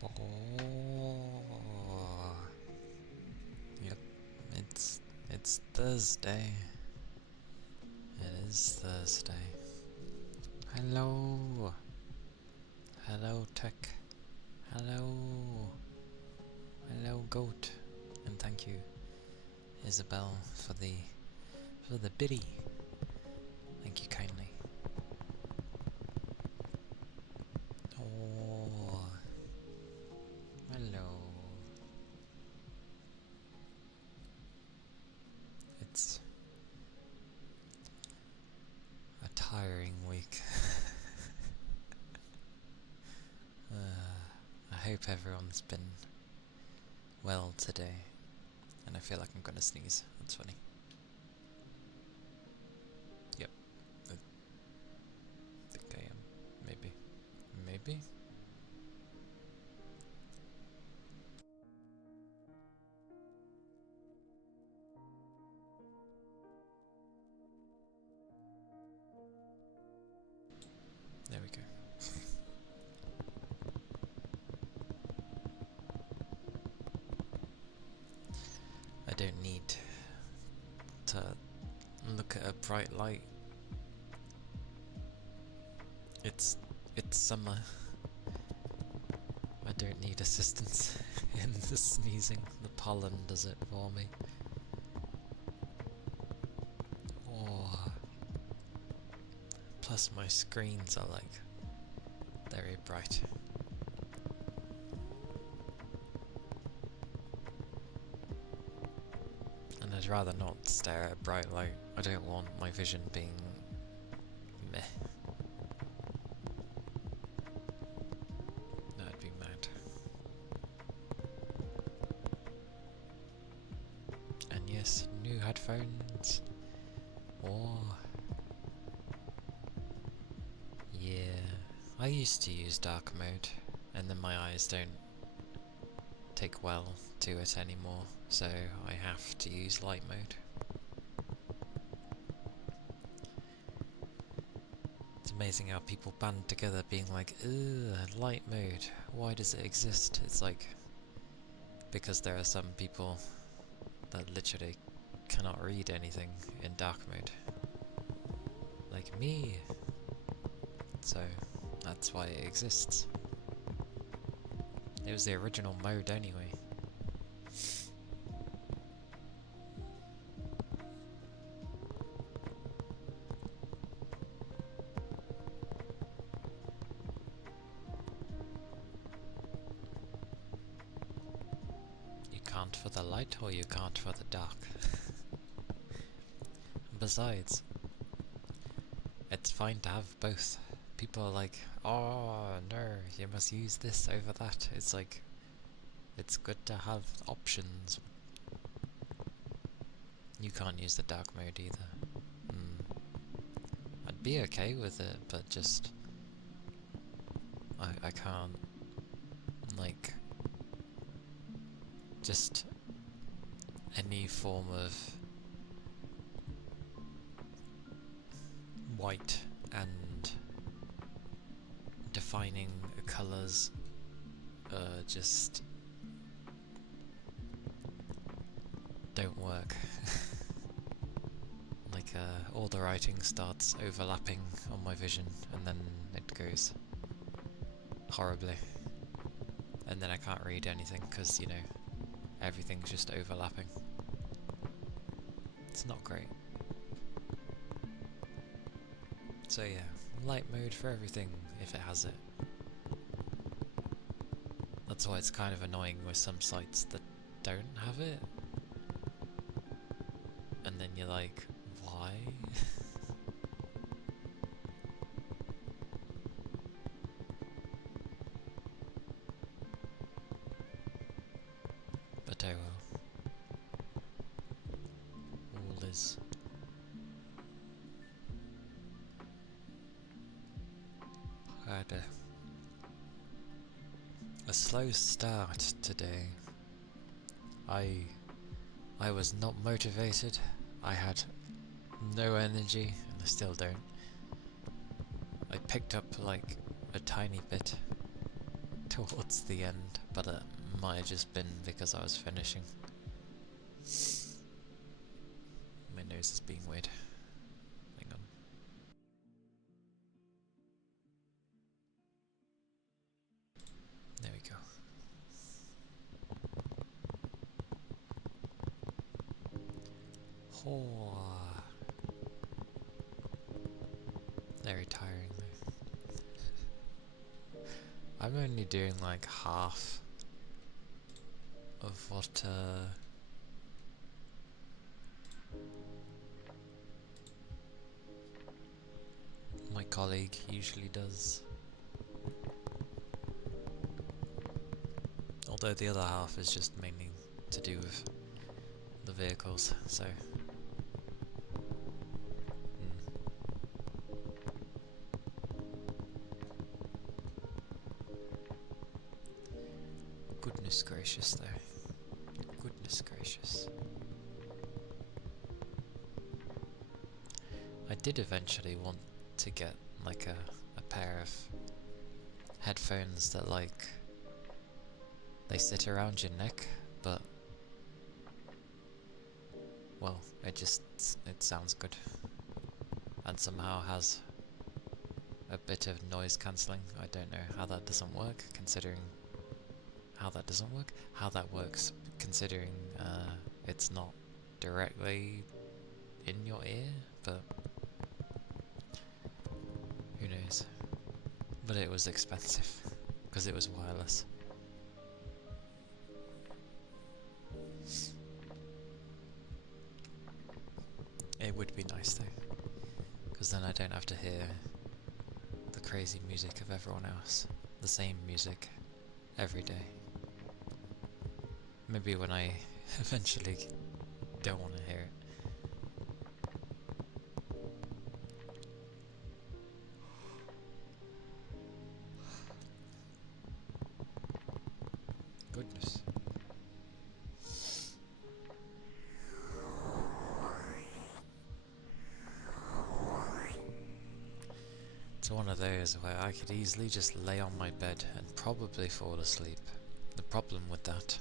Oh, yep, it's Thursday. It is Thursday. Hello, hello Tech, hello, hello Goat, and thank you, Isabel, for the biddy. Thank you kindly. Oh, hello. It's a tiring week. I hope everyone's been well today. And I feel like I'm gonna sneeze. That's funny. Yep. I think I am. Maybe. Maybe? There we go. I don't need to look at a bright light. It's summer. I don't need assistance in the sneezing. The pollen does it for me. Oh. Plus my screens are like very bright. And I'd rather not stare at bright light. I don't want my vision being meh. That'd be mad. And yes, new headphones. Oh. Yeah. I used to use dark mode, and then my eyes don't take well to it anymore, so I have to use light mode. It's amazing how people band together being like, ugh, light mode, why does it exist? It's like, because there are some people that literally cannot read anything in dark mode. Like me. So, that's why it exists. It was the original mode anyway. You can't for the light or you can't for the dark. Besides, it's fine to have both. People are like, oh no, you must use this over that. It's like, it's good to have options. You can't use the dark mode either. I'd be okay with it, but just I can't, like, just any form of white and defining colours just don't work. Like all the writing starts overlapping on my vision and then it goes horribly. And then I can't read anything because, you know, everything's just overlapping. It's not great. So yeah, light mode for everything if it has it. That's why it's kind of annoying with some sites that don't have it. And then you're like, why? But oh well. is. Had a slow start today. I was not motivated. I had no energy, and I still don't. I picked up like a tiny bit towards the end, but it might have just been because I was finishing. My nose is being weird. Hang on. There we go. Oh, very tiring though. I'm only doing like half of what my colleague usually does. Although the other half is just mainly to do with the vehicles, so... Goodness gracious though. Goodness gracious. I did eventually want to get like a pair of headphones that like they sit around your neck, but well, it sounds good and somehow has a bit of noise cancelling. I don't know how that doesn't work, considering how that works, considering it's not directly in your ear, but who knows. But it was expensive because it was wireless. It would be nice though, because then I don't have to hear the crazy music of everyone else, the same music every day. Maybe when I eventually don't want to hear it. Goodness. It's one of those where I could easily just lay on my bed and probably fall asleep. The problem with that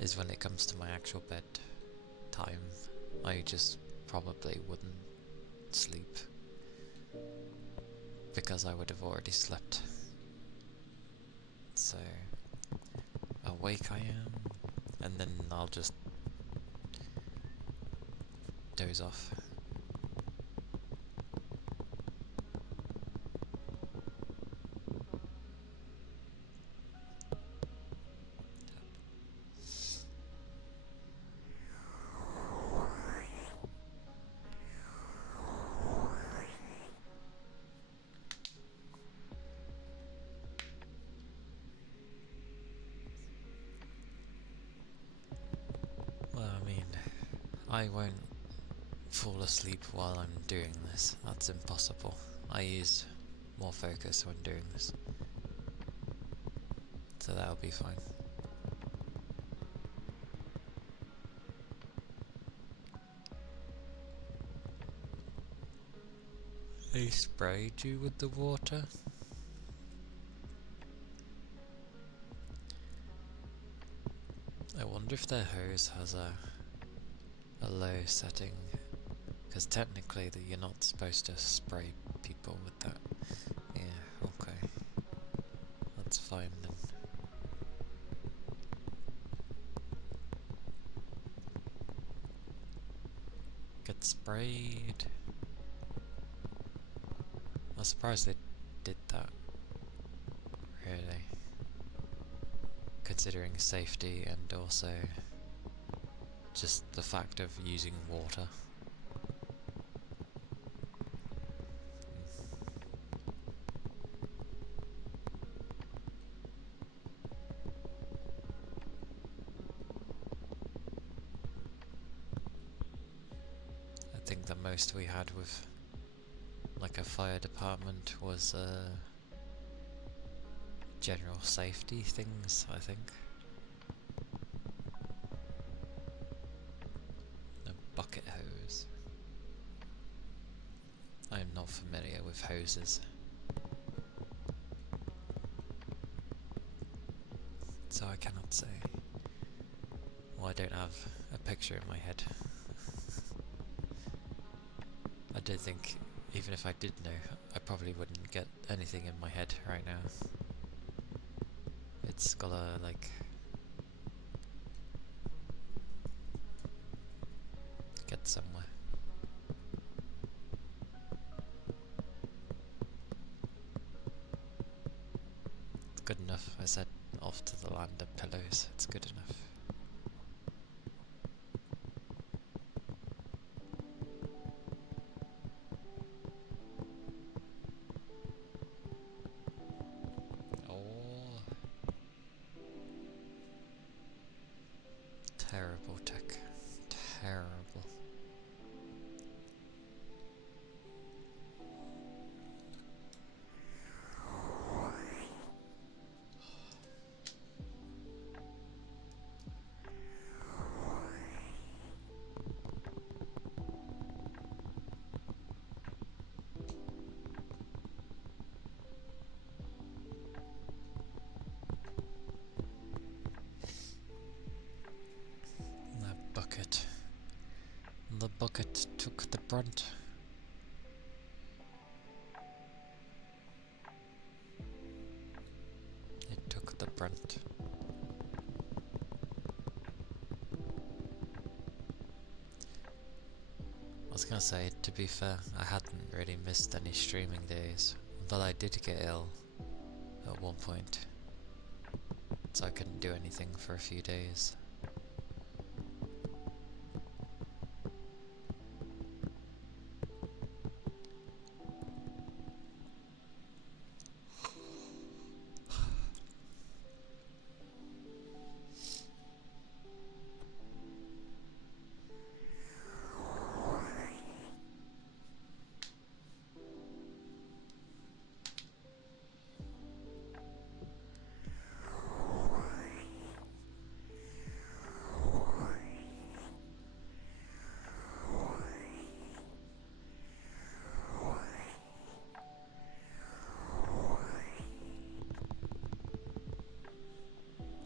is when it comes to my actual bed time, I just probably wouldn't sleep because I would have already slept. So awake I am, and then I'll just doze off. Well, I mean, I won't fall asleep while I'm doing this. That's impossible. I use more focus when doing this. So that'll be fine. They sprayed you with the water? I wonder if their hose has a low setting, because technically you're not supposed to spray people with that. Yeah, okay. That's fine then. Get sprayed. I'm surprised they did that, really. Considering safety and also just the fact of using water. the most we had with like a fire department was general safety things, I think. A bucket hose. I am not familiar with hoses, so I cannot say. Well, I don't have a picture in my head. I don't think, even if I did know, I probably wouldn't get anything in my head right now. It's gotta, like, get somewhere. It's good enough, I said, off to the land of pillows, it's good enough. Oh, terrible tech. Terrible. The bucket took the brunt. It took the brunt. I was gonna say, to be fair, I hadn't really missed any streaming days, but I did get ill at one point, so I couldn't do anything for a few days.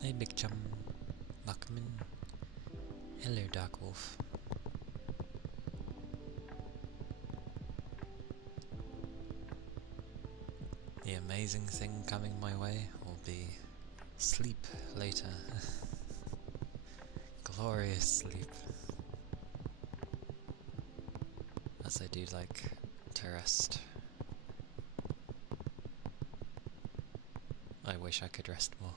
Hey Big Chum, Luckman. Hello Dark Wolf. The amazing thing coming my way will be sleep later. Glorious sleep. As I do like to rest. I wish I could rest more.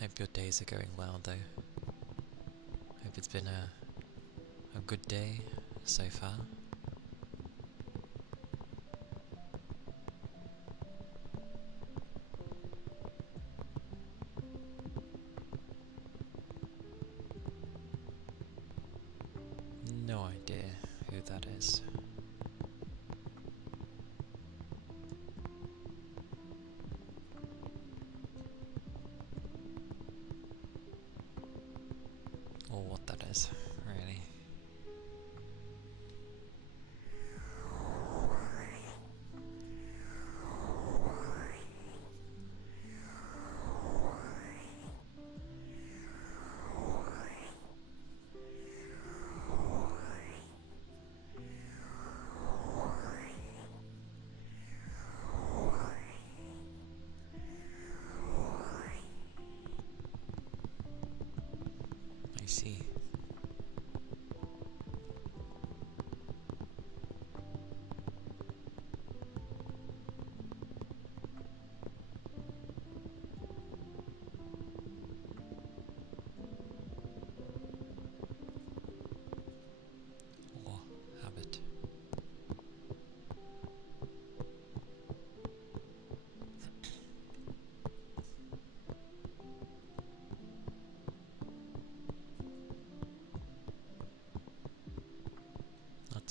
Hope your days are going well though. Hope it's been a good day so far. No idea who that is. Or what that is, really.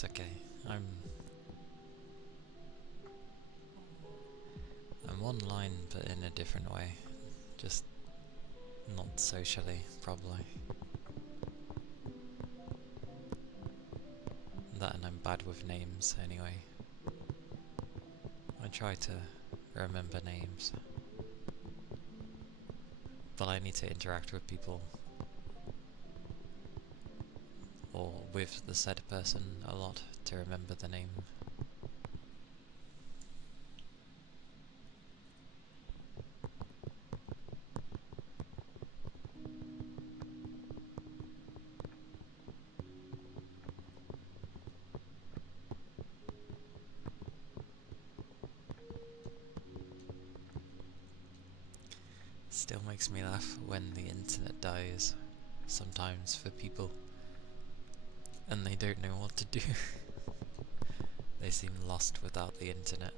It's okay. I'm online, but in a different way. Just not socially, probably. That, and I'm bad with names anyway. I try to remember names, but I need to interact with people, or with the said person a lot to remember the name. Still makes me laugh when the internet dies, sometimes for people, and they don't know what to do. They seem lost without the internet.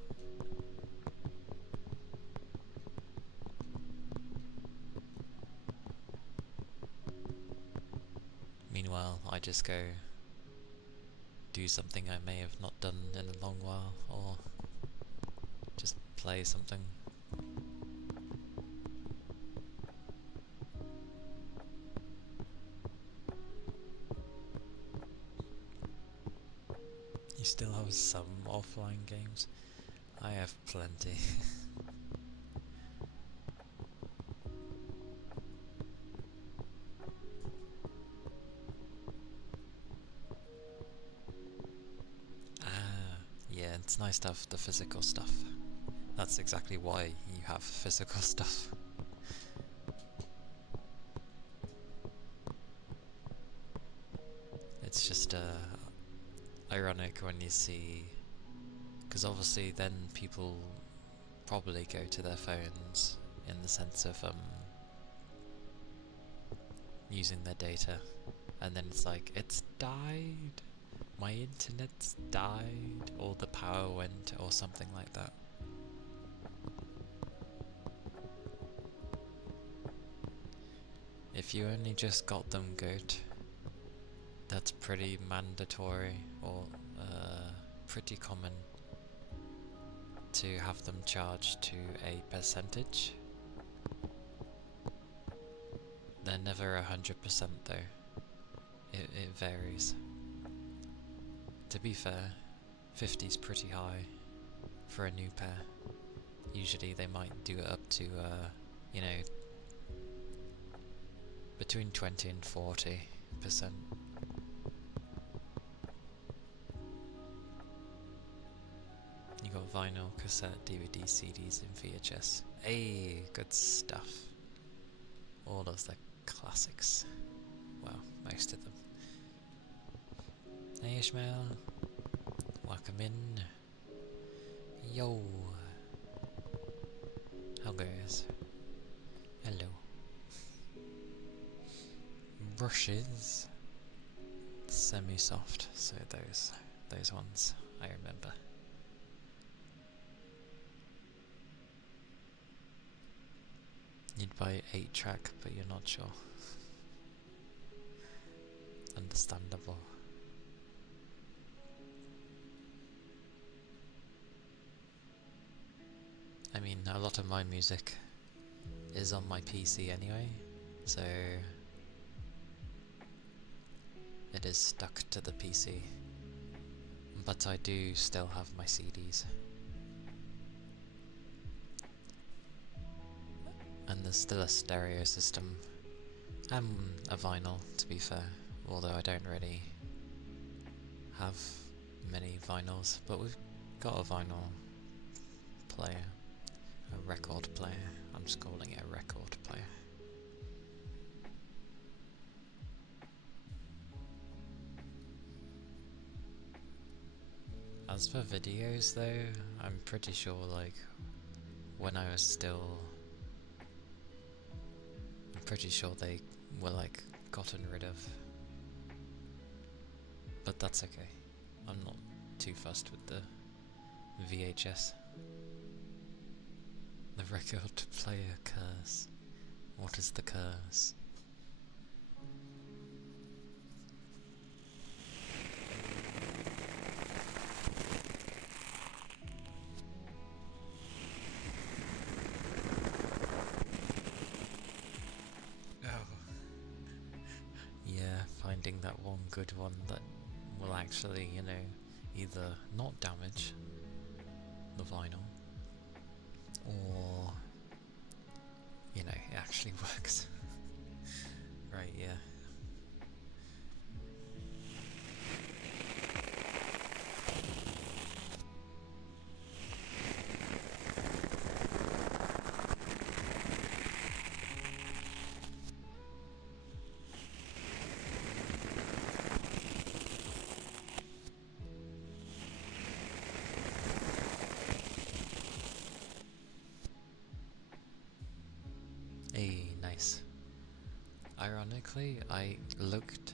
Meanwhile, I just go do something I may have not done in a long while, or just play something. You still have some offline games? I have plenty. Yeah, it's nice to have the physical stuff. That's exactly why you have physical stuff. It's just ironic when you see, because obviously then people probably go to their phones in the sense of using their data, and then it's like, it's died, my internet's died, or the power went, or something like that. If you only just got them good, that's pretty mandatory, or pretty common to have them charged to a percentage. They're never 100% though. It varies. To be fair, 50's pretty high for a new pair. Usually they might do it up to, you know, between 20 and 40%. You got vinyl, cassette, DVD, CDs, and VHS. Hey, good stuff. All of the classics. Well, most of them. Hey Ishmael, welcome in. Yo. How goes? Hello. Brushes. Semi-soft, so those ones I remember. You'd buy 8-track, but you're not sure. Understandable. I mean, a lot of my music is on my PC anyway, so it is stuck to the PC. But I do still have my CDs. And there's still a stereo system and a vinyl, to be fair, although I don't really have many vinyls, but we've got a vinyl player, a record player. I'm just calling it a record player. As for videos though, I'm pretty sure like when I was still, I'm pretty sure they were like gotten rid of. But that's okay. I'm not too fussed with the VHS. The record player curse. What is the curse? that one good one that will actually, you know, either not damage the vinyl, or, you know, it actually works. Right, yeah. Hey, nice. Ironically, I looked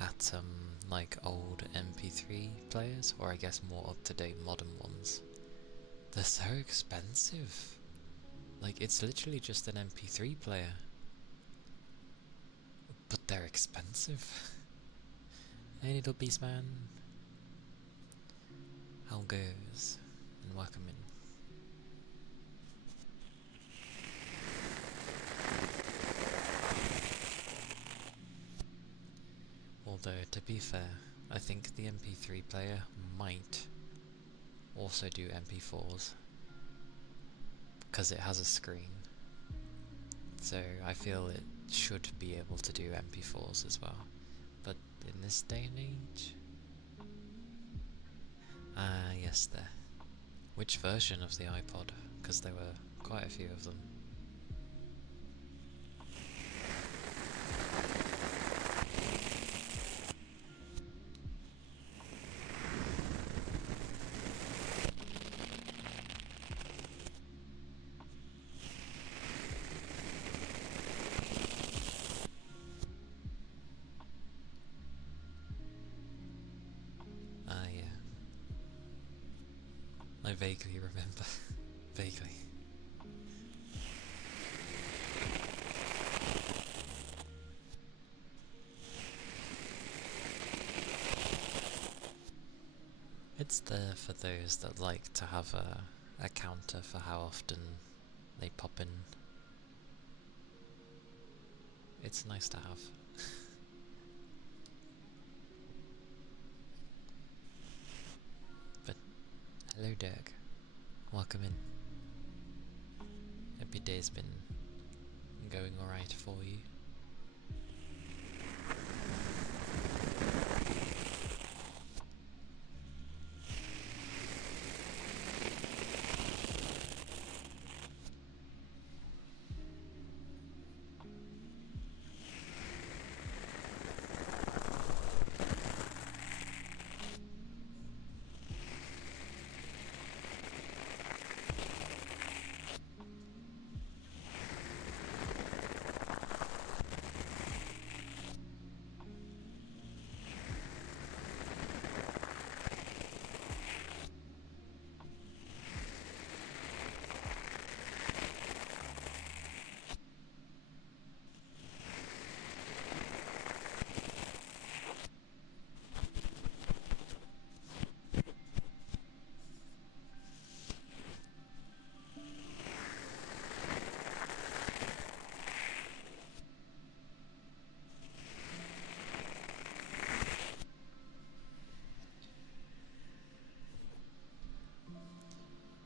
at some like old MP3 players, or I guess more up-to-date modern ones. They're so expensive. Like, it's literally just an MP3 player, but they're expensive. Hey, little beast man. How goes? And welcome in. Although, to be fair, I think the MP3 player might also do MP4s, because it has a screen. So I feel it should be able to do MP4s as well. But in this day and age... Ah, yes, there. Which version of the iPod? Because there were quite a few of them. Ah, yeah. I vaguely remember. Vaguely. It's there for those that like to have a counter for how often they pop in. It's nice to have. But hello, Dirk. Welcome in. Hope your day's been going alright for you.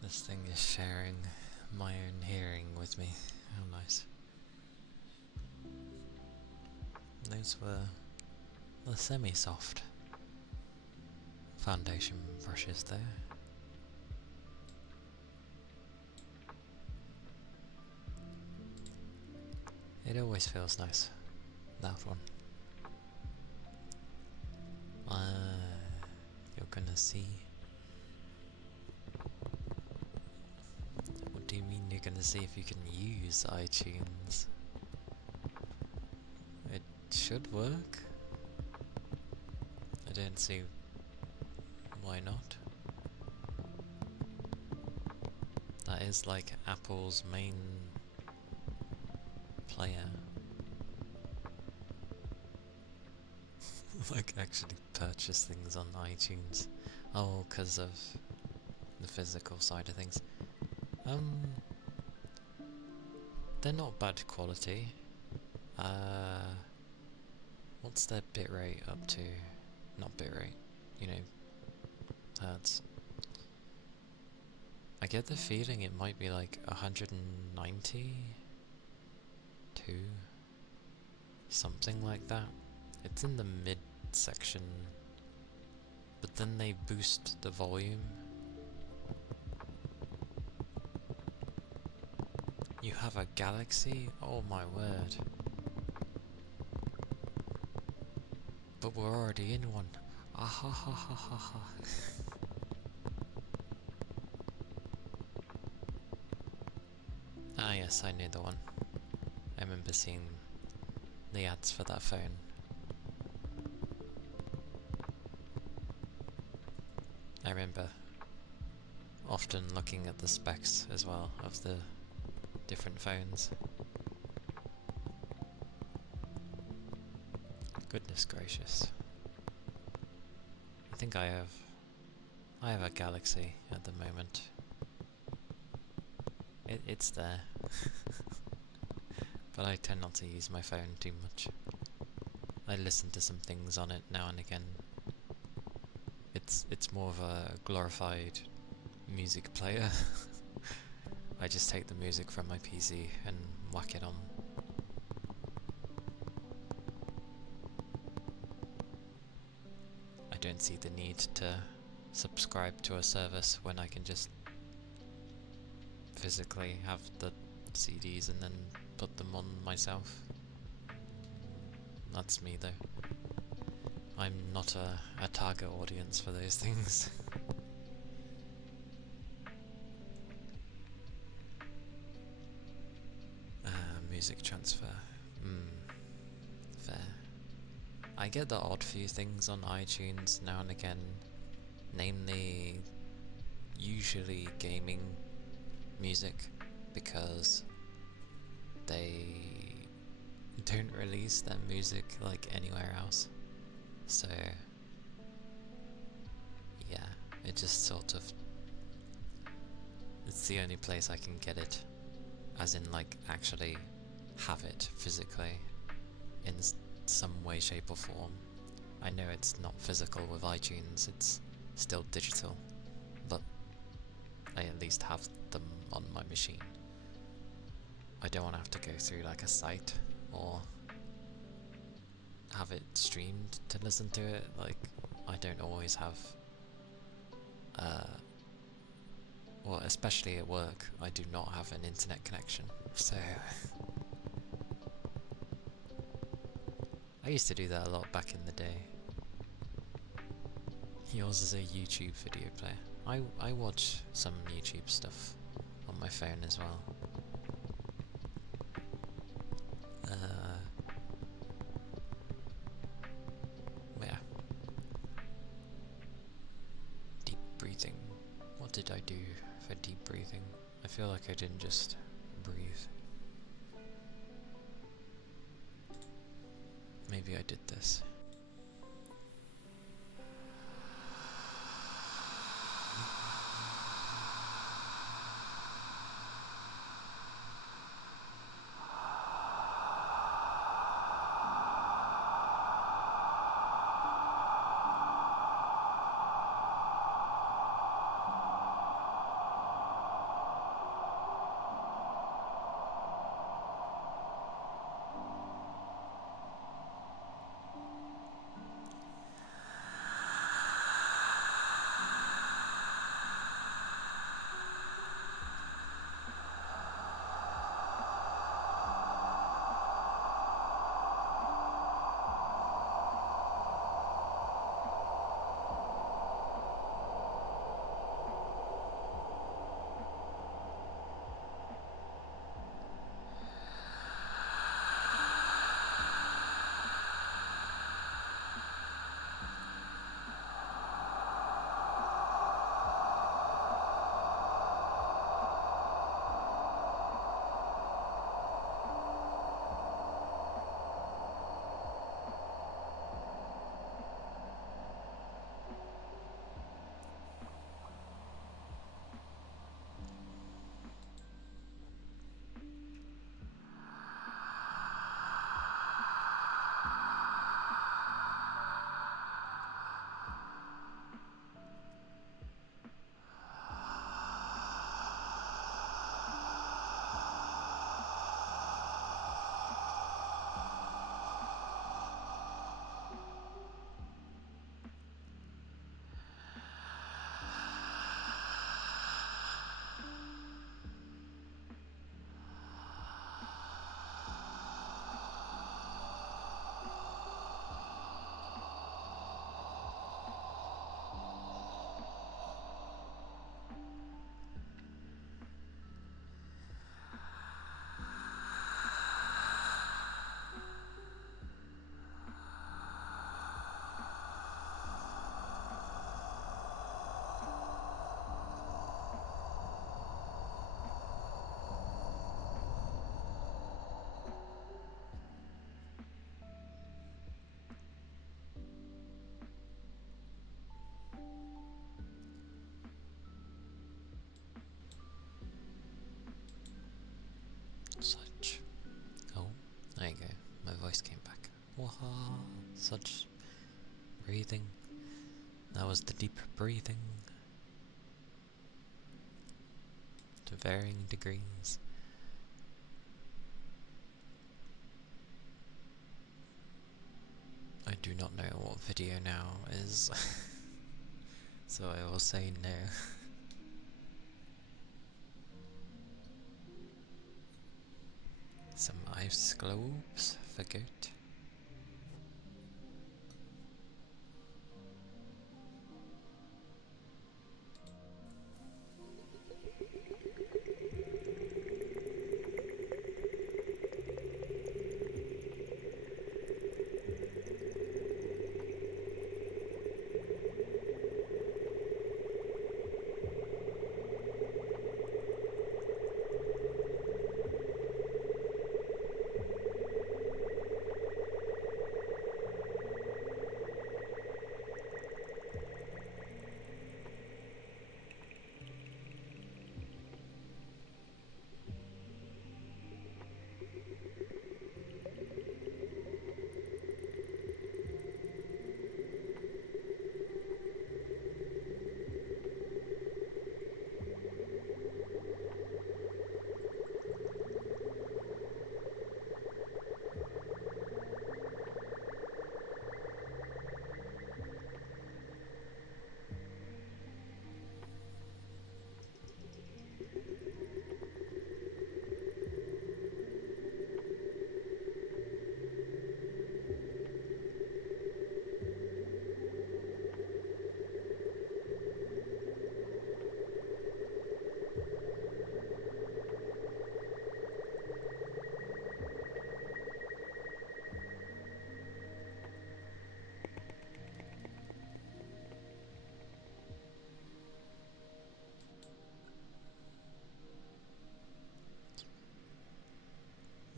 This thing is sharing my own hearing with me. How nice. Those were the semi-soft foundation brushes there. It always feels nice, that one. You're gonna see. What do you mean you're gonna see if you can use iTunes? It should work. I don't see why not. That is like Apple's main player. Like, actually purchase things on iTunes. Oh, because of the physical side of things. They're not bad quality. What's their bitrate up to? Not bitrate, you know, hertz. I get the feeling it might be like 192, something like that. It's in the mid section, but then they boost the volume. You have a galaxy? Oh my word. But we're already in one. Ah ha ha ha ha ha. Ah yes, I knew the one. I remember seeing the ads for that phone. I remember often looking at the specs as well of the different phones. Goodness gracious. I think I have a Galaxy at the moment. It's there. But I tend not to use my phone too much. I listen to some things on it now and again. It's more of a glorified music player. I just take the music from my PC and whack it on. I don't see the need to subscribe to a service when I can just physically have the CDs and then put them on myself. That's me though. I'm not a target audience for those things. Music transfer. Fair. I get the odd few things on iTunes now and again, namely usually gaming music, because they don't release their music like anywhere else. So yeah, it just sort of, it's the only place I can get it, as in like actually have it physically in some way, shape or form. I know it's not physical with iTunes, it's still digital, but I at least have them on my machine. I don't want to have to go through like a site or have it streamed to listen to it. Like, I don't always have well, especially at work, I do not have an internet connection, so I used to do that a lot back in the day. Yours is a YouTube video player. I watch some YouTube stuff on my phone as well. Yeah. Deep breathing. What did I do for deep breathing? I feel like I didn't just breathe. Maybe I did this. Such. Oh, there you go. My voice came back. Waha! Such breathing. That was the deep breathing. To varying degrees. I do not know what video now is, so I will say no. Some ice globes for goat.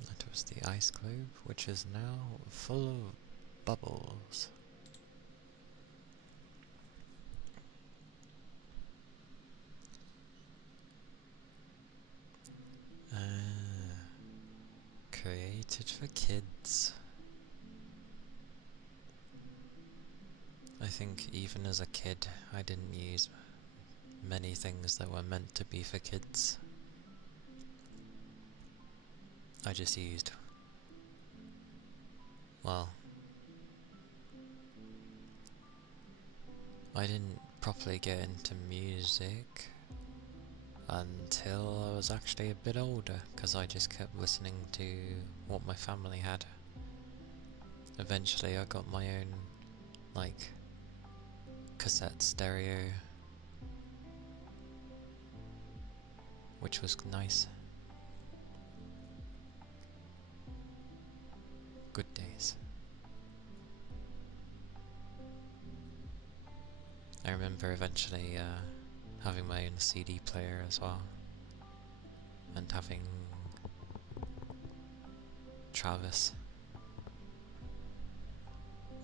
That was the ice globe, which is now full of bubbles. Created for kids. I think even as a kid, I didn't use many things that were meant to be for kids. I just used, well, I didn't properly get into music until I was actually a bit older, because I just kept listening to what my family had. Eventually I got my own, like, cassette stereo, which was nice. Good days. I remember eventually having my own CD player as well, and having Travis,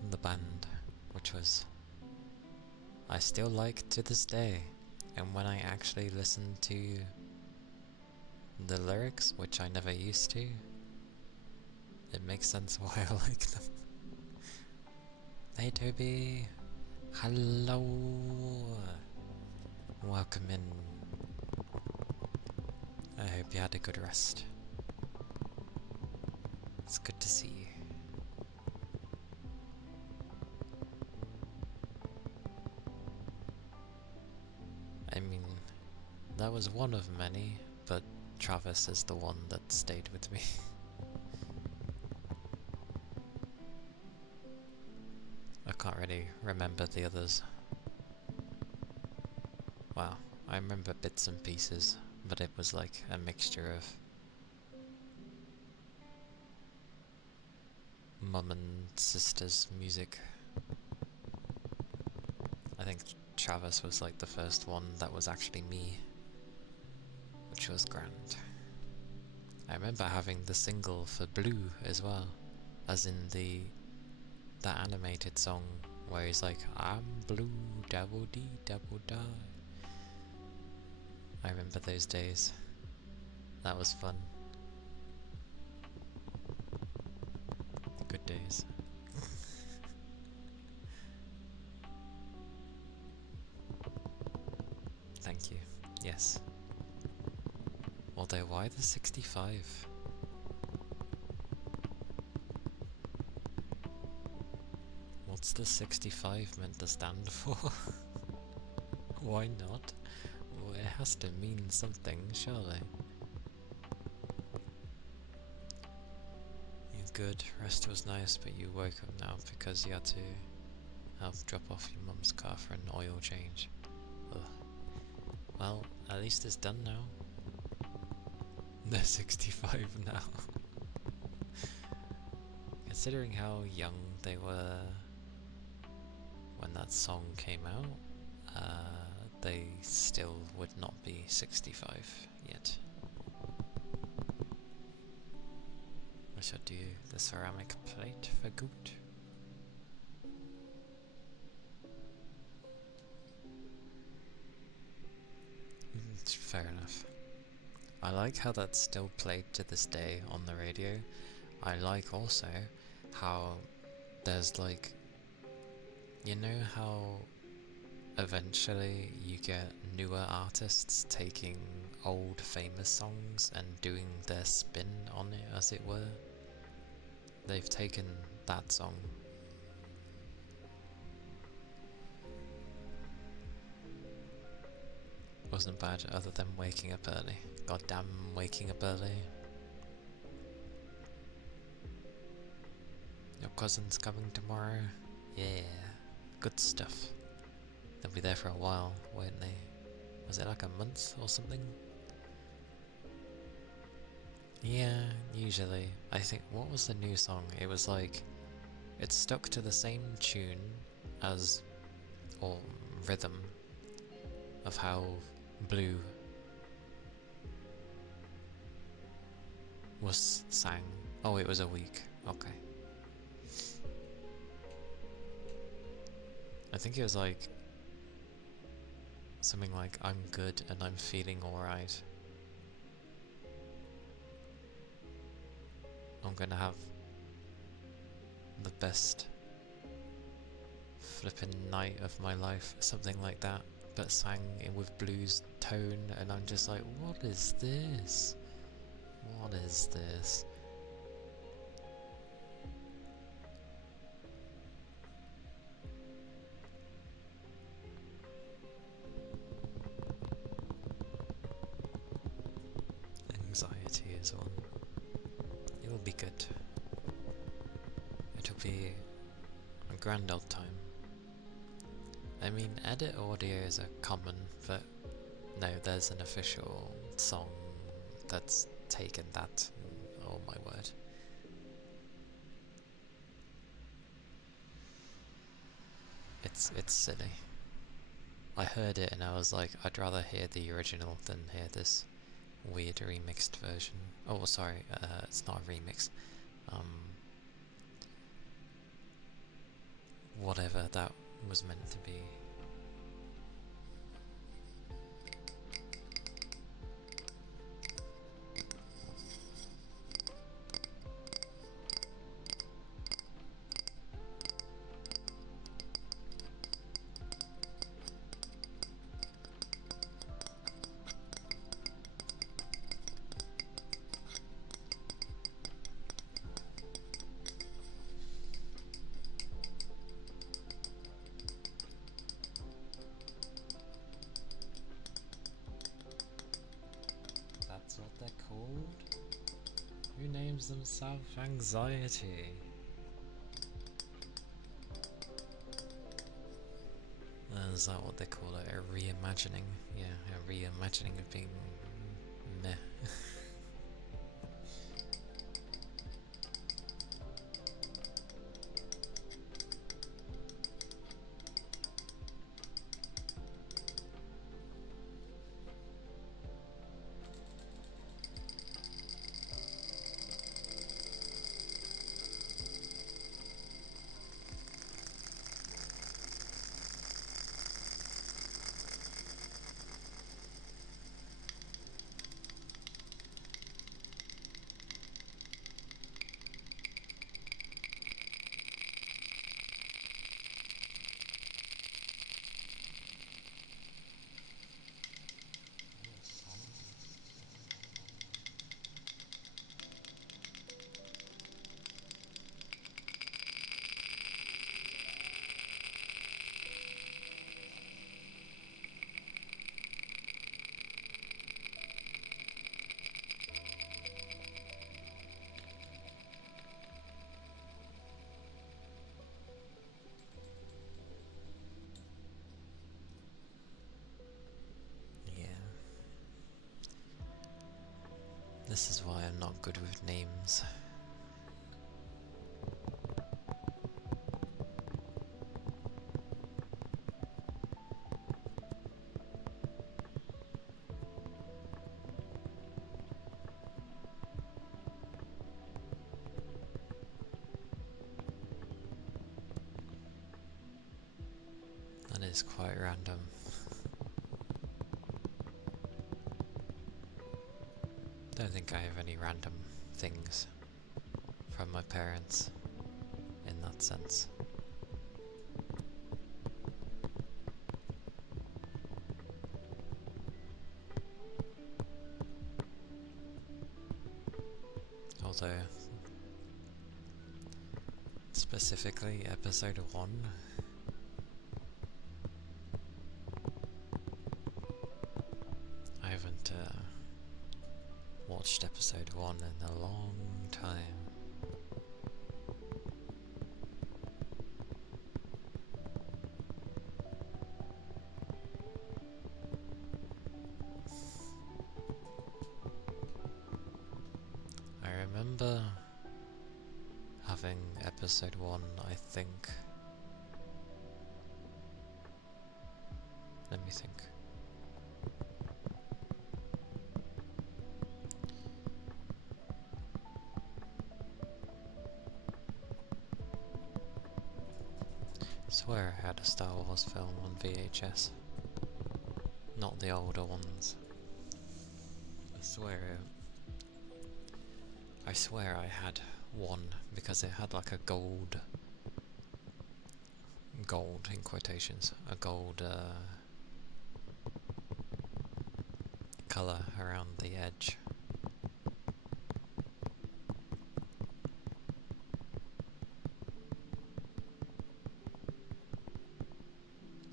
the band, which was, I still like to this day, and when I actually listen to the lyrics, which I never used to, it makes sense why I like them. Hey Toby! Hello! Welcome in. I hope you had a good rest. It's good to see you. I mean, that was one of many, but Travis is the one that stayed with me. I can't really remember the others. Well, I remember bits and pieces, but it was like a mixture of mum and sister's music. I think Travis was like the first one that was actually me, which was grand. I remember having the single for Blue as well, as in that animated song where he's like, I'm blue, dabble dee, dabble da. I remember those days. That was fun. good days. Thank you. Yes. Although, why the 65? What's the 65 meant to stand for? Why not? Well, it has to mean something, surely. You're good, rest was nice, but you woke up now because you had to help drop off your mum's car for an oil change. Ugh. Well, at least it's done now. They're 65 now. Considering how young they were when that song came out, they still would not be 65 yet. I shall do the ceramic plate for good. Fair enough. I like how that's still played to this day on the radio. I like also how there's like, you know how eventually you get newer artists taking old famous songs and doing their spin on it, as it were? They've taken that song. Wasn't bad other than waking up early. Goddamn waking up early. Your cousin's coming tomorrow? Yeah, good stuff. They'll be there for a while, won't they? Was it like a month or something? Yeah, usually. I think, what was the new song? It was like, it stuck to the same tune as, or rhythm, of how Blue was sang. Oh, it was a week. Okay. I think it was like something like, I'm good and I'm feeling alright. I'm gonna have the best flippin' night of my life, something like that, but sang in with Blue's tone, and I'm just like, what is this? What is this? Anxiety is on. It will be good. It'll be a grand old time. I mean, edit audios are common, but no, there's an official song that's taken that. Oh my word. It's silly. I heard it and I was like, I'd rather hear the original than hear this weird remixed version. Oh, sorry, it's not a remix. Whatever that was meant to be. That's what they're called? Who names themselves anxiety? Is that what they call it? A reimagining? Yeah, a reimagining of being meh. This is why I'm not good with names. That is quite random. Don't think I have any random things from my parents in that sense. Although, specifically episode 1, I haven't watched episode 1 in a long time. I remember having episode 1, I think. Let me think. I swear I had a Star Wars film on VHS. Not the older ones. I swear I had one because it had like a gold in quotations, a gold colour around the edge.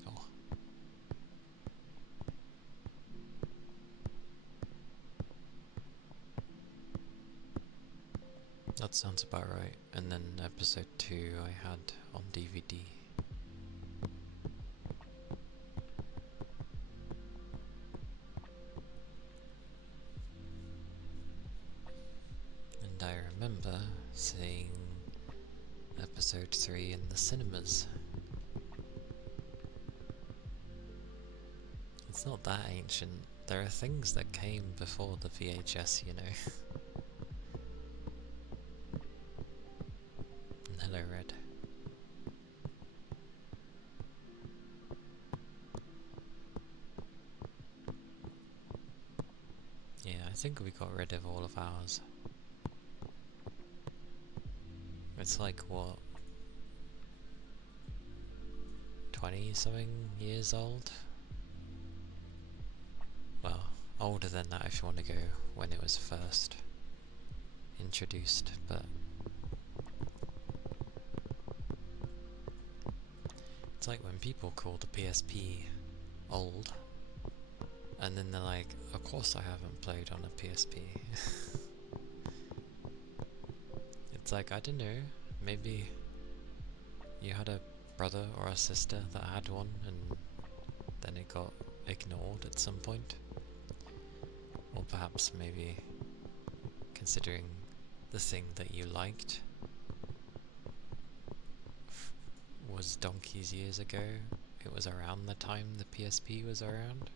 Oh. That sounds about right. And then episode 2 I had on DVD. And I remember seeing episode 3 in the cinemas. It's not that ancient. There are things that came before the VHS, you know. Hello, Red. Yeah, I think we got rid of all of ours. It's like, what, 20-something years old? Well, older than that if you want to go when it was first introduced, but it's like when people call the PSP old, and then they're like, of course I haven't played on a PSP. It's like, I don't know, maybe you had a brother or a sister that had one and then it got ignored at some point. Or perhaps maybe considering the thing that you liked was donkeys years ago, it was around the time the PSP was around.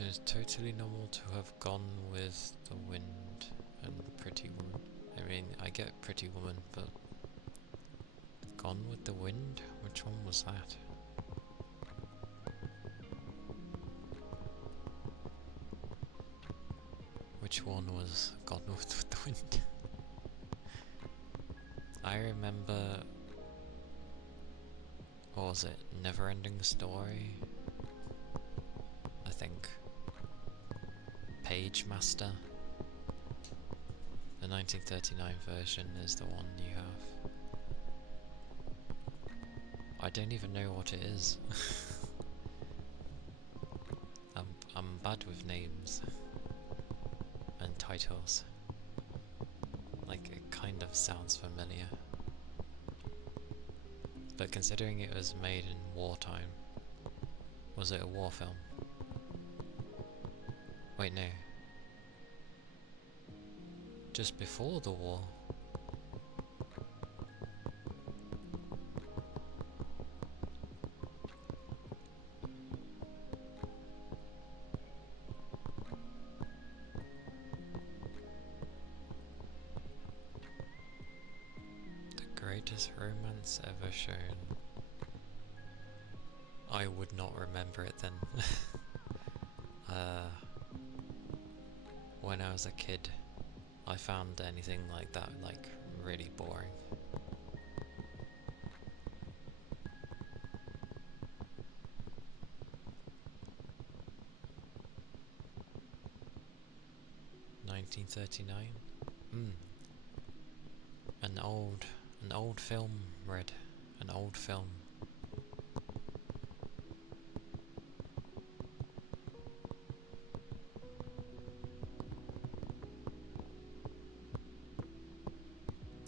It is totally normal to have gone with the wind and Pretty Woman. I mean, I get Pretty Woman, but Gone with the Wind? Which one was that? Which one was Gone with the Wind? I remember... what was it? Never-Ending Story? I think. Page Master. The 1939 version is the one you have. I don't even know what it is. I'm bad with names and titles. Like, it kind kind of sounds familiar. But considering it was made in wartime, was it a war film? Wait, no. Just before the war. The greatest romance ever shown. I would not remember it then. When I was a kid, I found anything like that like really boring. $1939? An old film, Red. An old film.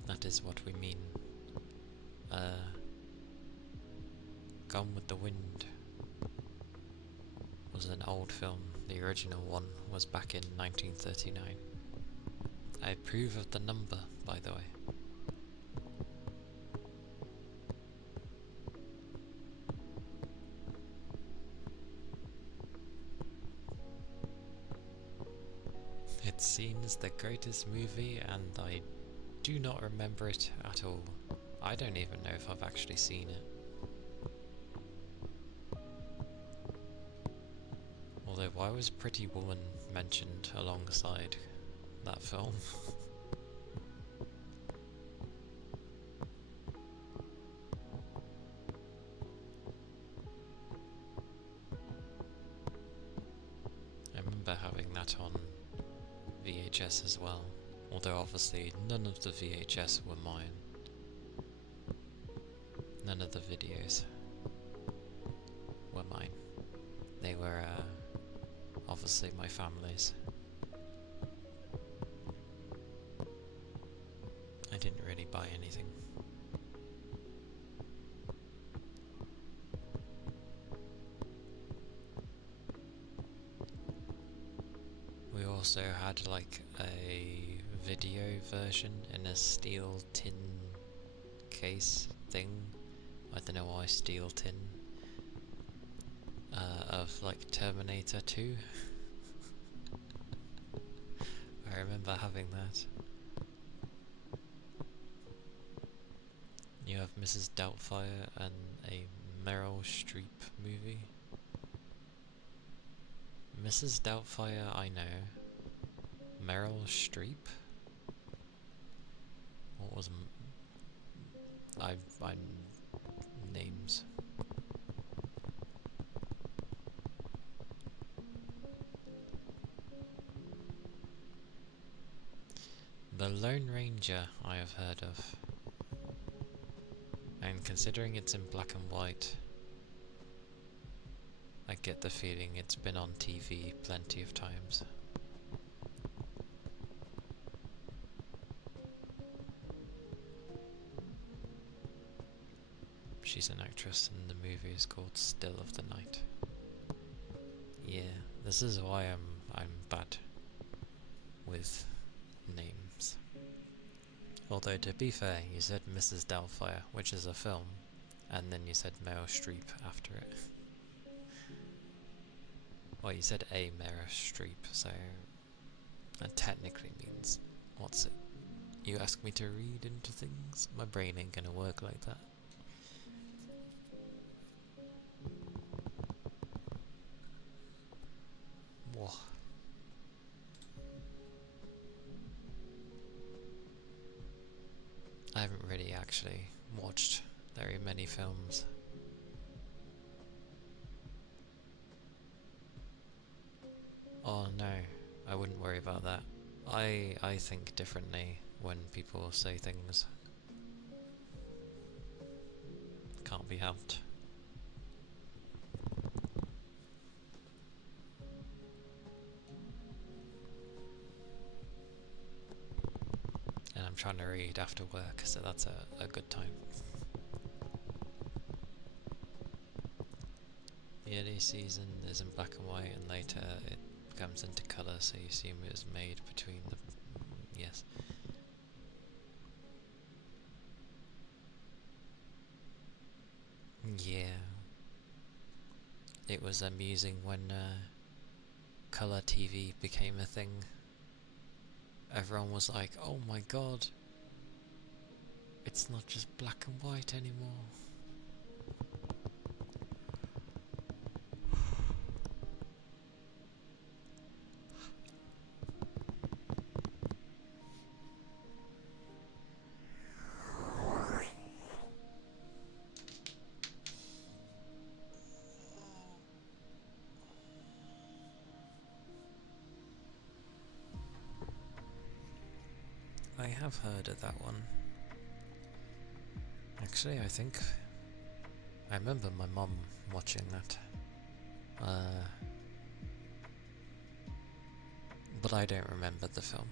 That is what we mean. Gone with the Wind was an old film. The original one was back in 1939. I approve of the number, by the way. It's seen as the greatest movie and I do not remember it at all. I don't even know if I've actually seen it. Although why was Pretty Woman mentioned alongside that film? I remember having that on VHS as well, although obviously none of the VHS were mine. None of the videos were mine. They were obviously my family's. I didn't really buy anything. We also had like a video version in a steel tin case thing. I don't know why steel tin. Of like Terminator 2. I remember having that. You have Mrs. Doubtfire and a Meryl Streep movie. Mrs. Doubtfire, I know. Meryl Streep? What was I names. The Lone Ranger I have heard of. And considering it's in black and white, I get the feeling it's been on TV plenty of times. She's an actress and the movie is called Still of the Night. Yeah, this is why I'm bad with names. Although to be fair, you said Mrs. Doubtfire, which is a film, and then you said Meryl Streep after it. Well, you said a Meryl Streep, so that technically means, what's it? You ask me to read into things? My brain ain't gonna work like that. Whoa. I haven't really actually watched very many films. Oh no, I wouldn't worry about that. I think differently when people say things. Can't be helped. And I'm trying to read after work, so that's a good time. The early season is in black and white, and later it comes into colour, so you assume it was made between the... yes. Yeah. It was amusing when colour TV became a thing. Everyone was like, oh my god, it's not just black and white anymore. I have heard of that one. Actually, I think I remember my mum watching that. But I don't remember the film.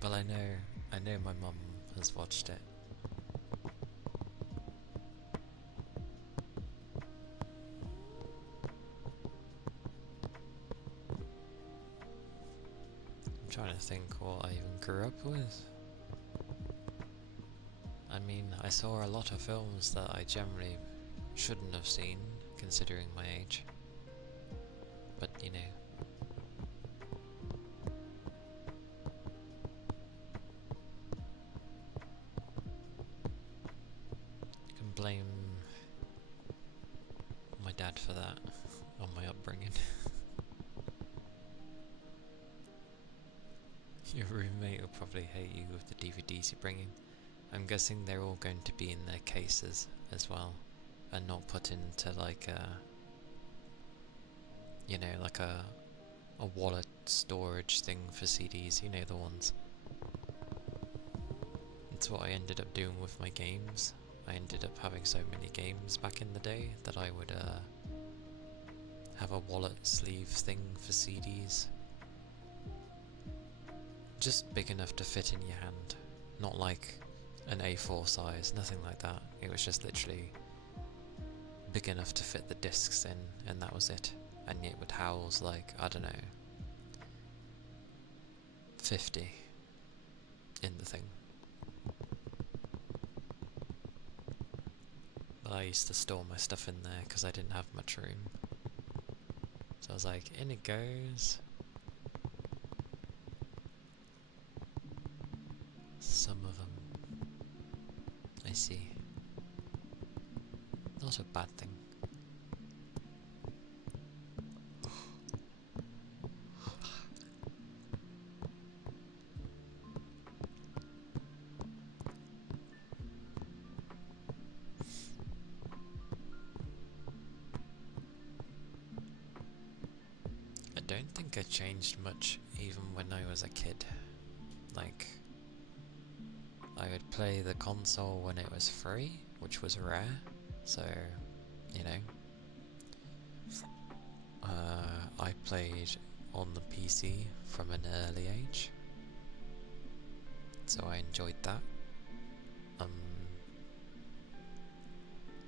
But I know my mum has watched it. I'm trying to think what I even grew up with. I mean, I saw a lot of films that I generally shouldn't have seen, considering my age. But, you know. You can blame my dad for that, on my upbringing. Your roommate will probably hate you with the DVDs you're bringing. I'm guessing they're all going to be in their cases as well, and not put into like a, you know, like a wallet storage thing for CDs, you know, the ones. That's what I ended up doing with my games. I ended up having so many games back in the day that I would have a wallet sleeve thing for CDs. Just big enough to fit in your hand, not like an A4 size, nothing like that. It was just literally big enough to fit the discs in, and that was it. And it would house like, I don't know, 50 in the thing. But I used to store my stuff in there because I didn't have much room. So I was like, in it goes. Some of them. I see. Not a bad thing. I don't think I changed much even when I was a kid. Like, I would play the console when it was free, which was rare, so, you know. I played on the PC from an early age, so I enjoyed that.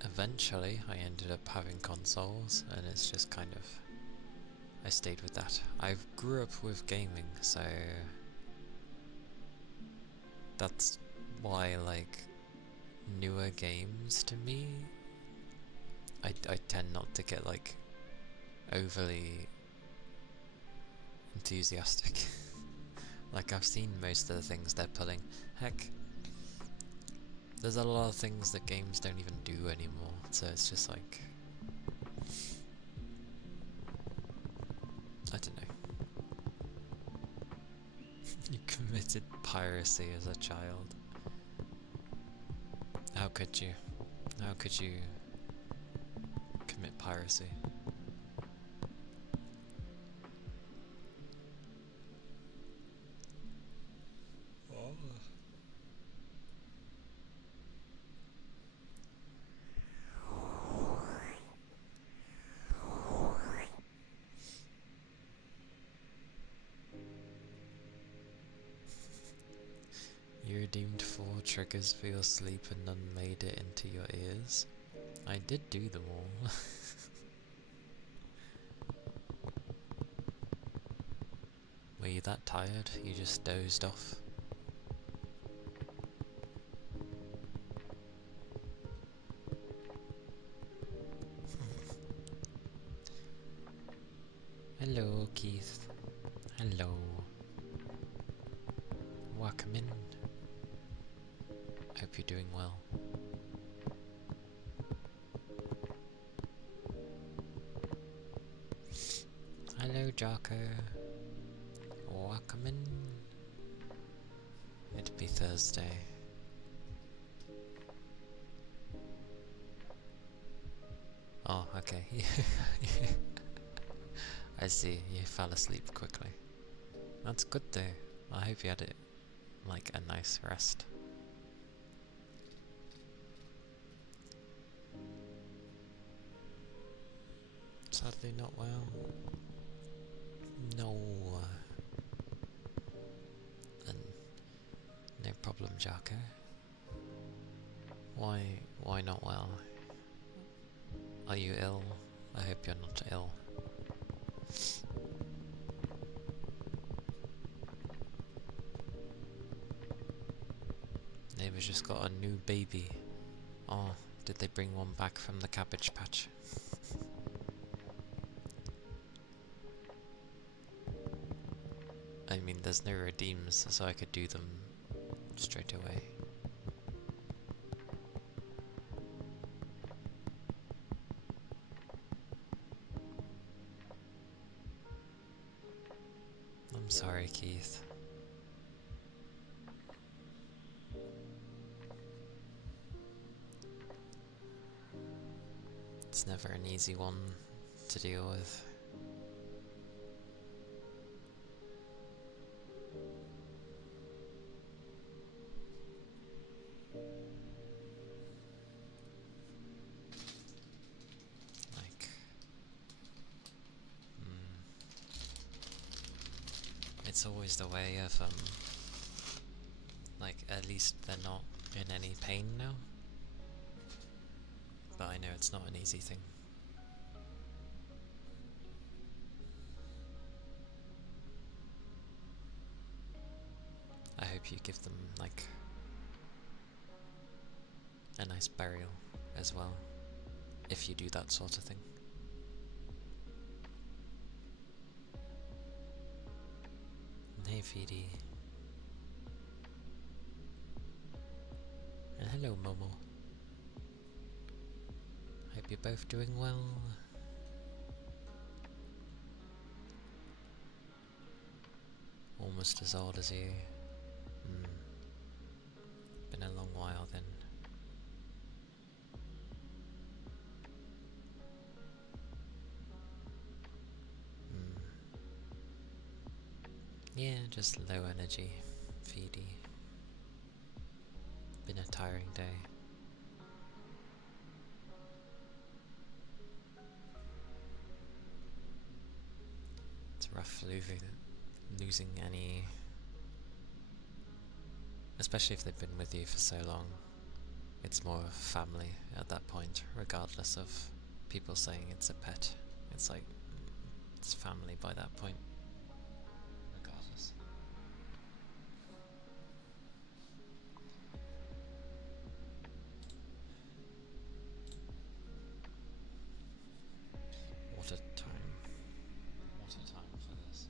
Eventually I ended up having consoles, and it's just kind of, I stayed with that. I grew up with gaming, so that's why, like, newer games to me, I tend not to get like overly enthusiastic. Like, I've seen most of the things they're pulling. Heck, there's a lot of things that games don't even do anymore, so it's just like, I don't know. You committed piracy as a child. How could you? How could you commit piracy? redeemed 4 triggers for your sleep and none made it into your ears. I did do them all. Were you that tired? You just dozed off? Hello, Keith. Hello. Welcome in. Hope you're doing well. Hello, Jarko. Welcome in. It'd be Thursday. Oh, okay. I see, you fell asleep quickly. That's good though. I hope you had it like a nice rest. Sadly not well. No. Then no problem, Jarko. Why not well? Are you ill? I hope you're not ill. Neighbour's just got a new baby. Oh, did they bring one back from the cabbage patch? I mean, there's no redeems, so I could do them straight away. I'm sorry, Keith. It's never an easy one to deal with. Like, it's always the way of, like, at least they're not in any pain now. But I know it's not an easy thing. I hope you give them, like, a nice burial as well, if you do that sort of thing. Hey, Feedy. And hello, Momo. Hope you're both doing well. Almost as old as you. Been a long while then. Yeah, just low energy, Feedy. Been a tiring day. It's rough losing any, especially if they've been with you for so long. It's more family at that point, regardless of people saying it's a pet. It's like, it's family by that point. Regardless. What a time. What a time for this.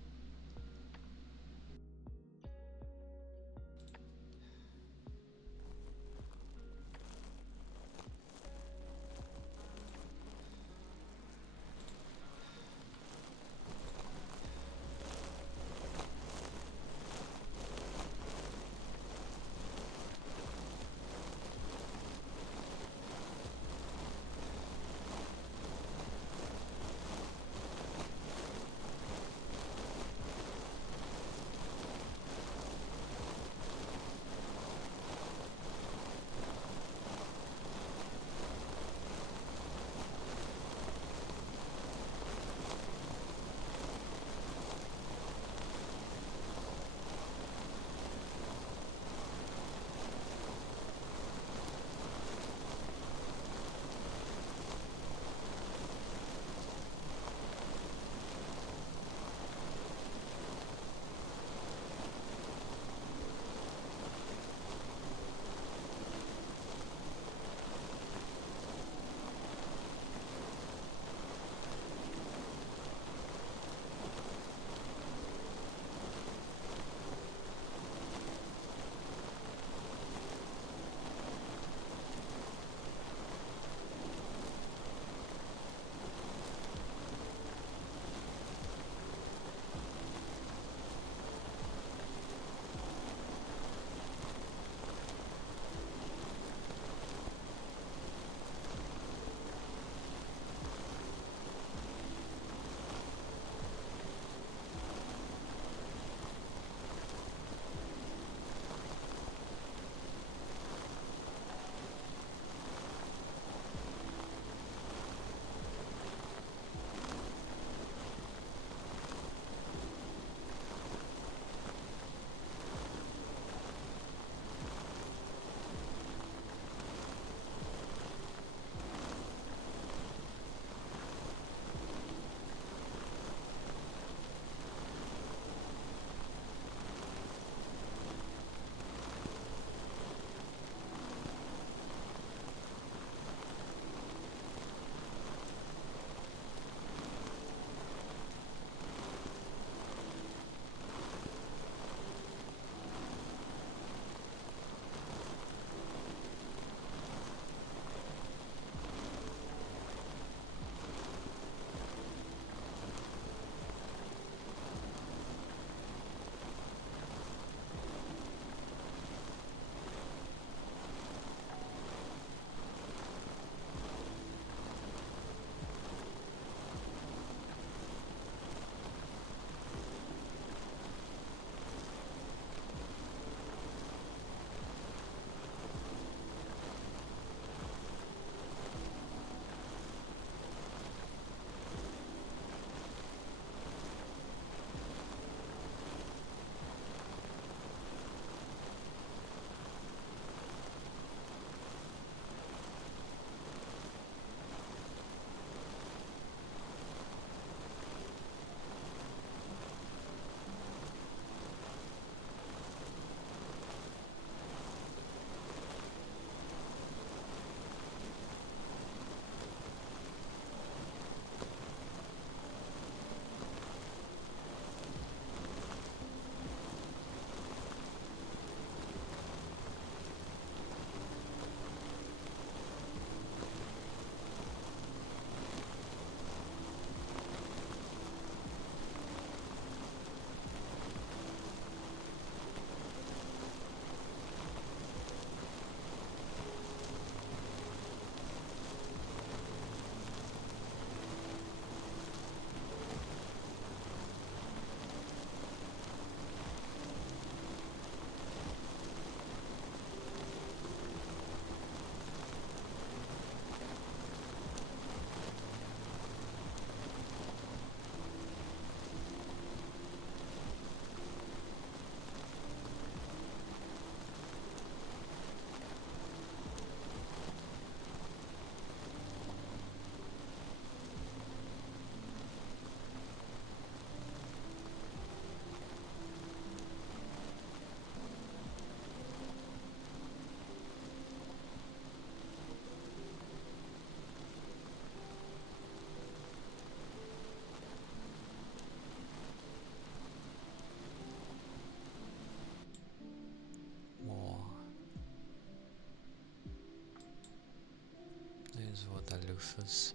loofers or the loofers.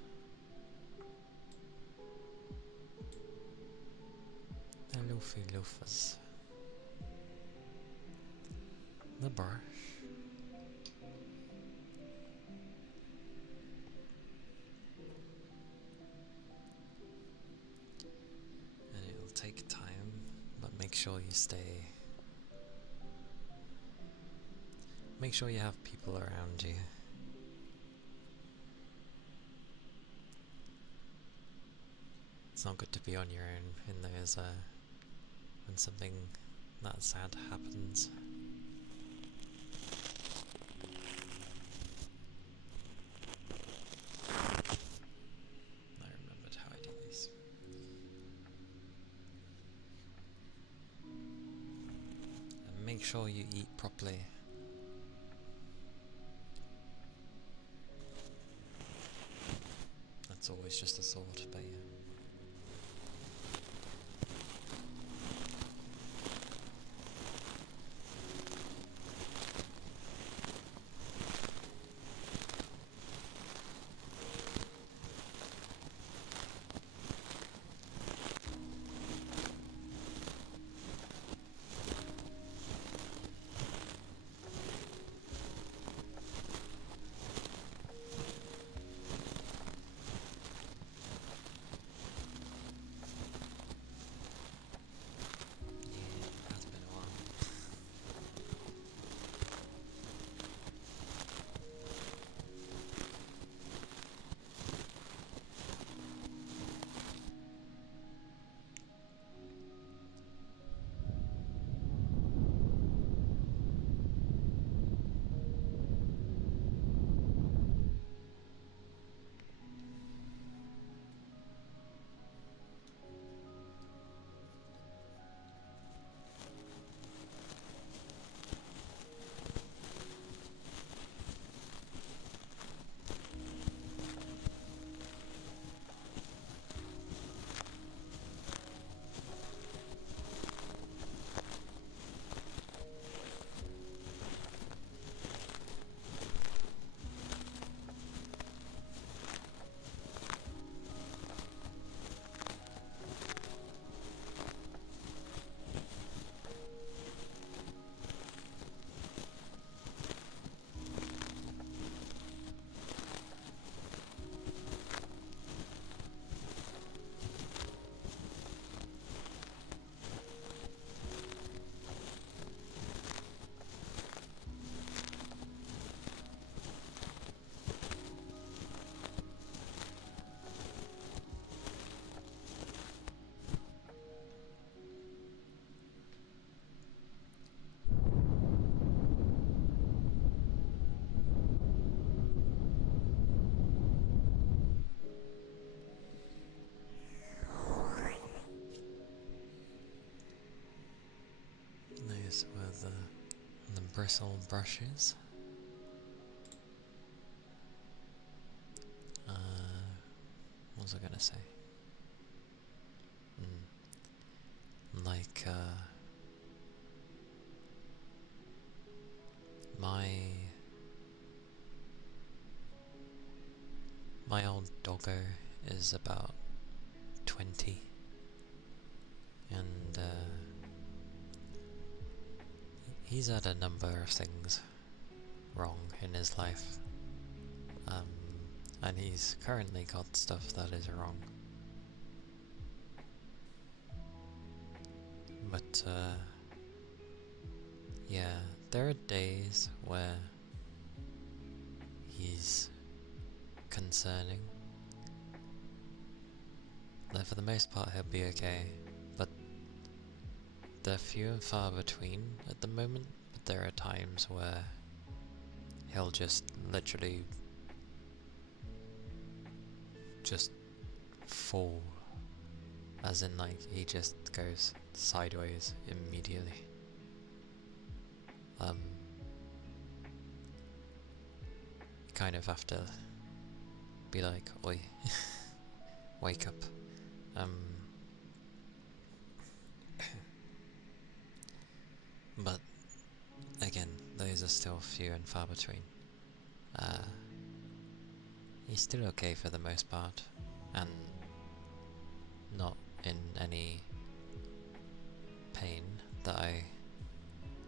The loofy loofers. The brush. And it'll take time, but make sure you stay. Make sure you have people around you. It's not good to be on your own in those, when something that sad happens. I remembered how I do this. And make sure you eat properly. That's always just a thought, but yeah. Those were the bristle brushes. What was I gonna say? Like, my old doggo is about 20, and he's had a number of things wrong in his life, and he's currently got stuff that is wrong. But yeah, there are days where he's concerning. Like, for the most part he'll be okay, but they're few and far between at the moment. But there are times where he'll just literally just fall, as in, like, he just goes sideways immediately. You kind of have to be like, oi, wake up. But again, those are still few and far between. He's still okay for the most part, and not in any pain that I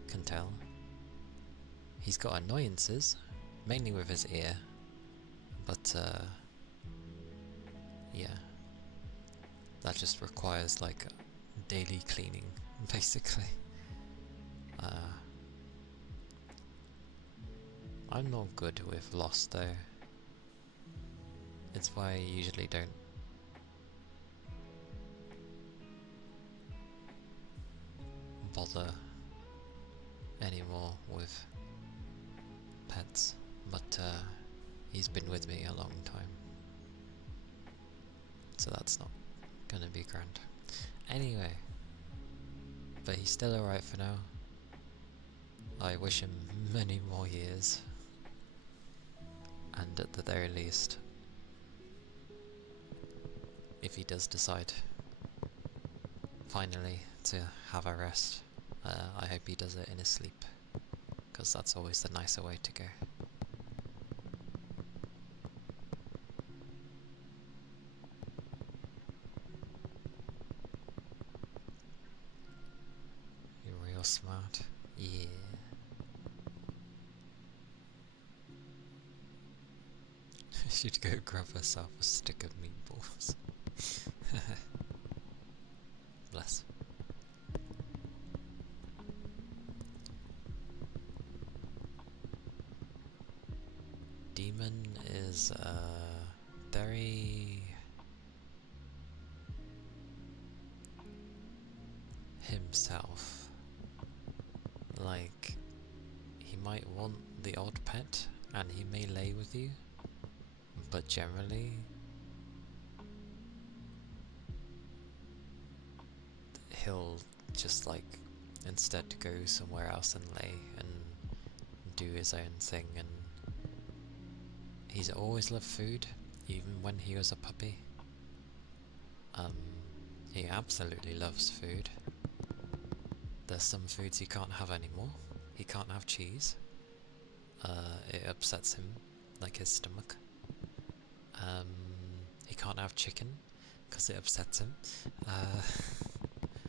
can tell. He's got annoyances, mainly with his ear, but yeah, that just requires like daily cleaning, basically. I'm not good with loss though. It's why I usually don't bother anymore with pets, but he's been with me a long time, so that's not gonna be grand. Anyway, but he's still alright for now. I wish him many more years, and at the very least, if he does decide finally to have a rest, I hope he does it in his sleep, because that's always the nicer way to go. You're real smart. Yeah. She'd go grab herself a stick of meatballs. Bless. Demon is very himself. Like, he might want the odd pet, and he may lay with you, but generally he'll just like instead go somewhere else and lay and do his own thing. And he's always loved food, even when he was a puppy. He absolutely loves food. There's some foods he can't have anymore. He can't have cheese. It upsets him, like his stomach. He can't have chicken, because it upsets him.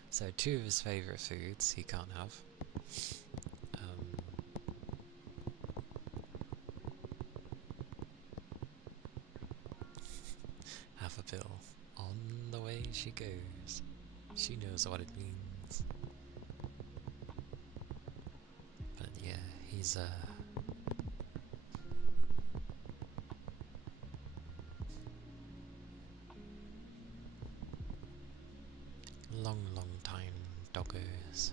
So 2 of his favourite foods he can't have. Have a pill. On the way she goes. She knows what it means. But yeah, he's long time doggos.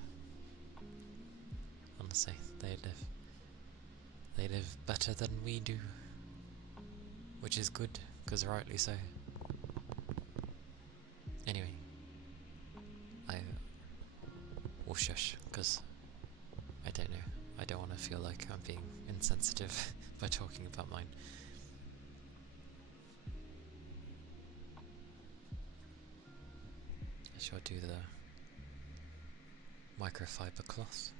Honestly, they live better than we do, which is good, because rightly so. Anyway, I will shush, because I don't know, I don't want to feel like I'm being insensitive by talking about mine. I shall do the microfiber cloth.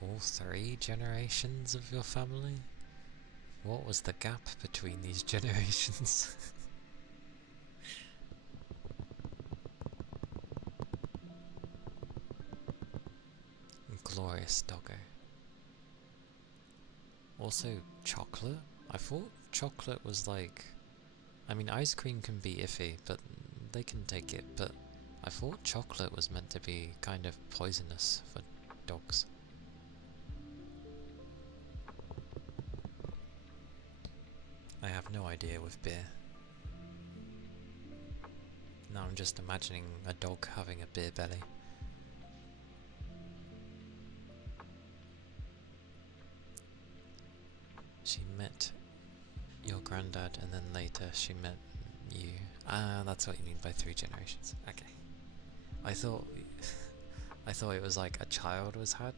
All 3 generations of your family? What was the gap between these generations? Glorious doggo. Also, chocolate? I thought chocolate was like... I mean, ice cream can be iffy, but they can take it, but I thought chocolate was meant to be kind of poisonous for dogs. I have no idea with beer. Now I'm just imagining a dog having a beer belly. She met your granddad and then later she met you. Ah, that's what you mean by 3 generations. Okay. I thought it was like a child was had,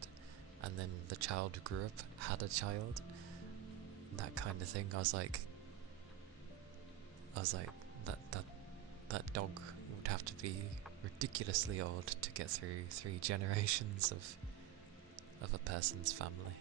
and then the child grew up, had a child. That kind of thing. I was like that dog would have to be ridiculously old to get through 3 generations of of a person's family.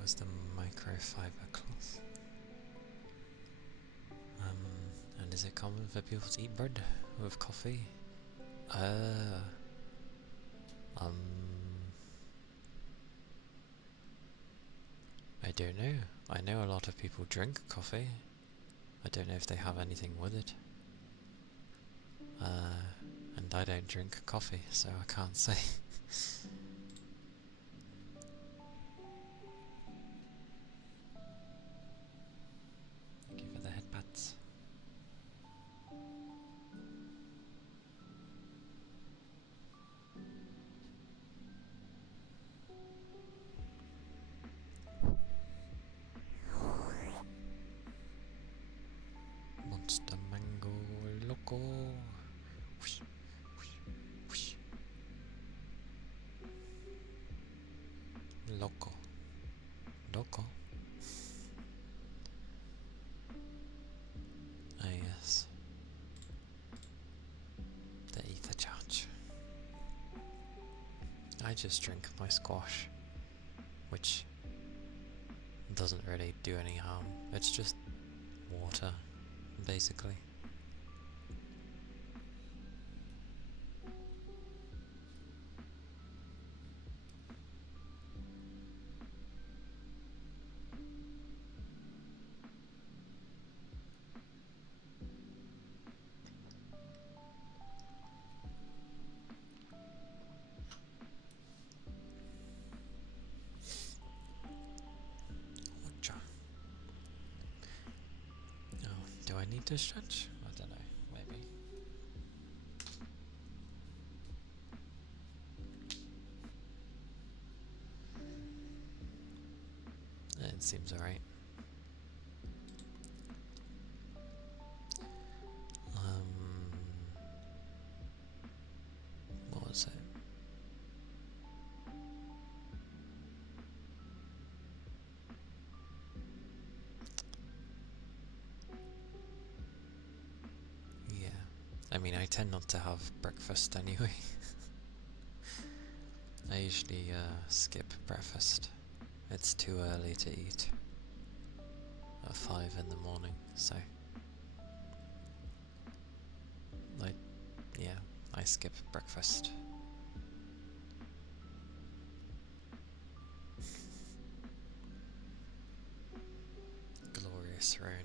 Was the microfiber cloth. And is it common for people to eat bread with coffee? I don't know. I know a lot of people drink coffee. I don't know if they have anything with it. And I don't drink coffee, so I can't say. Thank you for the headpats. Monster Mango Loco. Whoosh, whoosh, whoosh. Loco. Loco. Ah yes. The ether charge. I just drink my squash, which doesn't really do any harm. It's just water, basically. need to stretch? I don't know, maybe. It seems alright. What was it? Yeah. I mean, I tend not to have breakfast anyway. I usually skip breakfast. It's too early to eat at 5 in the morning, so I skip breakfast. Glorious Ronin.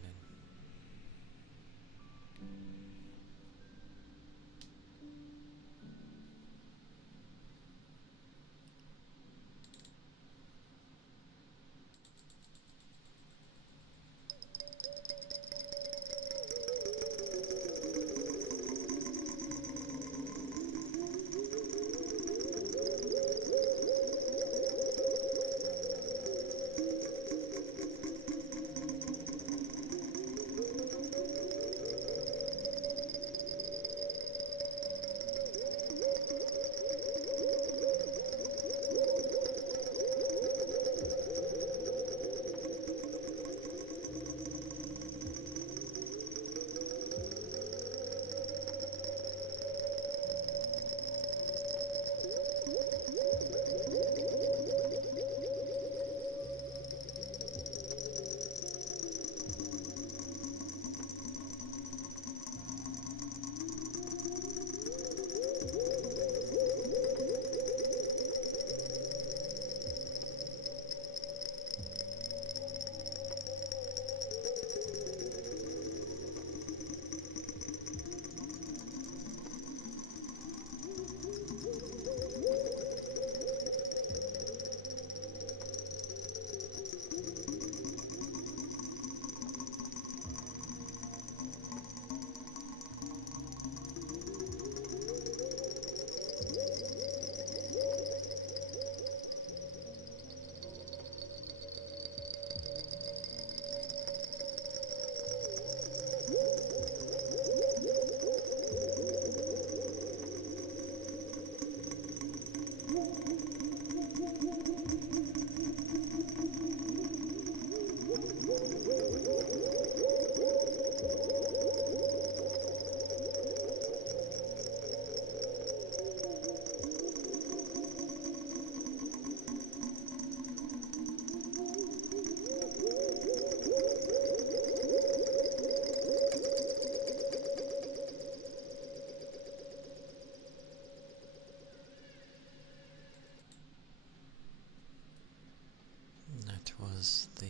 That was the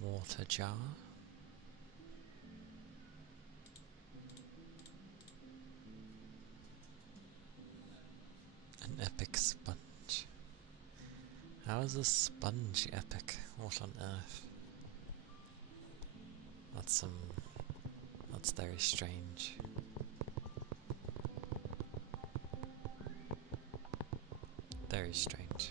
water jar. An epic sponge. How is a sponge epic? What on earth? That's very strange. Very strange.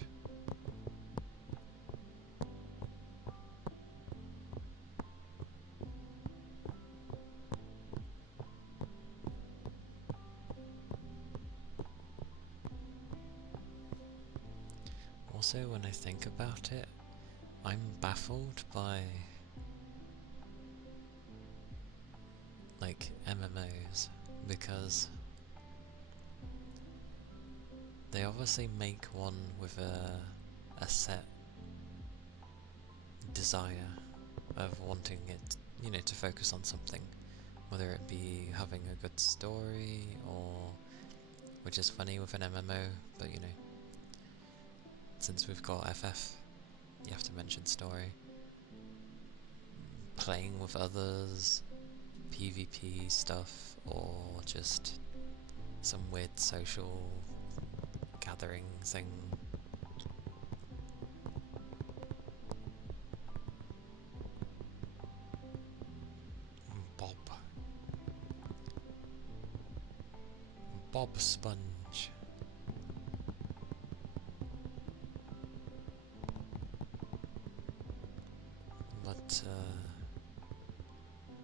Also, when I think about it, I'm baffled by like MMOs because they obviously make one with a set desire of wanting it, you know, to focus on something, whether it be having a good story or which is funny with an MMO, but you know, since we've got FF, you have to mention story. Playing with others, PvP stuff, or just some weird social gathering thing. Bob Sponge. But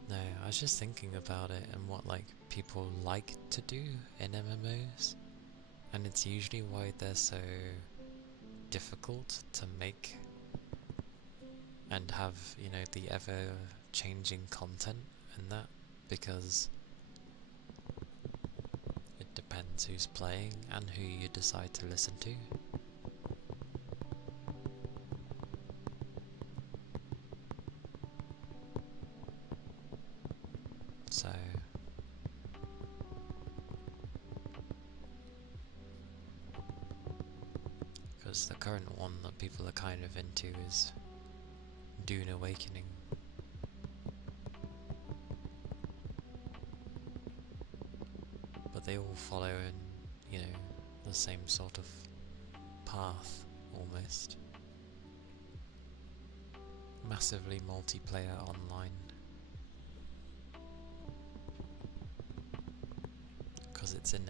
no, I was just thinking about it and what like people like to do in MMOs, and it's usually why they're so difficult to make and have, you know, the ever changing content and that, because it depends who's playing and who you decide to listen to. So because the current one that people are kind of into is Dune Awakening. But they all follow in, you know, the same sort of path, almost. Massively multiplayer online. Because it's in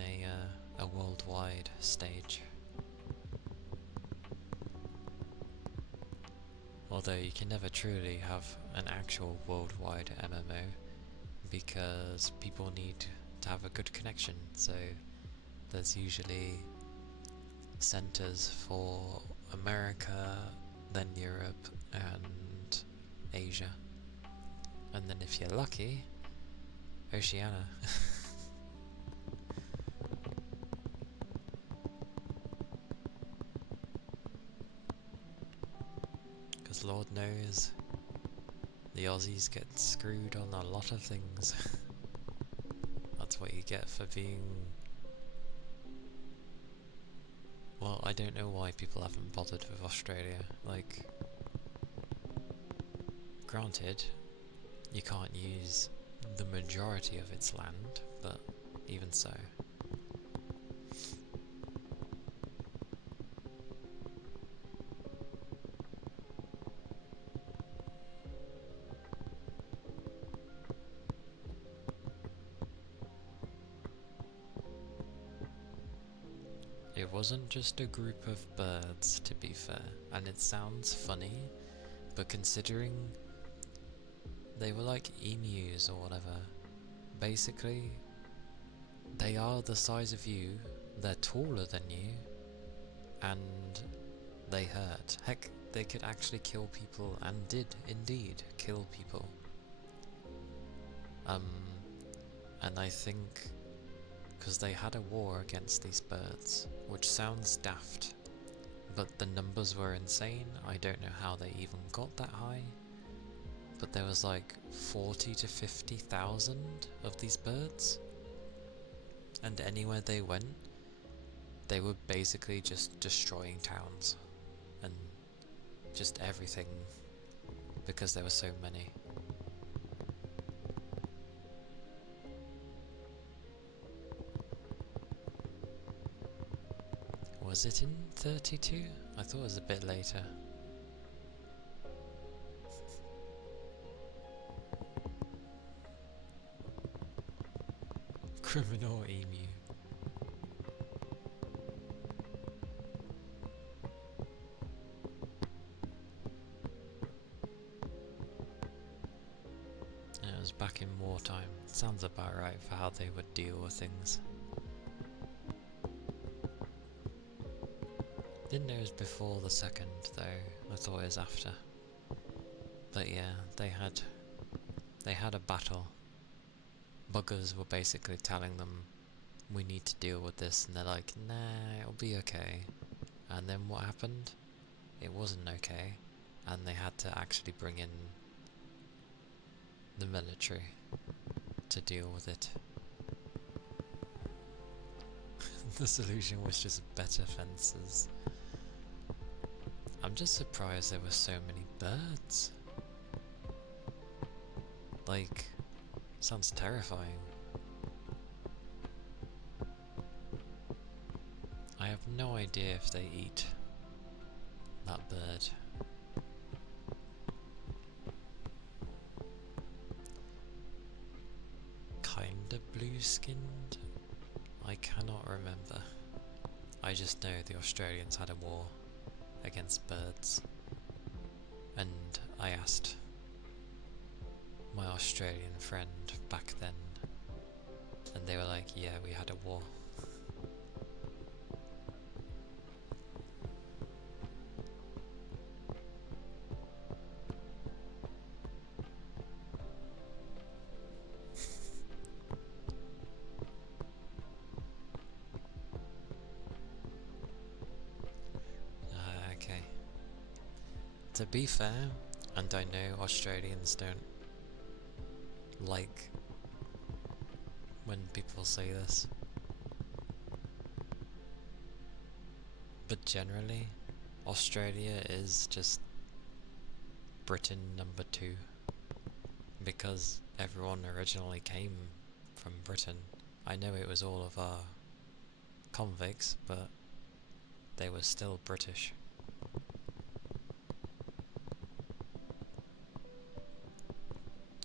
a worldwide stage. Although you can never truly have an actual worldwide MMO, because people need to have a good connection, so there's usually centers for America, then Europe and Asia, and then if you're lucky, Oceania. Because Lord knows the Aussies get screwed on a lot of things. That's what you get for being... Well, I don't know why people haven't bothered with Australia. Like, granted, you can't use the majority of its land, but even so. It wasn't just a group of birds, to be fair, and it sounds funny, but considering they were like emus or whatever, basically they are the size of you, they're taller than you, and they hurt. Heck, they could actually kill people, and did indeed kill people. And I think because they had a war against these birds, which sounds daft, but the numbers were insane. I don't know how they even got that high, but there was like 40 to 50,000 of these birds, and anywhere they went, they were basically just destroying towns and just everything, because there were so many. Was it in 32? I thought it was a bit later. Criminal emu. It was back in wartime. Sounds about right for how they would deal with things. Didn't know it was before the second though, I thought it was after. But yeah, they had a battle. Buggers were basically telling them, we need to deal with this, and they're like, nah, it'll be okay. And then what happened? It wasn't okay, and they had to actually bring in the military to deal with it. The solution was just better fences. I'm just surprised there were so many birds. Like, sounds terrifying. I have no idea if they eat that bird. Kinda blue-skinned, I cannot remember. I just know the Australians had a war against birds, and I asked my Australian friend back then, and they were like, yeah, we had a war. Okay. To be fair, and I know Australians don't like when people say this, but generally, Australia is just Britain #2, because everyone originally came from Britain. I know it was all of our convicts, but they were still British.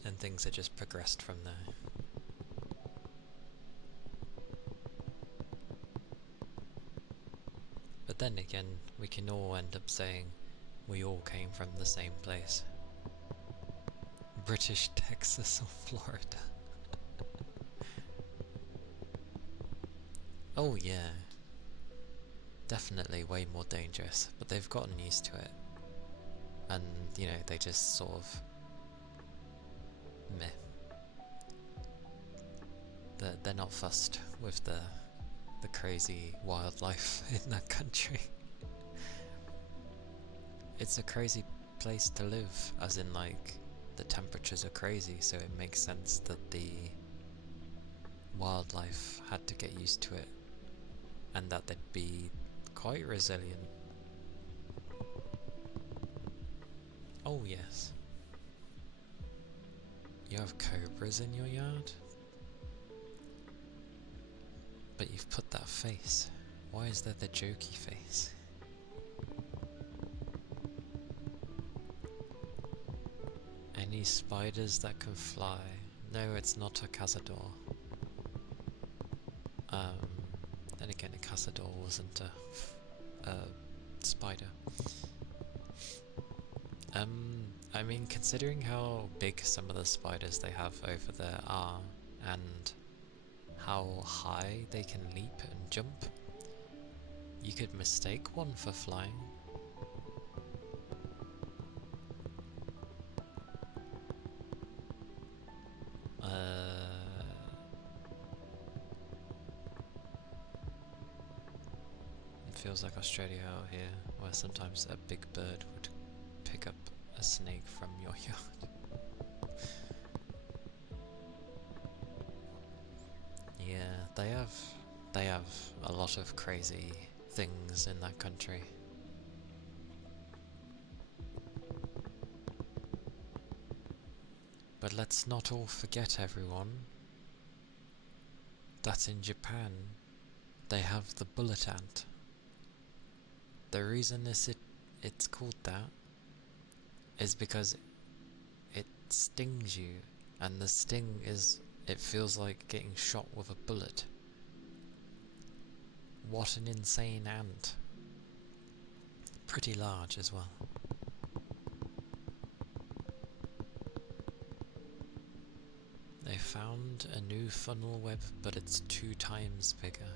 And things had just progressed from there. But then again, we can all end up saying we all came from the same place. British Texas or Florida. Oh yeah. Definitely way more dangerous, but they've gotten used to it. And, you know, they just sort of meh. They're not fussed with the crazy wildlife in that country. It's a crazy place to live, as in like the temperatures are crazy, so it makes sense that the wildlife had to get used to it and that they'd be quite resilient. Oh yes. You have cobras in your yard? But you've put that face. Why is there the jokey face? Any spiders that can fly? No, it's not a cazador. Then again, a cazador wasn't a spider. I mean, considering how big some of the spiders they have over there are, and how high they can leap and jump, you could mistake one for flying. It feels like Australia out here, where sometimes a big bird would pick up a snake from your yard. Yeah, they have a lot of crazy things in that country. But let's not all forget, everyone, that in Japan they have the bullet ant. The reason it's called that is because it stings you, and the sting is, it feels like getting shot with a bullet. What an insane ant. Pretty large as well. They found a new funnel web, but it's 2 times bigger.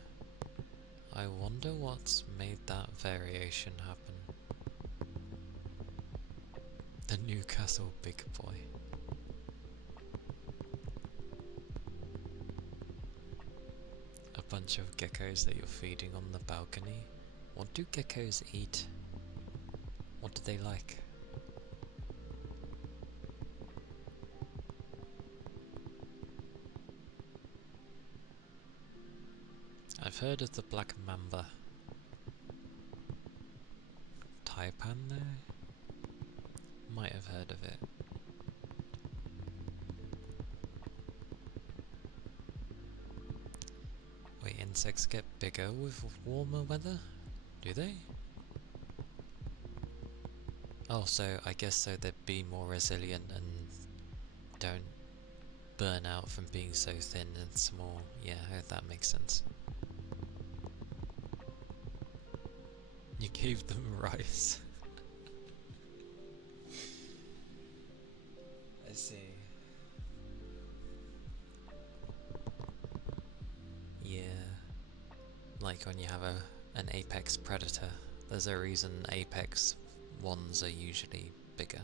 I wonder what's made that variation happen. The Newcastle big boy. A bunch of geckos that you're feeding on the balcony. What do geckos eat? What do they like? I've heard of the black mamba. Taipan there? Might have heard of it. Wait, insects get bigger with warmer weather? Do they? Oh, so I guess so they'd be more resilient and don't burn out from being so thin and small. Yeah, that makes sense. gave them rice. I see. Yeah. Like when you have an apex predator, there's a reason apex ones are usually bigger.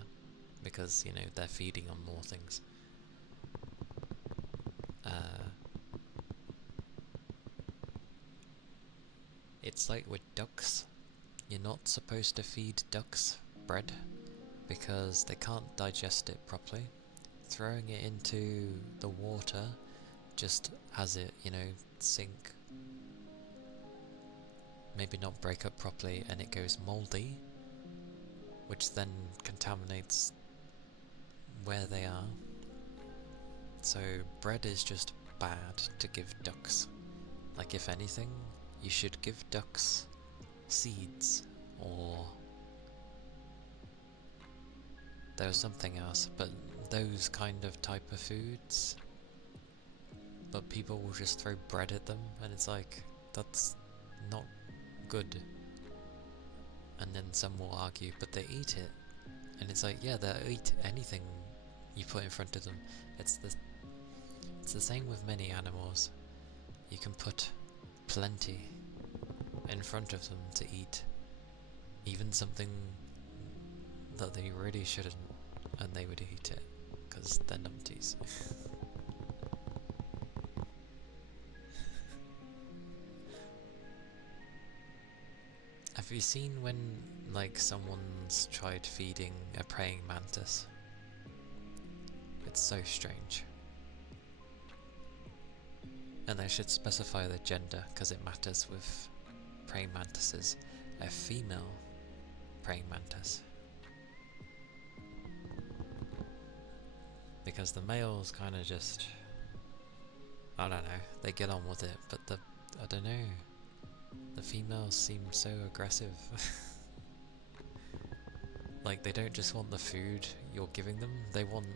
Because, you know, they're feeding on more things. It's like with ducks. You're not supposed to feed ducks bread because they can't digest it properly. Throwing it into the water just has it, you know, sink, maybe not break up properly, and it goes mouldy, which then contaminates where they are. So bread is just bad to give ducks. Like, if anything, you should give ducks seeds, or there was something else, but those kind of type of foods. But people will just throw bread at them, and it's like, that's not good. And then some will argue, but they eat it. And it's like, yeah, they'll eat anything you put in front of them. It's the same with many animals. You can put plenty in front of them to eat, even something that they really shouldn't, and they would eat it, because they're numpties. Have you seen when, like, someone's tried feeding a praying mantis? It's so strange. And they should specify the gender, because it matters with praying mantises. A female praying mantis. Because the males kind of just, I don't know, they get on with it, but I don't know, the females seem so aggressive. Like, they don't just want the food you're giving them, they want,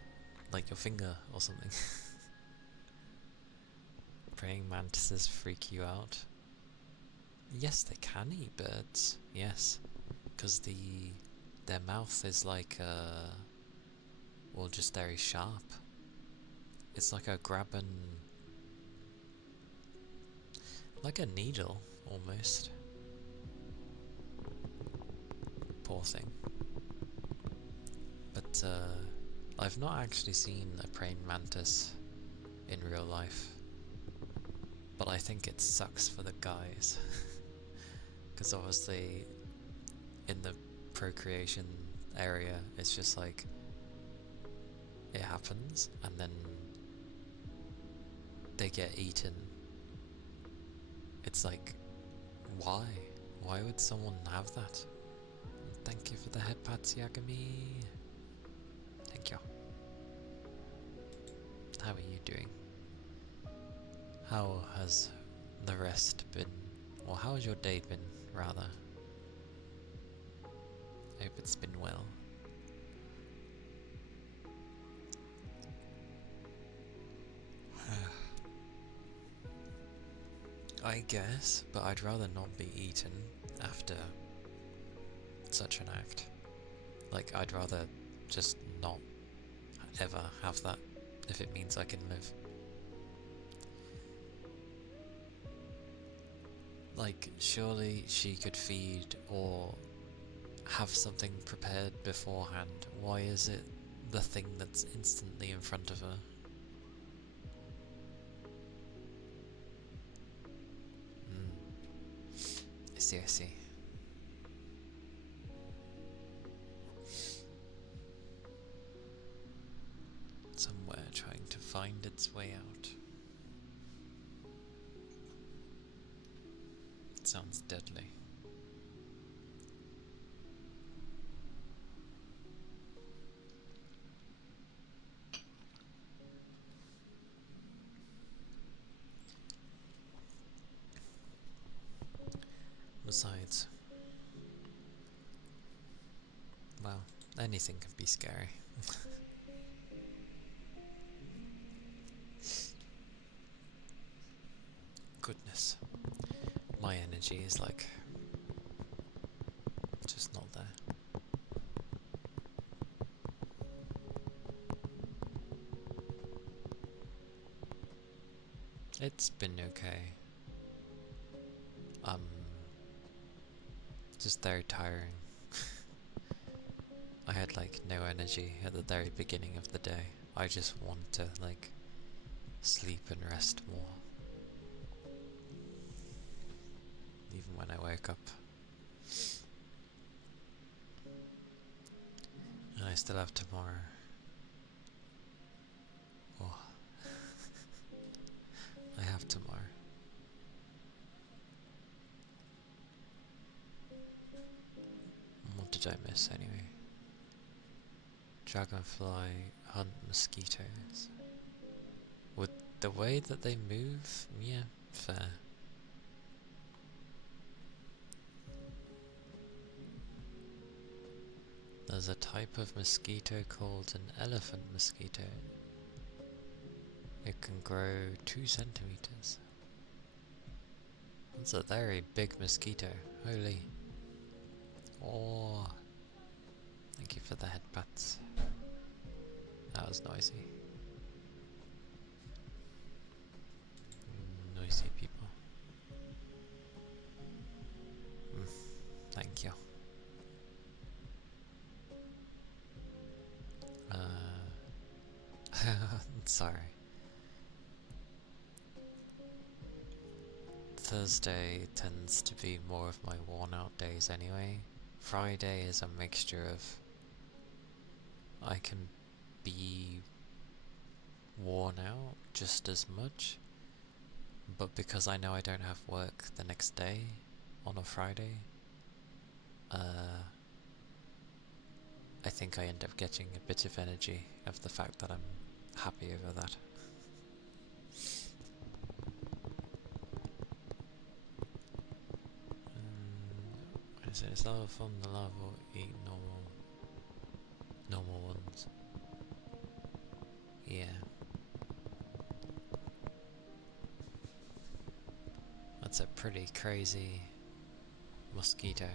like, your finger or something. Praying mantises freak you out? Yes, they can eat birds, yes. Because their mouth is like well, just very sharp. It's like a like a needle, almost. Poor thing. But I've not actually seen a praying mantis in real life. But I think it sucks for the guys. Because obviously, in the procreation area, it's just like, it happens, and then they get eaten. It's like, why? Why would someone have that? Thank you for the head pats, Yagami. Thank you. How are you doing? How has the rest been? Or how has your day been, rather? I hope it's been well. I guess, but I'd rather not be eaten after such an act. Like, I'd rather just not ever have that, if it means I can live. Like, surely she could feed or have something prepared beforehand. Why is it the thing that's instantly in front of her? I see. Somewhere trying to find its way out. It sounds deadly. Besides, well, anything can be scary. Goodness. My energy is like It's been okay. Just very tiring. I had like no energy at the very beginning of the day. I just want to like sleep and rest more. Even when I wake up. And I still have tomorrow. Oh. I have tomorrow. What did I miss anyway? Dragonfly hunt mosquitoes. With the way that they move, yeah, fair. There's a type of mosquito called an elephant mosquito. It can grow 2 centimeters. That's a very big mosquito. Holy. Oh. Thank you for the headbutts. That was noisy. Noisy people. Thank you. Sorry. Thursday tends to be more of my worn out days anyway. Friday is a mixture of I can be worn out just as much, but because I know I don't have work the next day on a Friday, I think I end up getting a bit of energy of the fact that I'm happy over that. Is lava from the lava or eat normal ones? Yeah. That's a pretty crazy mosquito.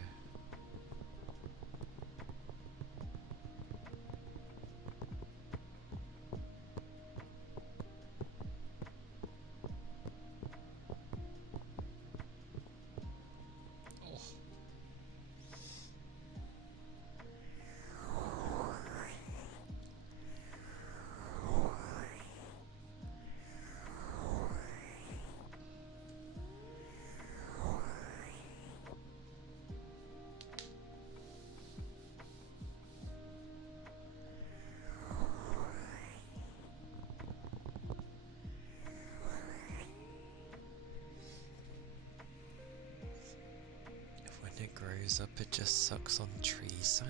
When it grows up, it just sucks on tree sap?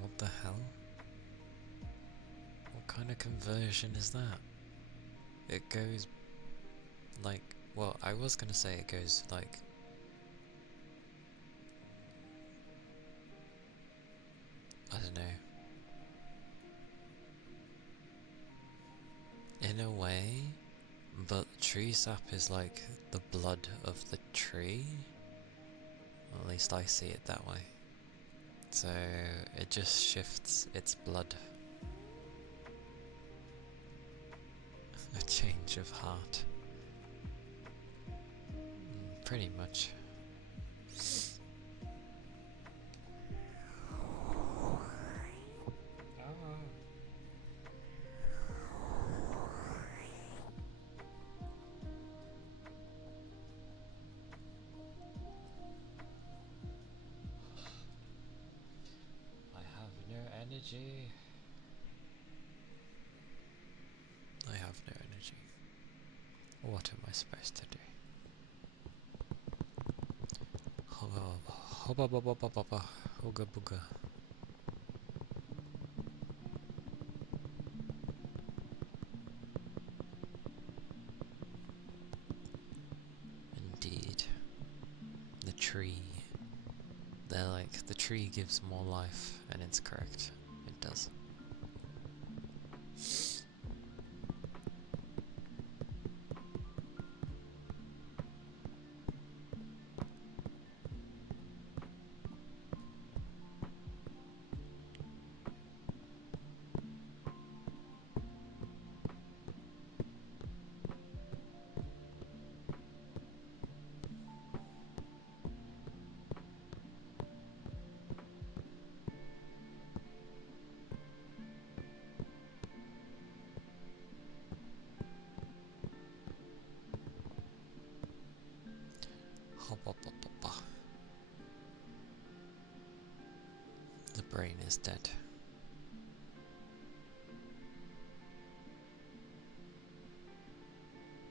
What the hell? What kind of conversion is that? It goes like, well, I was gonna say it goes like, I don't know. In a way, but tree sap is like the blood of the tree. At least I see it that way. So it just shifts its blood. A change of heart. Pretty much. I have no energy. I have no energy. What am I supposed to do? Hobba bobba bobba hooga booga. Indeed. The tree. They're like, the tree gives more life, and it's correct. It does. The brain is dead.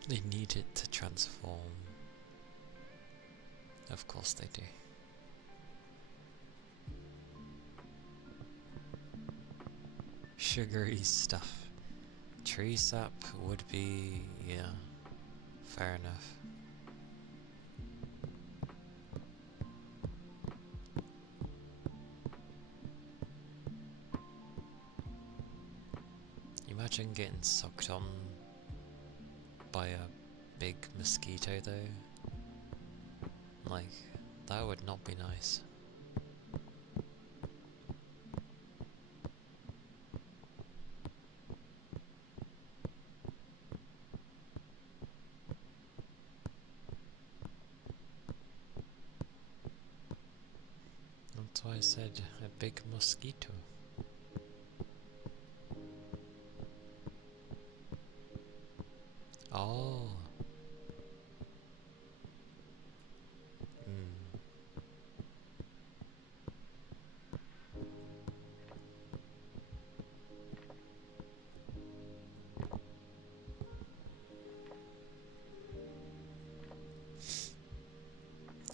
They need it to transform. Of course they do. Sugary stuff. Tree sap would be, yeah, fair enough. Imagine getting sucked on by a big mosquito though. Like, that would not be nice. That's why I said a big mosquito. Oh.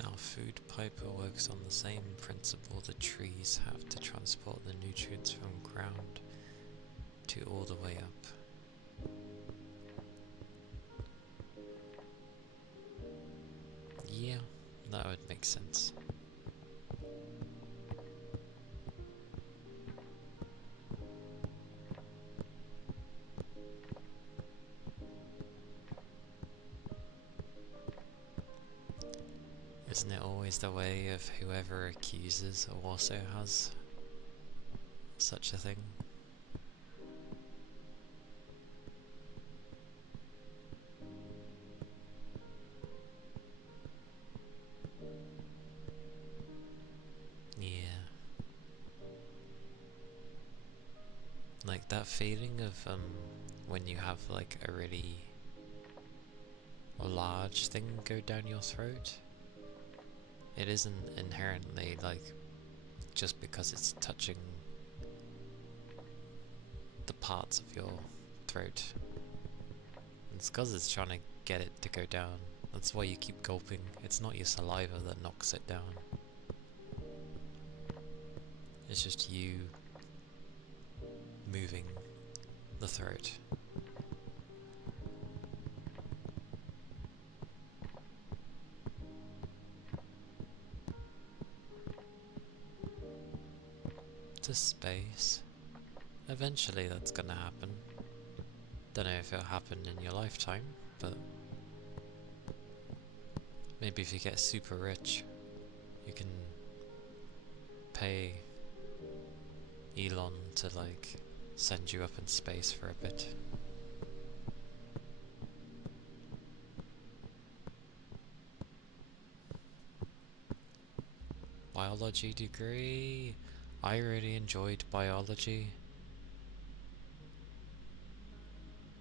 Our food piper works on the same principle the trees have to transport the nutrients from ground to all the way up. Yeah, that would make sense. Isn't it always the way of whoever accuses also has such a thing? Yeah. Like that feeling of when you have like a really large thing go down your throat. It isn't inherently like just because it's touching the parts of your throat. It's because it's trying to get it to go down. That's why you keep gulping. It's not your saliva that knocks it down. It's just you moving the throat. To space. Eventually that's gonna happen. Don't know if it'll happen in your lifetime, but maybe if you get super rich, you can pay Elon to like send you up in space for a bit. Biology degree. I really enjoyed biology.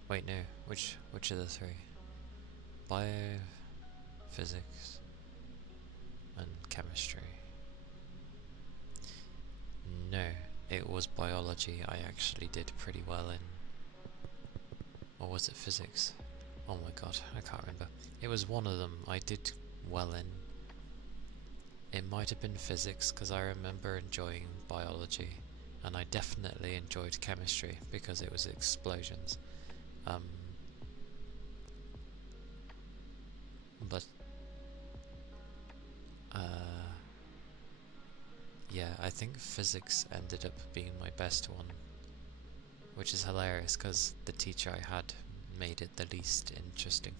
Wait, no. Which of the three? Bio, physics, and chemistry. No, it was biology I actually did pretty well in. Or was it physics? Oh my god, I can't remember. It was one of them I did well in. It might have been physics because I remember enjoying biology, and I definitely enjoyed chemistry because it was explosions. But yeah, I think physics ended up being my best one, which is hilarious because the teacher I had made it the least interesting.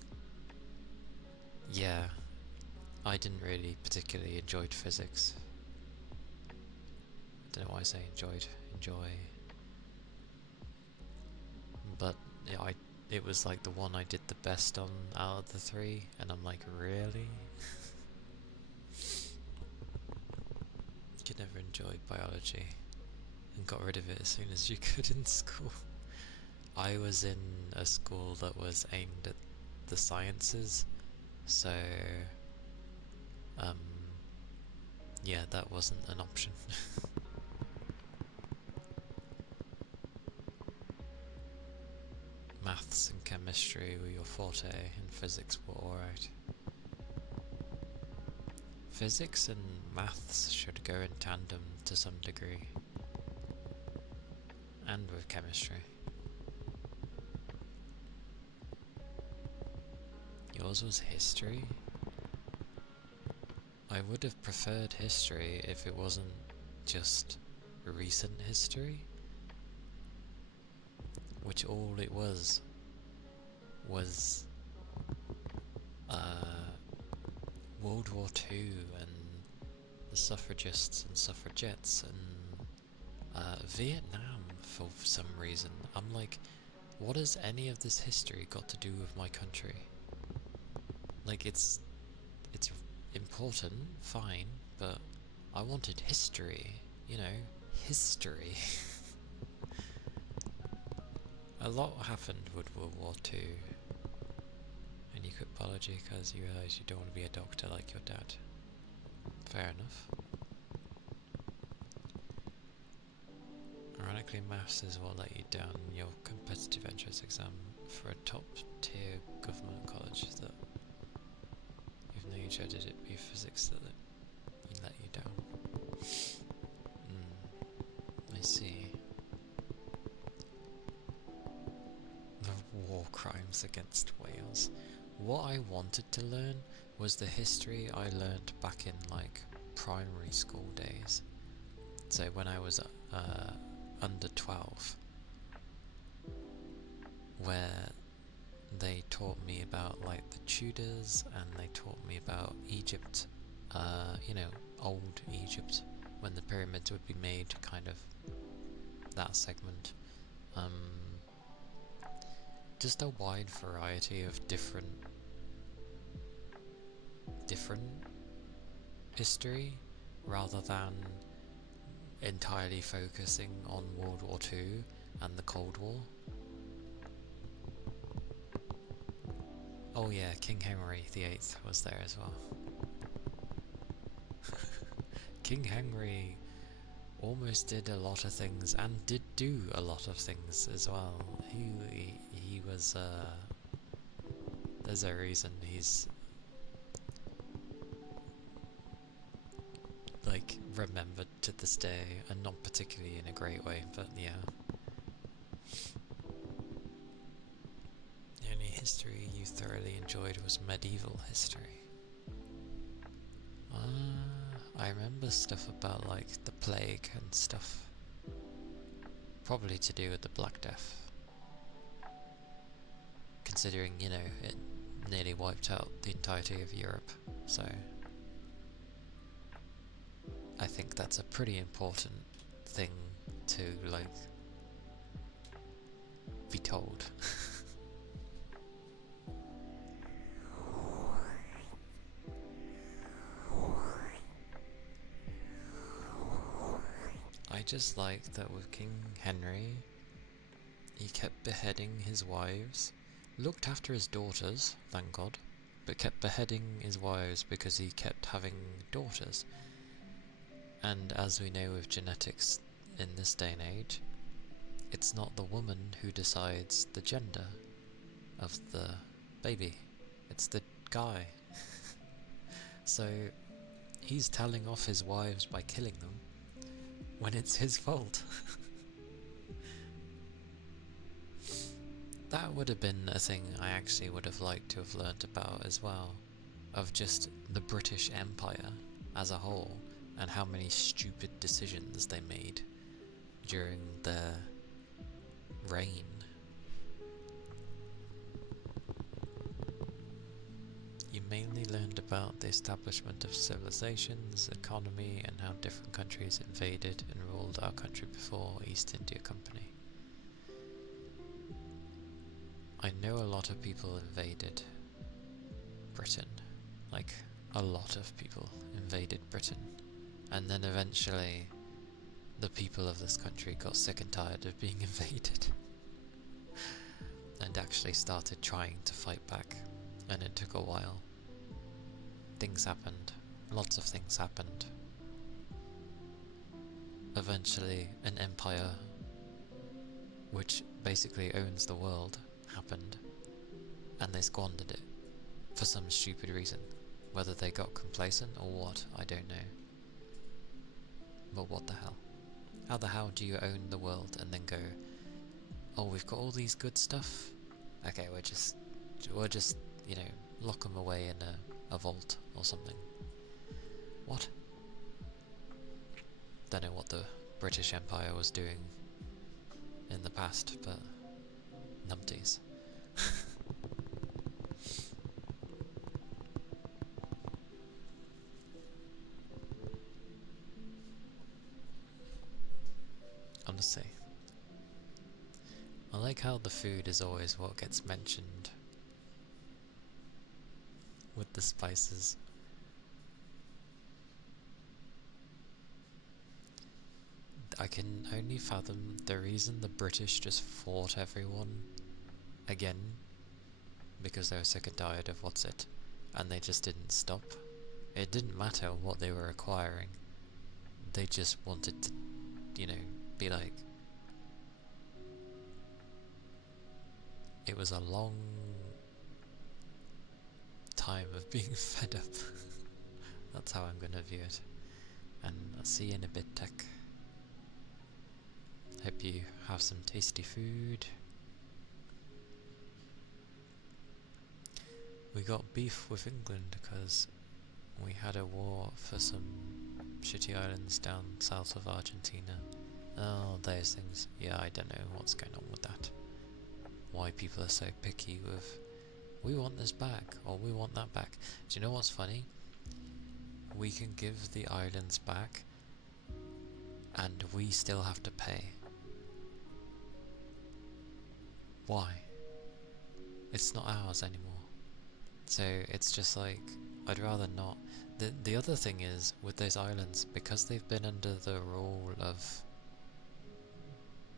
Yeah, I didn't really particularly enjoy physics. I don't know why I say enjoy. But yeah, it was like the one I did the best on out of the three, and I'm like, really? Could never enjoy biology, and got rid of it as soon as you could in school. I was in a school that was aimed at the sciences, so Yeah, that wasn't an option. Maths and chemistry were your forte, and physics were alright. Physics and maths should go in tandem to some degree. And with chemistry. Yours was history? I would have preferred history if it wasn't just recent history, which all it was World War II and the suffragists and suffragettes and Vietnam for some reason. I'm like, what has any of this history got to do with my country? Like, it's important, fine, but I wanted history, you know, history. A lot happened with World War II, and you quit biology because you realise you don't want to be a doctor like your dad. Fair enough. Ironically, maths is what let you down in your competitive entrance exam for a top tier government college that, even though you dreaded it, be physics that you let you down. I see. The war crimes against Wales. What I wanted to learn was the history I learned back in like primary school days. So when I was under 12, where they taught me about like the Tudors, and they taught me about Egypt, you know, old Egypt, when the pyramids would be made, kind of that segment. Just a wide variety of different history, rather than entirely focusing on World War II and the Cold War. Oh yeah, King Henry VIII was there as well. King Henry almost did a lot of things, and did do a lot of things as well. He was, there's a reason he's like remembered to this day, and not particularly in a great way, but yeah. The only history you thoroughly enjoyed was medieval history. I remember stuff about like the plague and stuff. Probably to do with the Black Death. Considering, you know, it nearly wiped out the entirety of Europe, so I think that's a pretty important thing to, like, be told. I just like that with King Henry, he kept beheading his wives, looked after his daughters, thank God, but kept beheading his wives because he kept having daughters. And as we know with genetics in this day and age, it's not the woman who decides the gender of the baby, it's the guy. So he's telling off his wives by killing them when it's his fault. That would have been a thing I actually would have liked to have learnt about as well, of just the British Empire as a whole, and how many stupid decisions they made during their reign. You mainly learned about the establishment of civilizations, economy, and how different countries invaded and ruled our country before East India Company. I know a lot of people invaded Britain, like a lot of people invaded Britain, and then eventually the people of this country got sick and tired of being invaded and actually started trying to fight back, and it took a while. Things happened, lots of things happened. Eventually, an empire, which basically owns the world, happened, and they squandered it for some stupid reason. Whether they got complacent or what, I don't know. But what the hell? How the hell do you own the world and then go, oh, we've got all these good stuff? Okay, we'll just, you know, lock them away in a vault or something. What? Don't know what the British Empire was doing in the past, but numpties. Honestly, I like how the food is always what gets mentioned with the spices. I can only fathom the reason the British just fought everyone again, because they were sick and tired of what's it, and they just didn't stop. It didn't matter what they were acquiring, they just wanted to, you know, be like, it was a long time of being fed up. That's how I'm gonna view it. And I'll see you in a bit, Tech. Hope you have some tasty food. We got beef with England because we had a war for some shitty islands down south of Argentina. Oh, those things. Yeah, I don't know what's going on with that. Why people are so picky with, we want this back, or we want that back. Do you know what's funny? We can give the islands back, and we still have to pay. Why? It's not ours anymore. So it's just like, I'd rather not. The other thing is, with those islands, because they've been under the rule of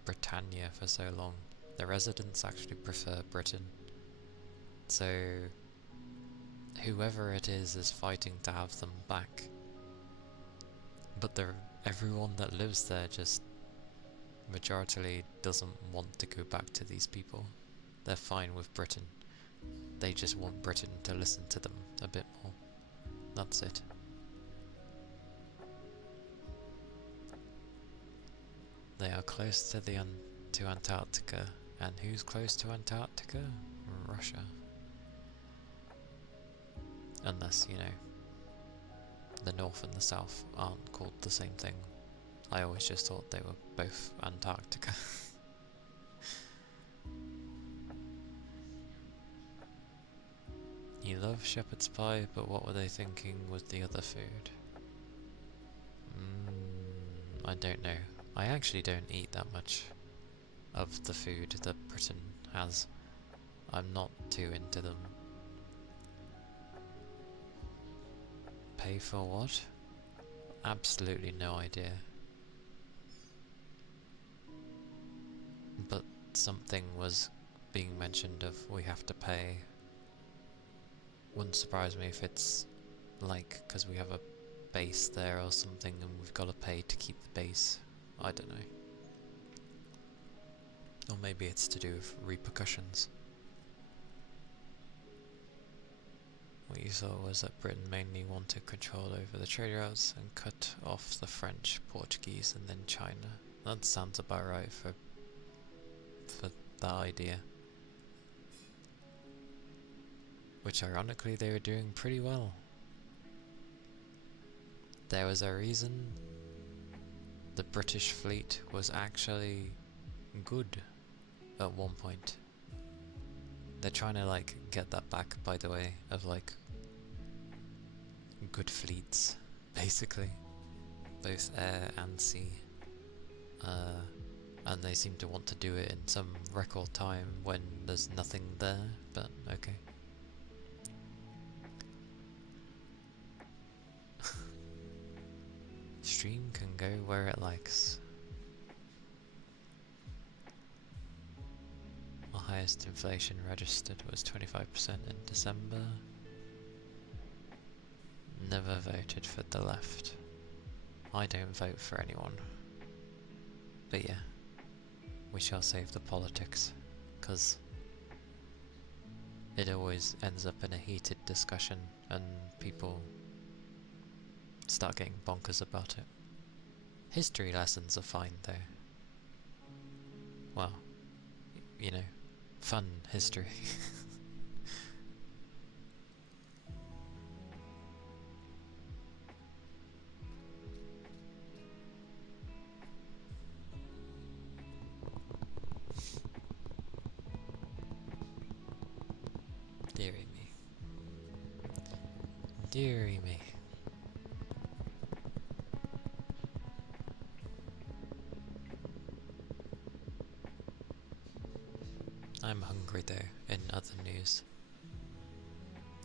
Britannia for so long, the residents actually prefer Britain. So whoever it is fighting to have them back. But everyone that lives there just majority doesn't want to go back to these people. They're fine with Britain. They just want Britain to listen to them a bit more. That's it. They are close to to Antarctica, and who's close to Antarctica? Russia. Unless, you know, the North and the South aren't called the same thing. I always just thought they were both Antarctica. You love shepherd's pie, but what were they thinking with the other food? I don't know. I actually don't eat that much of the food that Britain has. I'm not too into them. Pay for what? Absolutely no idea. But something was being mentioned of we have to pay. Wouldn't surprise me if it's like because we have a base there or something and we've got to pay to keep the base. I don't know. Or maybe it's to do with repercussions. What you saw was that Britain mainly wanted control over the trade routes and cut off the French, Portuguese and then China. That sounds about right for that idea. Which ironically they were doing pretty well. There was a reason the British fleet was actually good at one point. They're trying to like get that back, by the way, of like good fleets, basically, both air and sea. And they seem to want to do it in some record time when there's nothing there, but okay. Stream can go where it likes. The highest inflation registered was 25% in December. never voted for the left. I don't vote for anyone. But yeah, we shall save the politics, because it always ends up in a heated discussion and people start getting bonkers about it. History lessons are fine though. Well, you know, fun history. Dearie me. Dearie me. I'm hungry though, in other news.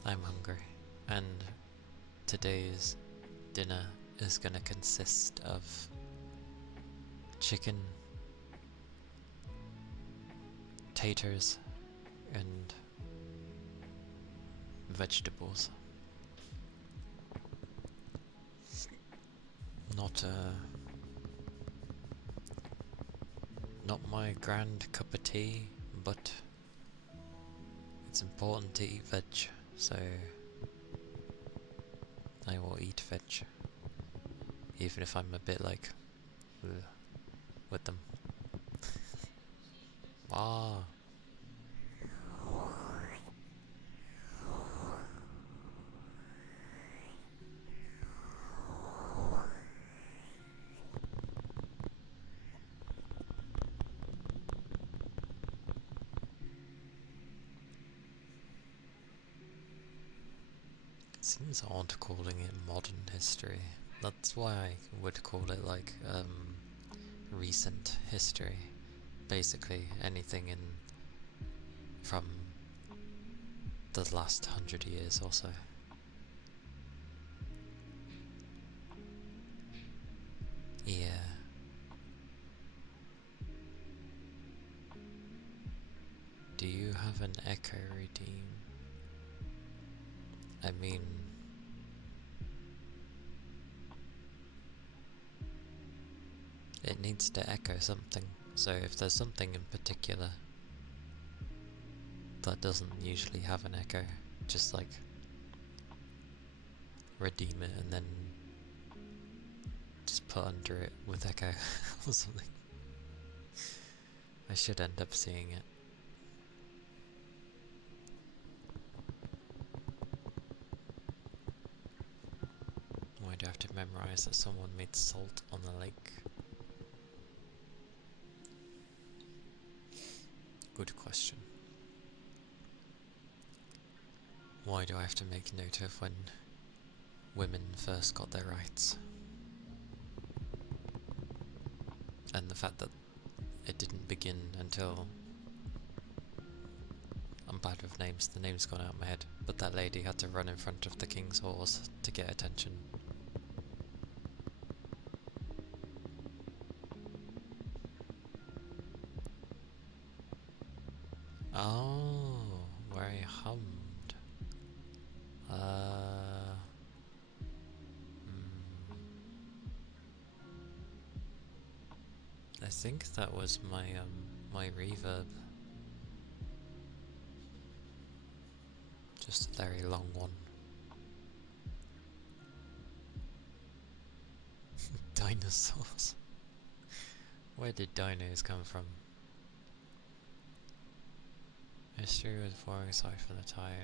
I'm hungry. And today's dinner is gonna consist of chicken, taters, and vegetables. Not my grand cup of tea, but it's important to eat veg, so I will eat veg, even if I'm a bit like ugh, with them. Ah. It seems odd calling it modern history. That's why I would call it like recent history. Basically anything in from the last 100 years or so. Yeah. Do you have an echo redeem? I mean, it needs to echo something, so if there's something in particular that doesn't usually have an echo, just like redeem it and then just put under it with echo or something. I should end up seeing it. Why do I have to memorize that someone made salt on the lake? Good question. Why do I have to make note of when women first got their rights? And the fact that it didn't begin until... I'm bad with names, the name's gone out of my head, but that lady had to run in front of the king's horse to get attention. Oh, where I hummed. I think that was my reverb. Just a very long one. Dinosaurs. Where did dinos come from? History was boring aside from the time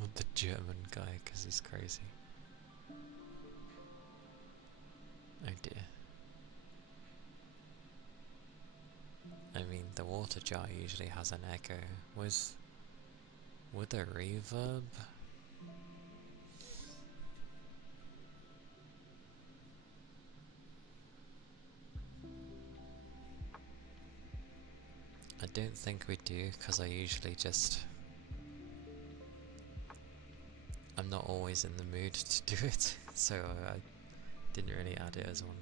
with the German guy, because he's crazy. Oh dear. I mean, the water jar usually has an echo. With a reverb? I don't think we do, because I usually just... I'm not always in the mood to do it, so I didn't really add it as one.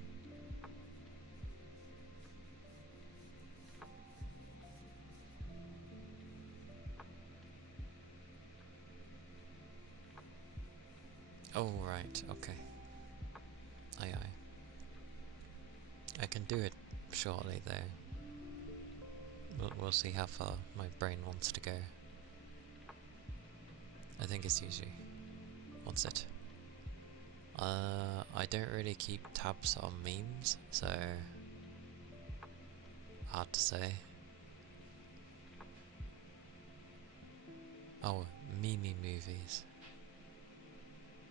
Oh, right, okay. Aye, aye. I can do it shortly, though. We'll see how far my brain wants to go. I think it's usually... What's it? I don't really keep tabs on memes, so... Hard to say. Oh, meme movies.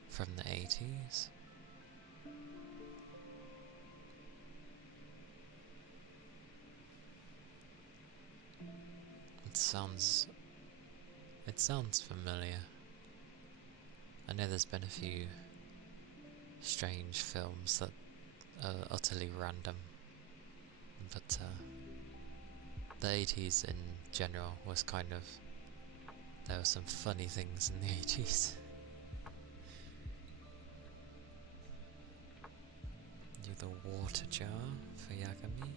From the 80s? It sounds familiar. I know there's been a few strange films that are utterly random, but the 80s in general was kind of... There were some funny things in the 80s. Do the water jar for Yagami.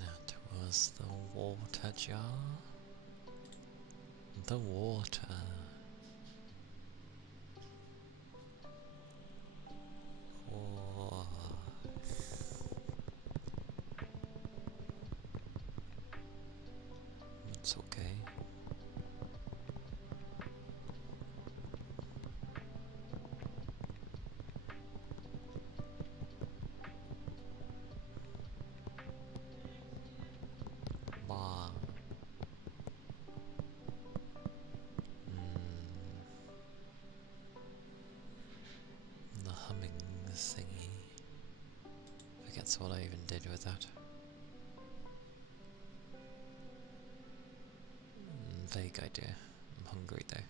That was the water jar. The water. Oh. It's okay. Bah. The humming thingy. Forgets what I even did with that. Vague idea. I'm hungry though.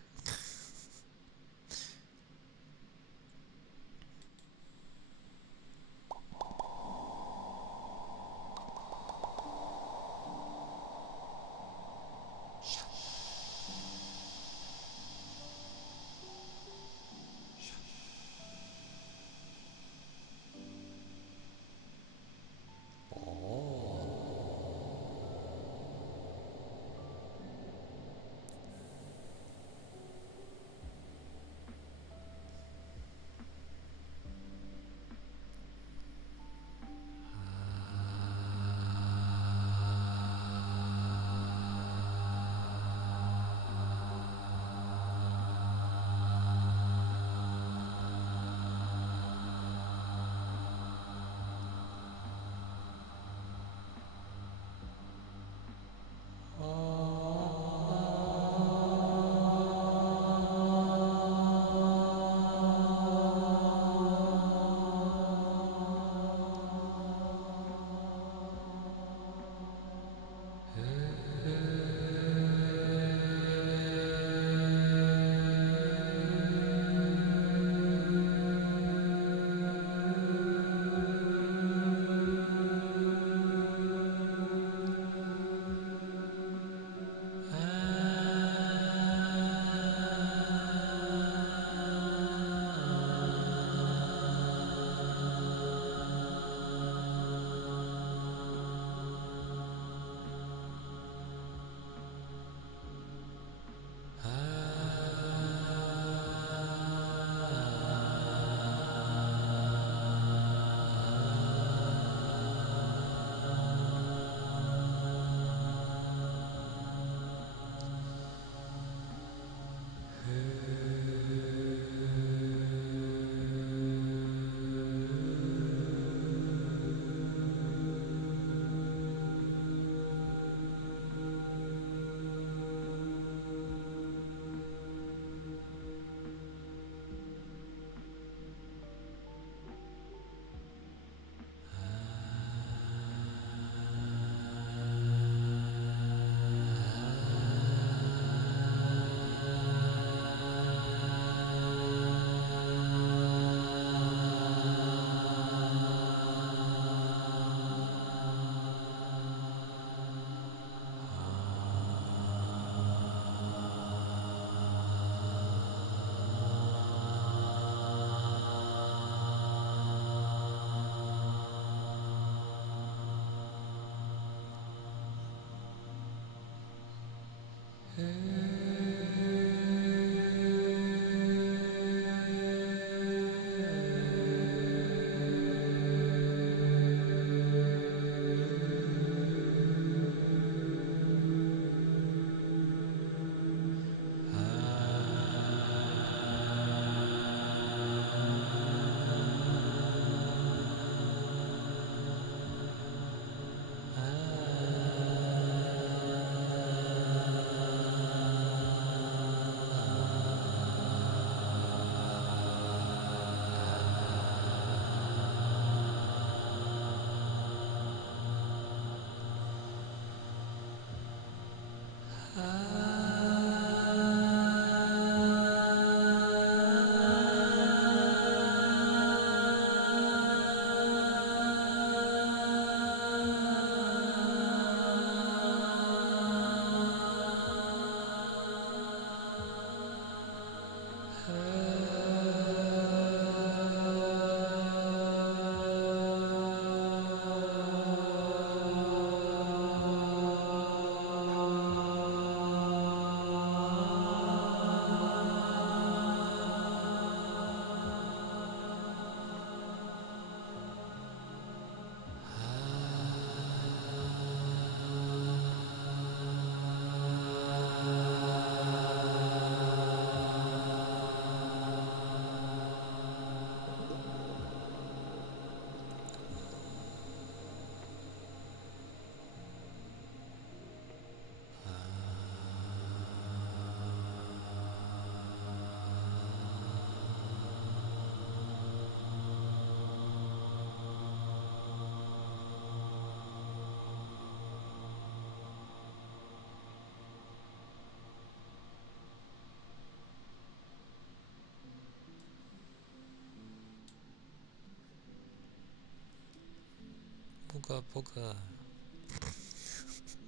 Booga booga.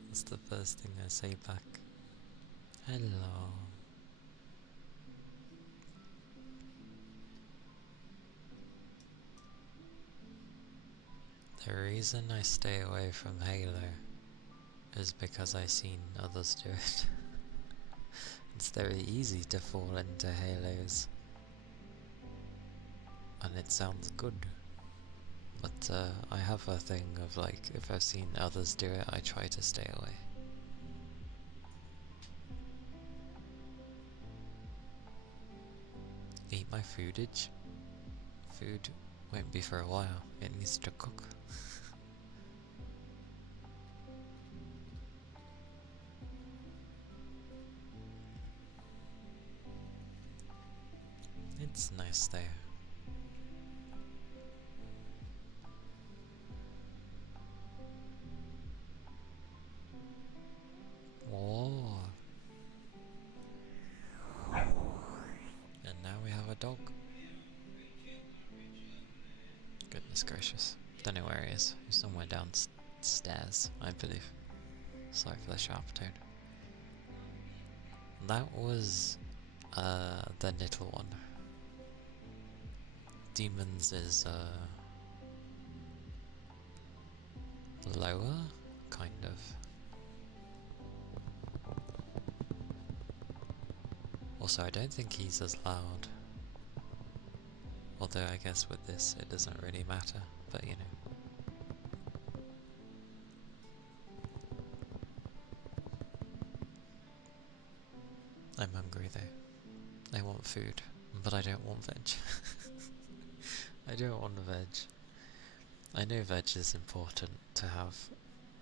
That's the first thing I say back. Hello. The reason I stay away from Halo is because I've seen others do it. It's very easy to fall into Halos, and it sounds good. But I have a thing of like, if I've seen others do it, I try to stay away. Eat my foodage. Food won't be for a while, it needs to cook. It's nice there. Oh. And now we have a dog. Goodness gracious. Don't know where he is. He's somewhere downstairs, I believe. Sorry for the sharp tone. That was the little one. Demons is lower, kind of. Also, I don't think he's as loud. Although I guess with this it doesn't really matter, but you know. I'm hungry though. I want food, but I don't want veg. I don't want veg. I know veg is important to have,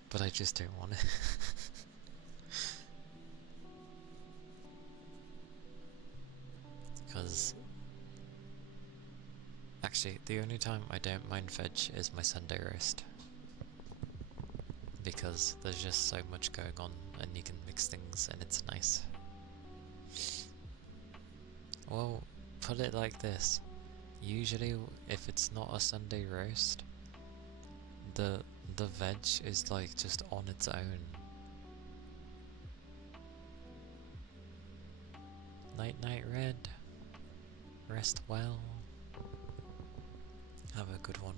but I just don't want it. Because actually, the only time I don't mind veg is my Sunday roast. Because there's just so much going on and you can mix things and it's nice. Well, put it like this. Usually, if it's not a Sunday roast, the veg is like just on its own. Night night red. Rest well. Have a good one.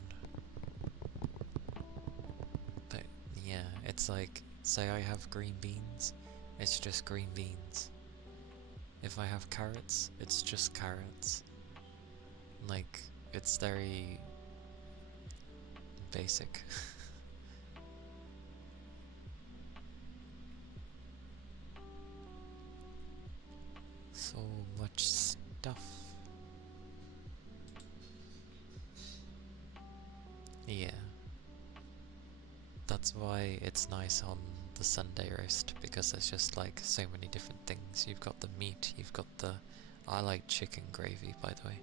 But yeah, it's like, say I have green beans, it's just green beans. If I have carrots, it's just carrots. Like, it's very basic. So much stuff. Yeah. That's why it's nice on the Sunday roast, because there's just like so many different things. You've got the meat, you've got the... I like chicken gravy, by the way.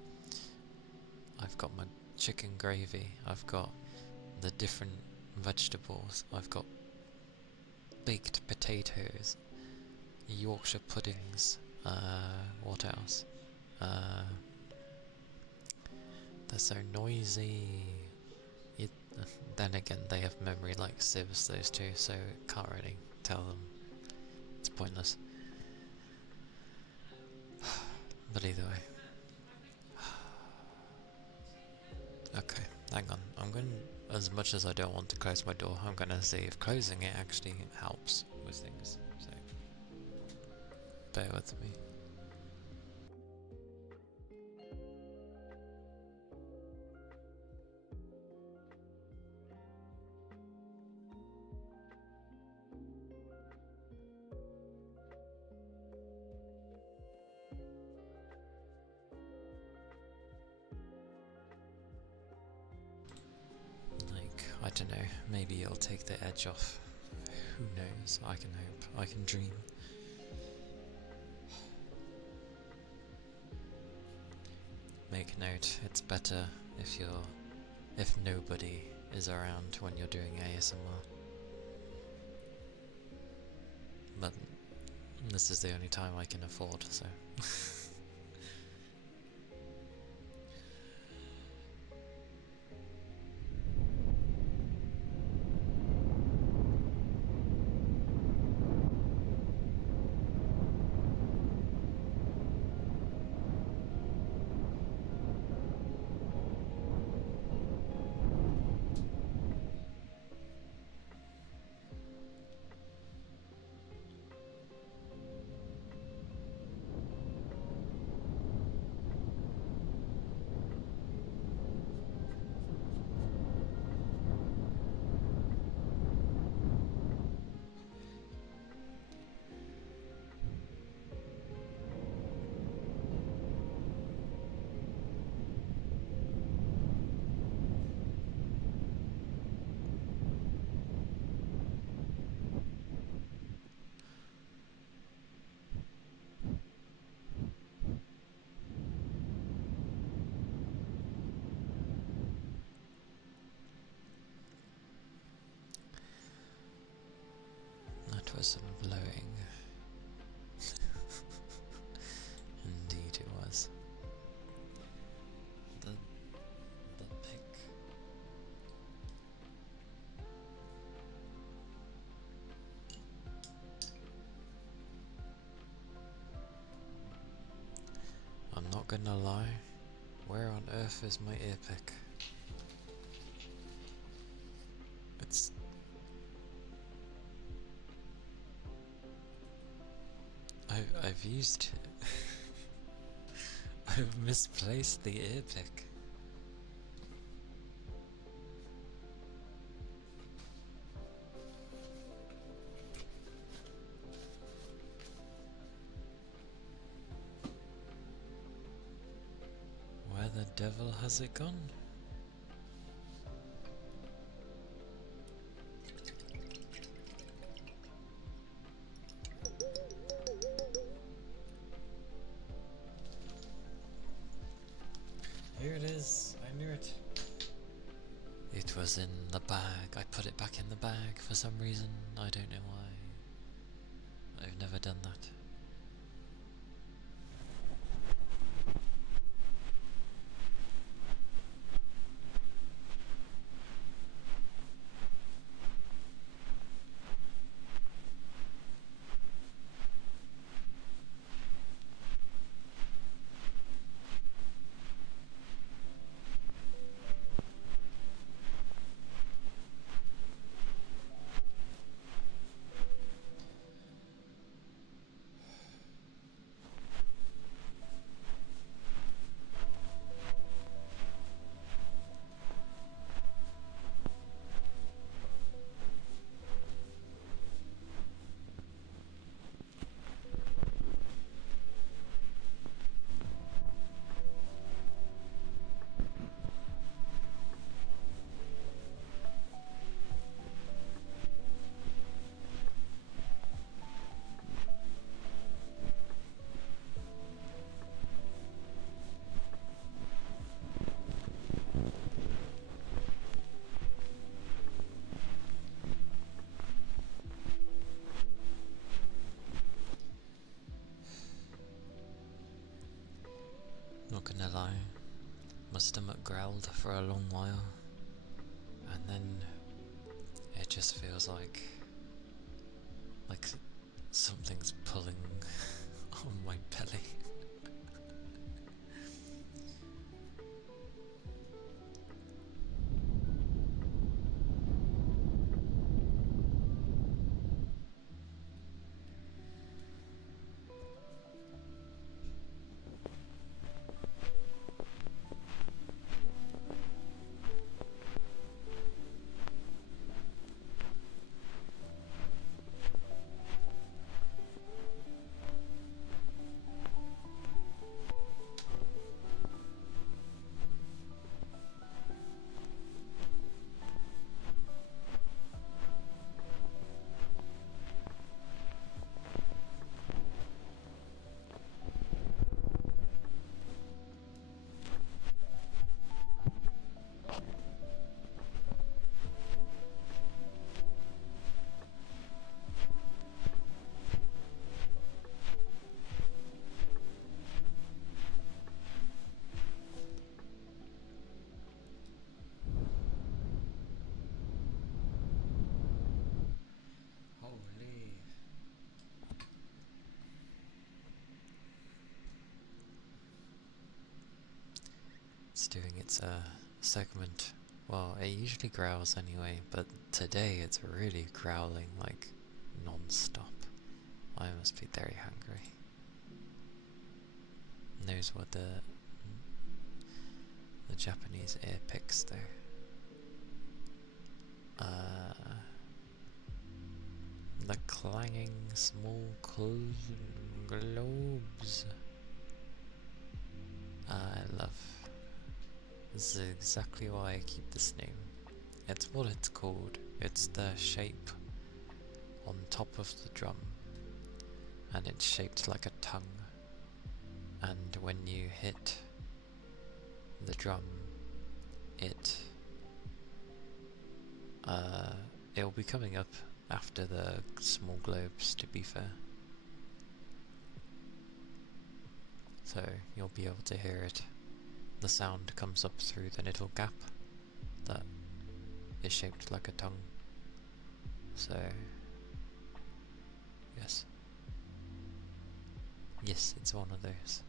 I've got my chicken gravy, I've got the different vegetables, I've got baked potatoes, Yorkshire puddings, what else? They're so noisy. You, then again, they have memory like sieves, those two, so can't really tell them. It's pointless. But either way. Okay, hang on. I'm going to, as much as I don't want to close my door, I'm going to see if closing it actually helps with things. So, bear with me. I don't know, maybe it'll take the edge off. Who knows? I can hope. I can dream. Make note, it's better if nobody is around when you're doing ASMR. But this is the only time I can afford, so... That was some blowing. Indeed it was. The pick. I'm not gonna lie, where on earth is my ear pick? It's... I've used it. I've misplaced the ear pick. Where the devil has it gone? Here it is, I knew it. It was in the bag. I put it back in the bag for some reason. I don't know why. I've never done that. Not gonna lie, my stomach growled for a long while, and then it just feels like something's pulling on my belly. Holy. It's doing its segment. Well, it usually growls anyway, but today it's really growling like non-stop. I must be very hungry. Knows what the Japanese ear picks there. The clanging small globes. I love. This is exactly why I keep this name. It's what it's called. It's the shape on top of the drum, and it's shaped like a tongue. And when you hit the drum, it'll be coming up after the small globes, to be fair. So you'll be able to hear it. The sound comes up through the little gap that is shaped like a tongue. So yes. Yes, it's one of those.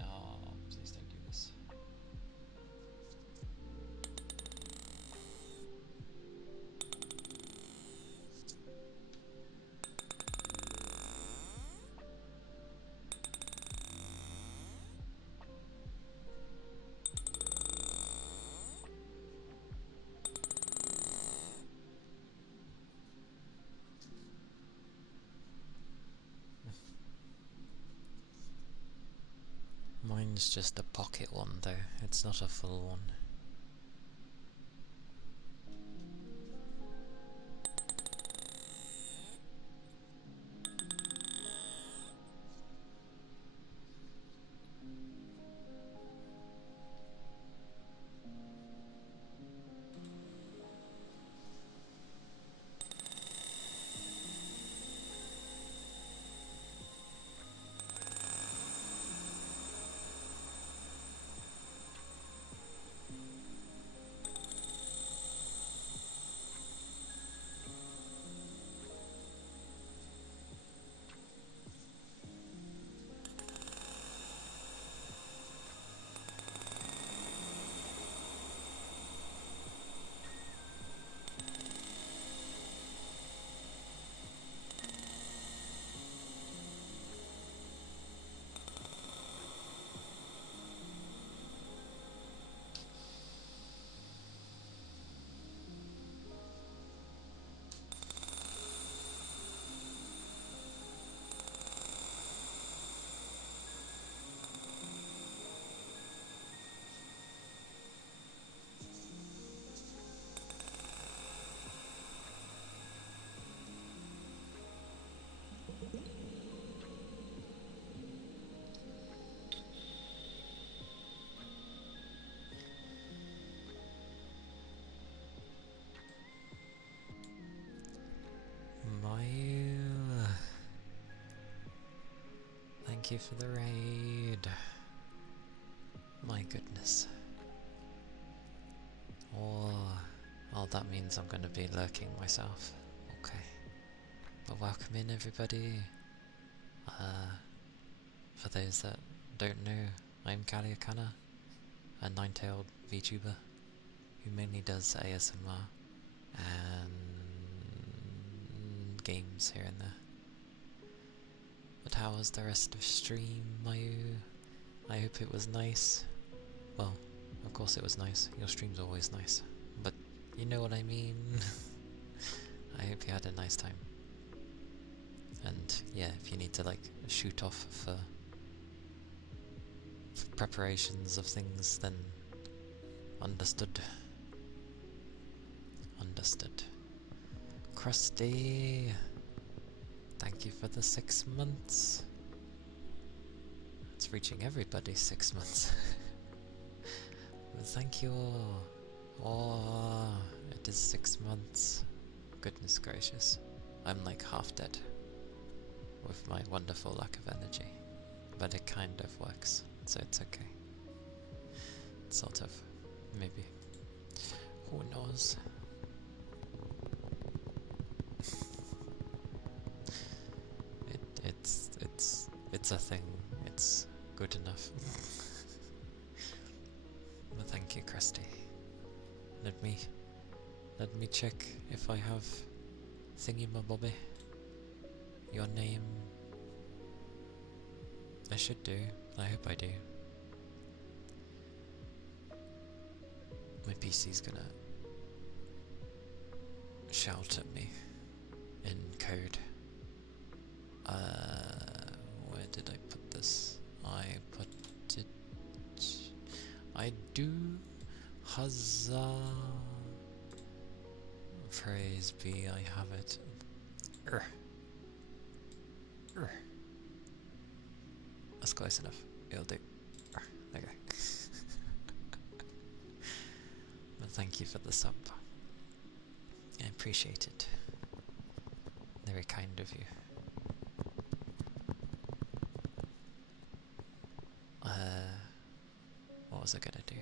Oh, please don't do this. Mine's just a pocket one though, it's not a full one. thank you for the raid. My goodness. Oh, that means I'm going to be lurking myself. Okay. But welcome in, everybody. For those that don't know, I'm Calia Kana, a nine-tailed VTuber who mainly does ASMR and games here and there. But how was the rest of stream, Mayu? I hope it was nice. Well, of course it was nice. Your stream's always nice. But you know what I mean? I hope you had a nice time. And yeah, if you need to like shoot off for preparations of things, then understood. Understood. Krusty, thank you for the 6 months. It's reaching everybody 6 months. Thank you all. Oh, it is 6 months. Goodness gracious. I'm like half dead with my wonderful lack of energy. But it kind of works, so it's okay. Sort of. Maybe. Who knows? It's a thing. It's good enough. But thank you, Krusty. Let me check if I have thingy-ma-bobby. Your name. I should do. I hope I do. My PC's gonna shout at me in code. Where did I put this? I put it. I do. Huzzah! Praise be, I have it. That's close enough. It'll do. There you go. But thank you for the sub. I appreciate it. Very kind of you. What was I gonna do?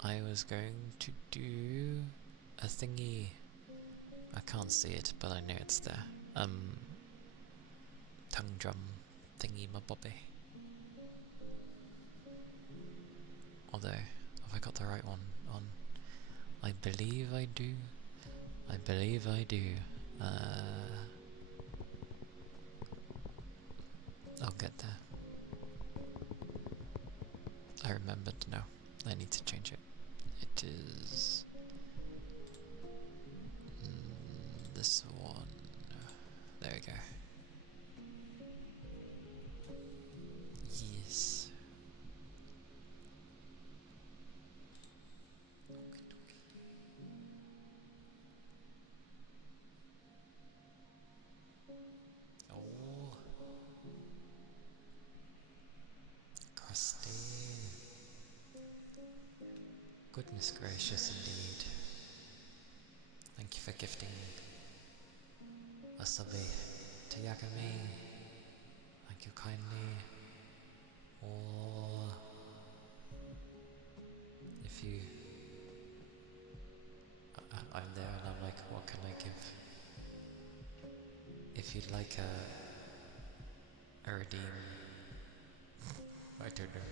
I was going to do a thingy. I can't see it, but I know it's there. Tongue drum thingy-ma-bobby. Although, have I got the right one on? I believe I do. I believe I do. I'll get there. I remembered now. I need to change it. It is this one. There we go. Yes. Oh, Krusty. Goodness gracious indeed. Thank you for gifting a subby to Yagami. Thank you kindly. Or if you... I'm there and I'm like, what can I give? If you'd like a redeem, I don't know.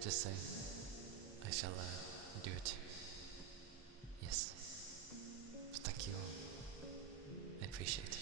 Just say, I shall do it. Yes. But thank you all. I appreciate it.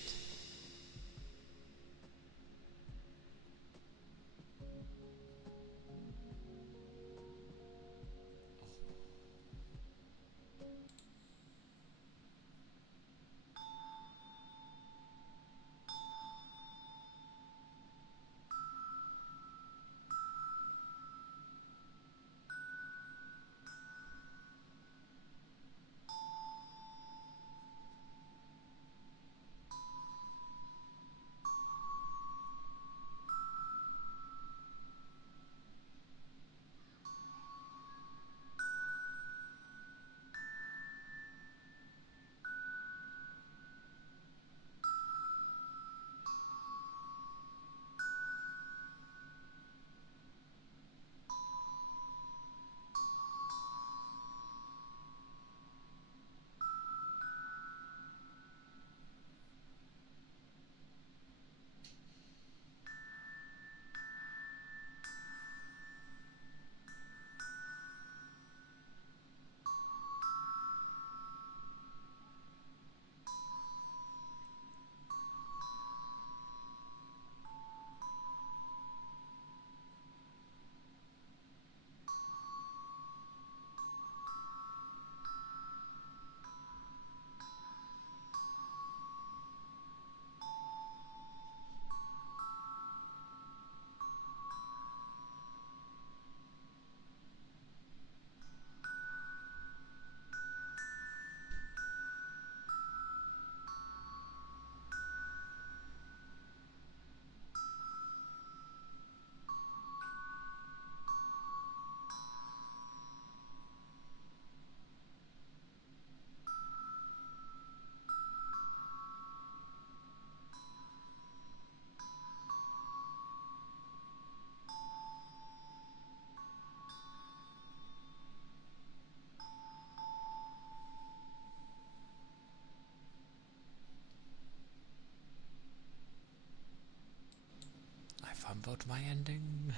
got my ending.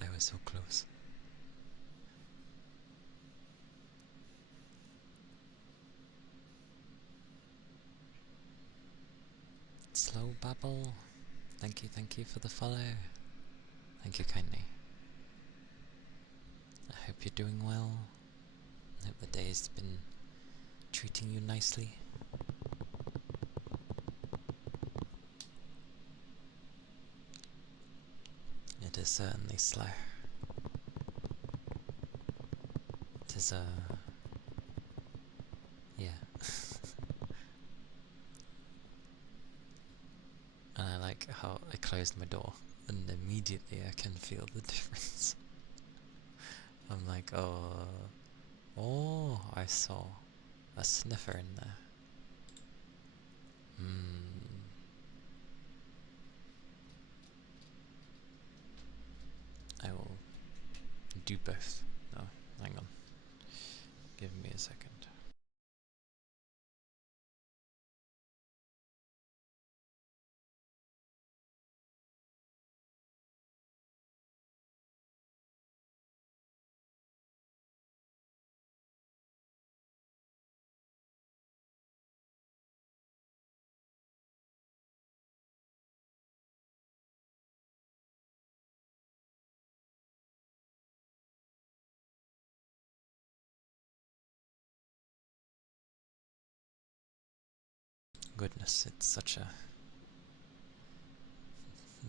I was so close. Slow Babble, thank you for the follow. Thank you kindly. I hope you're doing well. I hope the day's been treating you nicely. It is certainly slow. It is yeah. And I like how I closed my door and immediately I can feel the difference. I'm like, oh, I saw a sniffer in there. I will do both. No, hang on. Give me a second. Goodness, it's such a...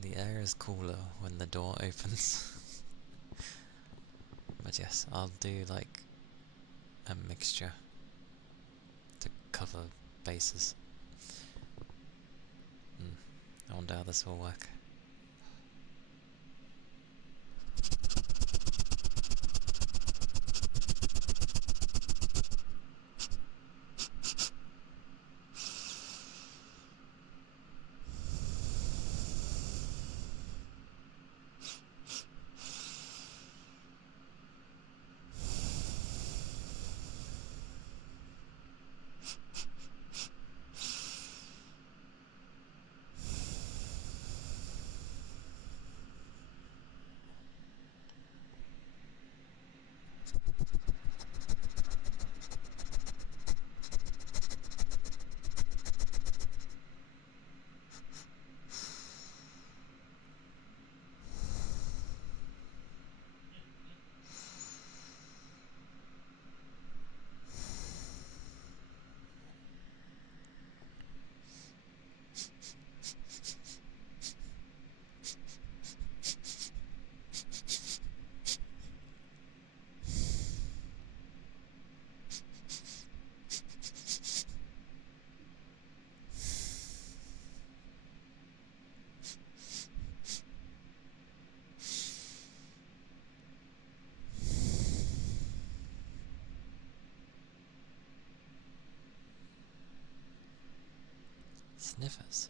The air is cooler when the door opens. But yes, I'll do like a mixture to cover bases. I wonder how this will work. Sniffers.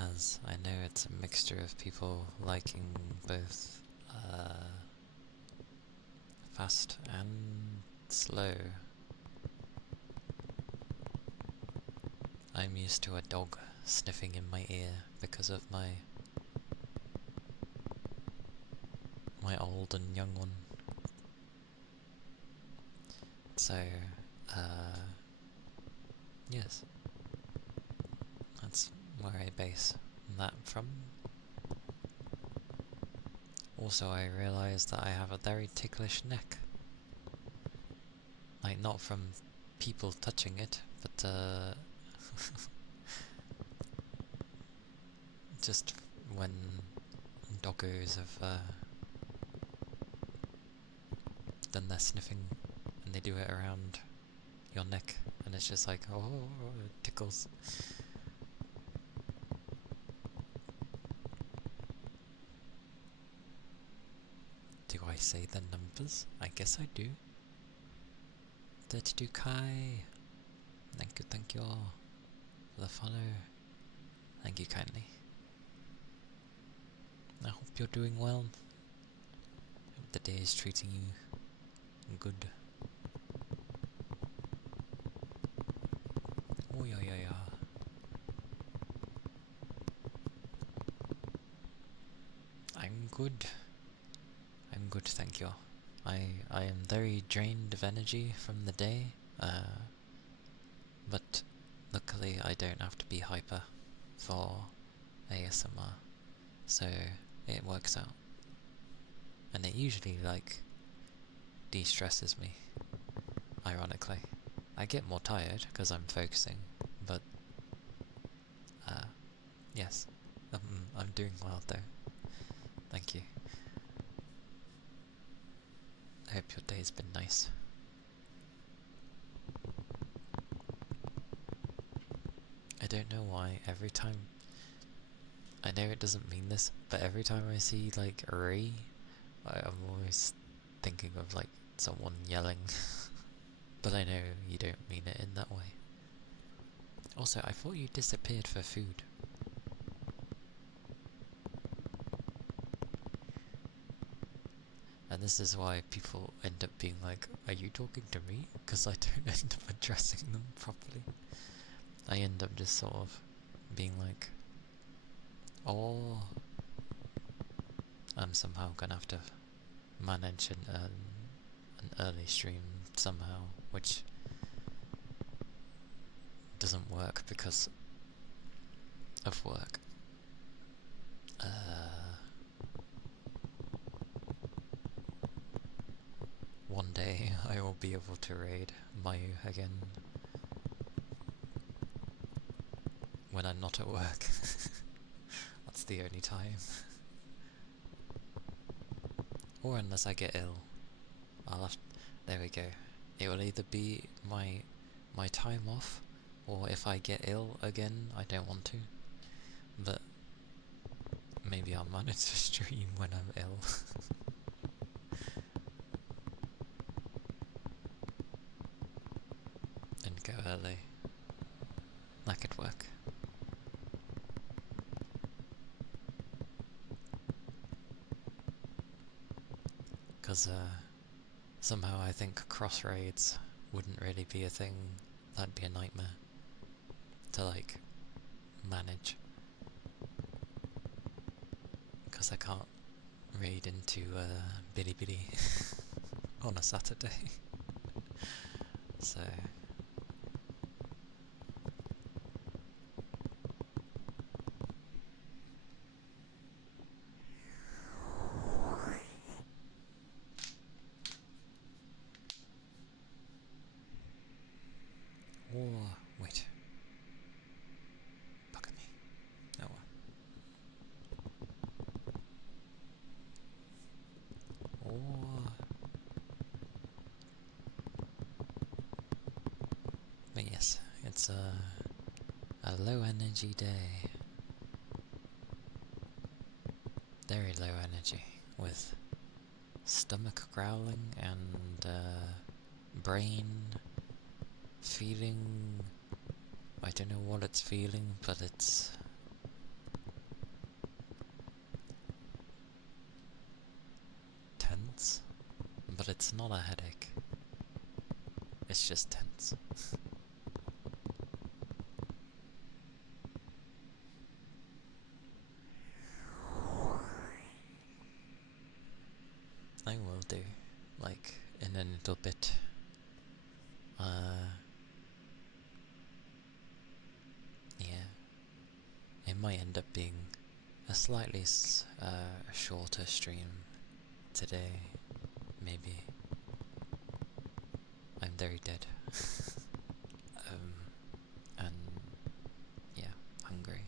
As I know it's a mixture of people liking both fast and slow. I'm used to a dog sniffing in my ear because of my old and young one. So, yes, that's where I base that from. Also, I realised that I have a very ticklish neck. Like, not from people touching it, but just when doggos have done their sniffing and they do it around your neck, and it's just like, oh, it tickles. Do I say the numbers? I guess I do. 32 Kai. Thank you all for the follow. Thank you kindly. I hope you're doing well. Hope the day is treating you Good. Oh yeah, yeah, yeah. I'm good. I'm good, thank you. I am very drained of energy from the day, but luckily I don't have to be hyper for ASMR, so it works out. And it usually, like, de-stresses me, ironically. I get more tired because I'm focusing, but yes, I'm doing well though. Thank you. I hope your day's been nice. I don't know why every time, I know it doesn't mean this, but every time I see like a ray, I'm always thinking of like someone yelling. But I know you don't mean it in that way. Also, I thought you disappeared for food. And this is why people end up being like, are you talking to me? Because I don't end up addressing them properly. I end up just sort of being like, oh, I'm somehow gonna have to manage an early stream somehow, which doesn't work because of work. One day I will be able to raid Mayu again when I'm not at work. That's the only time. Or unless I get ill. There we go. It will either be my time off, or if I get ill again, I don't want to. But maybe I'll manage to stream when I'm ill. And go early. That could work. Because somehow I think cross raids wouldn't really be a thing. That'd be a nightmare to like manage. Because I can't raid into Bilibili on a Saturday. So wait. Look at me. Oh well. But yes, it's a low energy day. Very low energy, with stomach growling and brain feeling, I don't know what it's feeling, but it's tense. But it's not a headache, it's just tense. I will do, like, in a little bit. Yeah, it might end up being a slightly shorter stream today, maybe. I'm very dead. And yeah, hungry.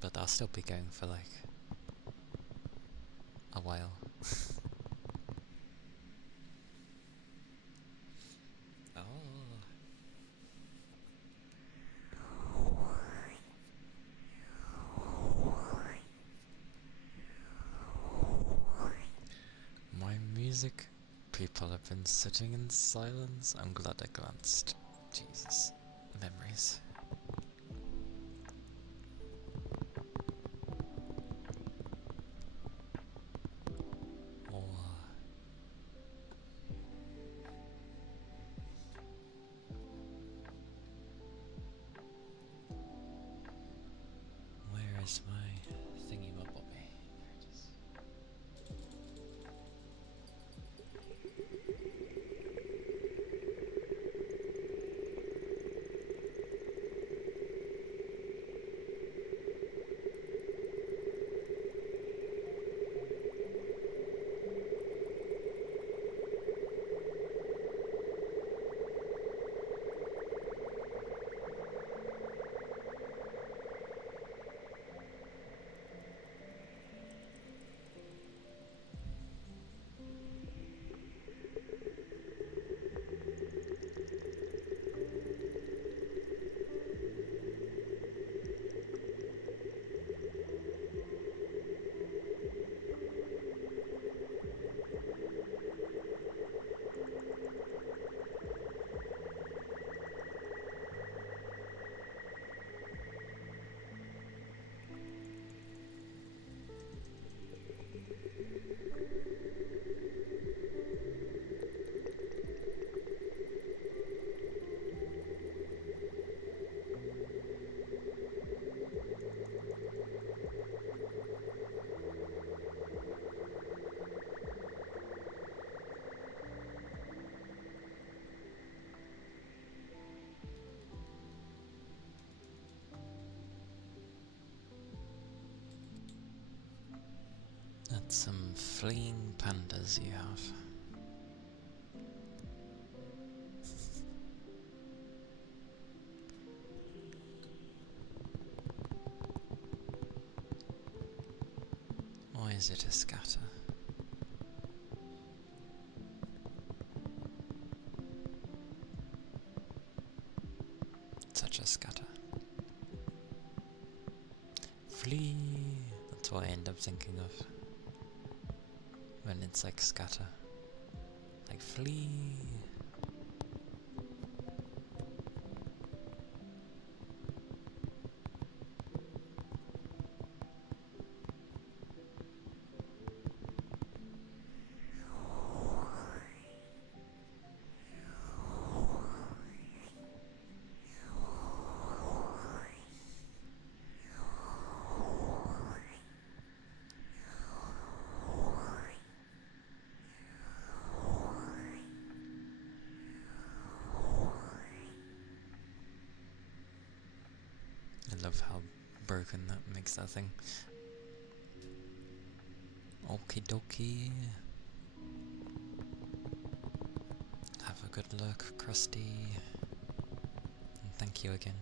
But I'll still be going for like a while. Oh. My music. People have been sitting in silence. I'm glad I glanced. Jesus. Memories. is my thingy-mabobby? There it is. That's some fleeing pandas you have. Why is it a scatter? Such a scatter. Flee! That's what I end up thinking of when it's like scatter. Like flee! I love how broken that makes that thing. Okie dokie. Have a good look, Krusty. And thank you again.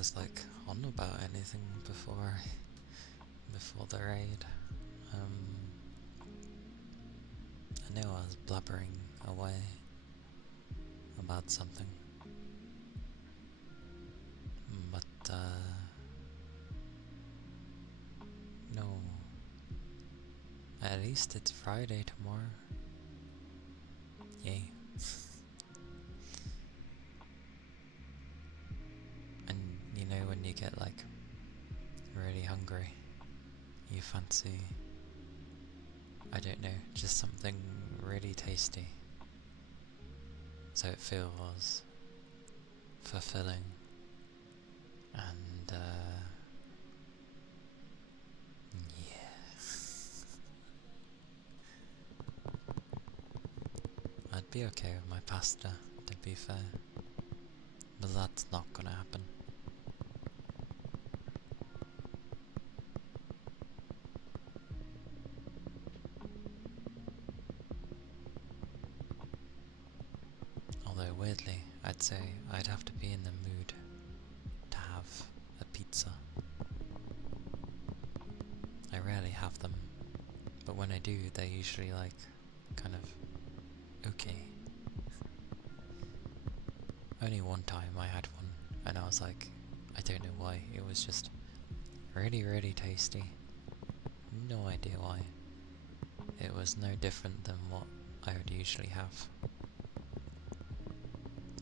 was like on about anything before the raid. I knew I was blabbering away about something, but no. At least it's Friday tomorrow. Yay. And you know when you get like really hungry, you fancy, I don't know, just something really tasty. So it feels fulfilling and yeah. I'd be okay with my pasta, to be fair, but that's not gonna happen. Although weirdly, I'd say I'd have to be in the mood to have a pizza. I rarely have them, but when I do, they're usually like, kind of, okay. Only one time I had one, and I was like, I don't know why, it was just really, really tasty. No idea why. It was no different than what I would usually have.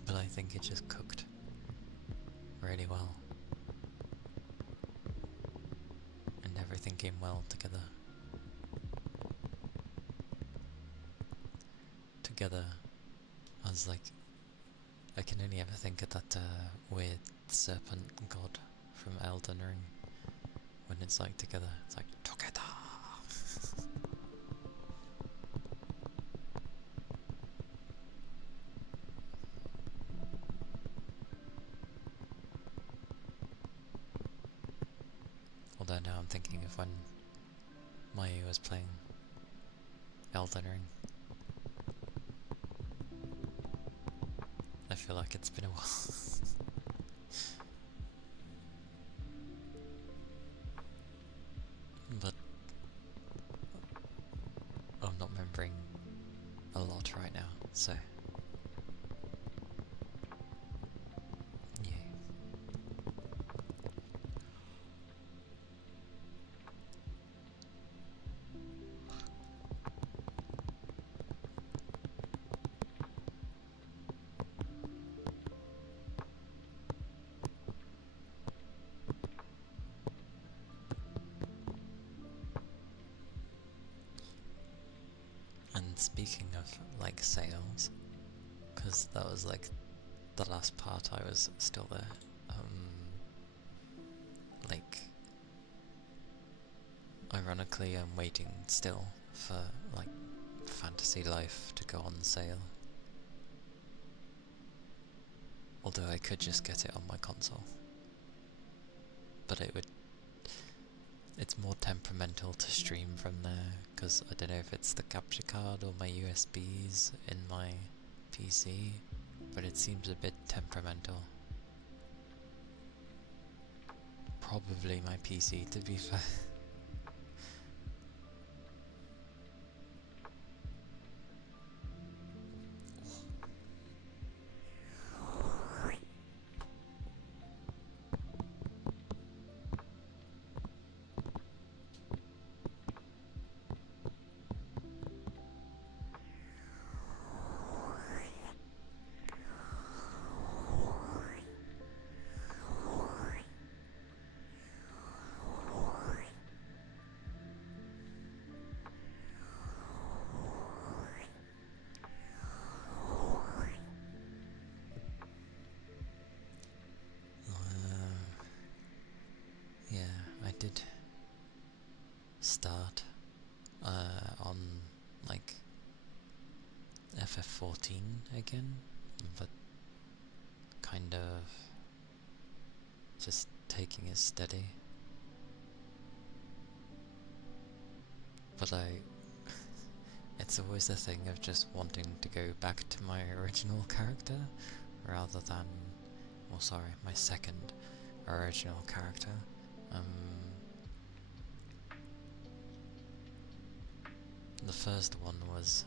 But I think it just cooked really well. And everything came well together. I was like, I can only ever think of that weird serpent god from Elden Ring. When it's like together, it's like, together! Although now I'm thinking of when Maya was playing Elden Ring. I feel like it's been a while. But I'm not remembering a lot right now, so yeah. And speaking of like sales, because that was like the last part I was still there, like ironically I'm waiting still for like Fantasy Life to go on sale. Although I could just get it on my console. But it's more temperamental to stream from there, because I don't know if it's the capture card or my USBs in my PC, but it seems a bit temperamental. Probably my PC, to be fair. Yeah, I did start on like FF14 again, but kind of just taking it steady. But it's always the thing of just wanting to go back to my original character rather than, well sorry, my second, original character. The first one was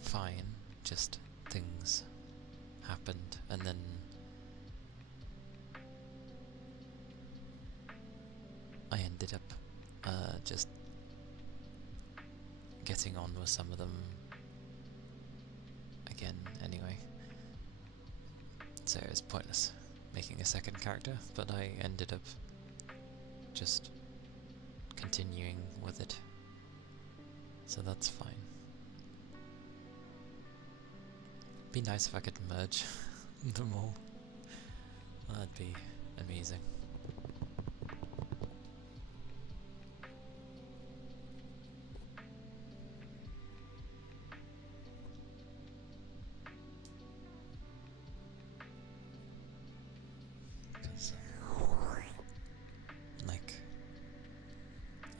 fine, just things happened, and then I ended up just getting on with some of them again anyway. So it was pointless making a second character, but I ended up just continuing with it. So that's fine. Be nice if I could merge them all. That'd be amazing. Like,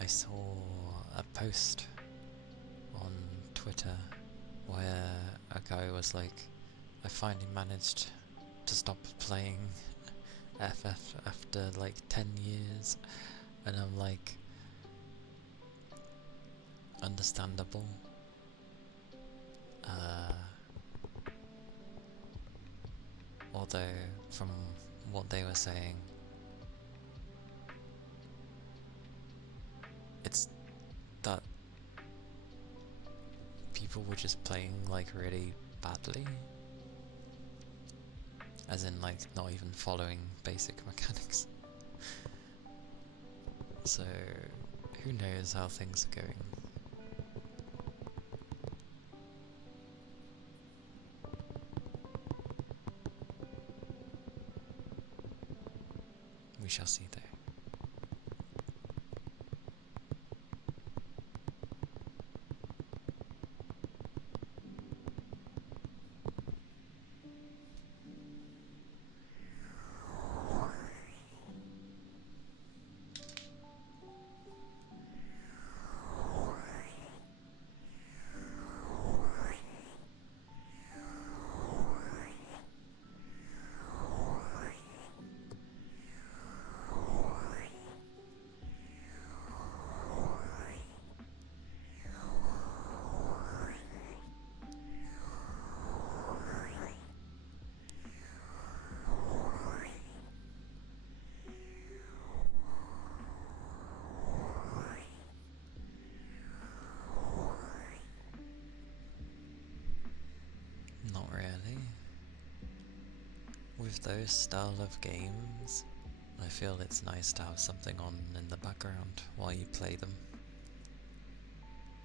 I saw a post on Twitter where a guy was like, I finally managed to stop playing FF after like 10 years, and I'm like, understandable. Although from what they were saying, it's that people were just playing like really badly, as in like not even following basic mechanics. So who knows how things are going. We shall see though. Not really. With those style of games, I feel it's nice to have something on in the background while you play them.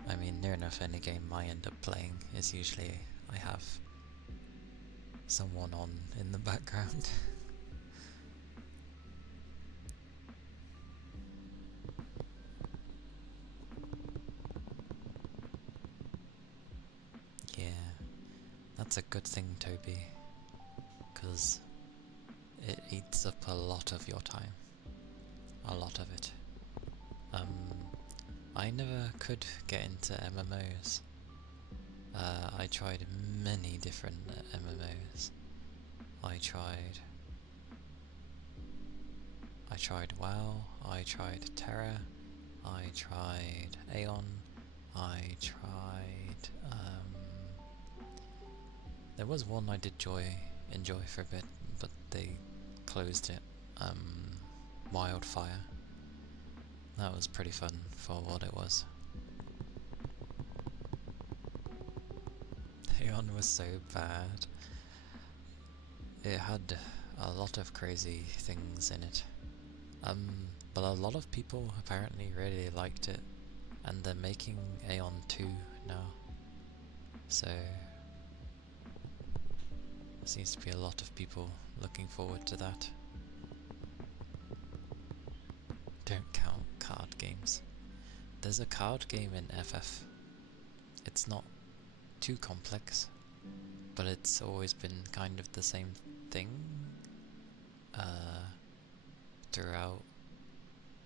I mean, near enough any game I end up playing is usually I have someone on in the background. Yeah, that's a good thing, Toby, because it eats up a lot of your time. A lot of it. I never could get into MMOs. I tried many different MMOs. I tried WoW, I tried Terra, I tried Aeon, I tried there was one I did enjoy for a bit, but they closed it. Wildfire. That was pretty fun for what it was. Aeon was so bad. It had a lot of crazy things in it. But a lot of people apparently really liked it, and they're making Aeon 2 now. So there seems to be a lot of people looking forward to that. Don't count card games. There's a card game in FF. It's not too complex, but it's always been kind of the same thing throughout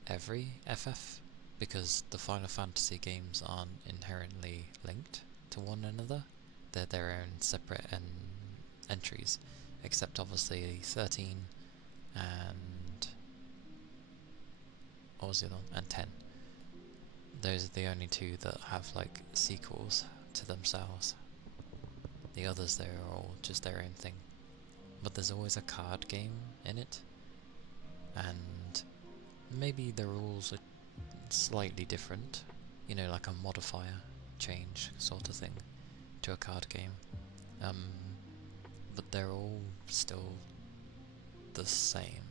every FF, because the Final Fantasy games aren't inherently linked to one another. They're their own separate entries, except obviously 13 and what was the other one? And 10. Those are the only two that have like sequels to themselves. The others, they're all just their own thing. But there's always a card game in it, and maybe the rules are slightly different, you know, like a modifier change sort of thing to a card game. But they're all still the same.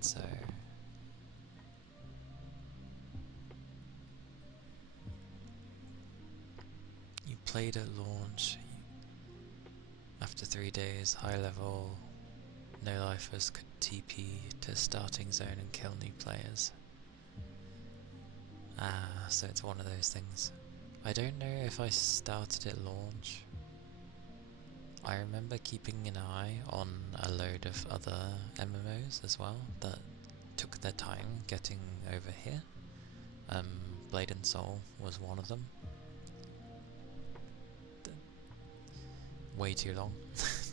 So you played at launch. After 3 days, high level, no lifers could TP to starting zone and kill new players. So it's one of those things. I don't know if I started at launch. I remember keeping an eye on a load of other MMOs as well that took their time getting over here. Blade and Soul was one of them. Way too long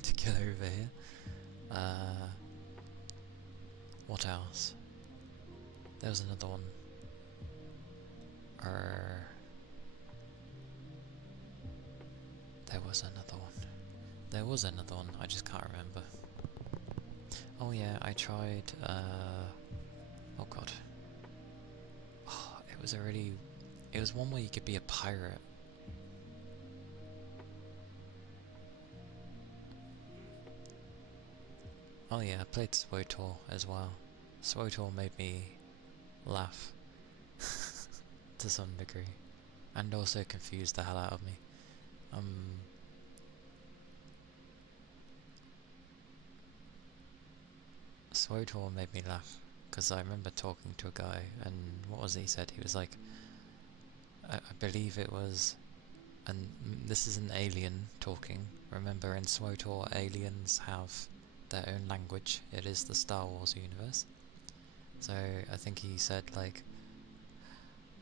to get over here. What else? There was another one. There was another one, I just can't remember. Oh yeah, I tried, oh god. Oh, it was one where you could be a pirate. Oh yeah, I played SWOTOR as well. SWOTOR made me laugh to some degree, and also confused the hell out of me. SWOTOR made me laugh because I remember talking to a guy, and what was it he said? He was like, I believe it was, and this is an alien talking. Remember, in SWOTOR, aliens have their own language. It is the Star Wars universe. So I think he said like,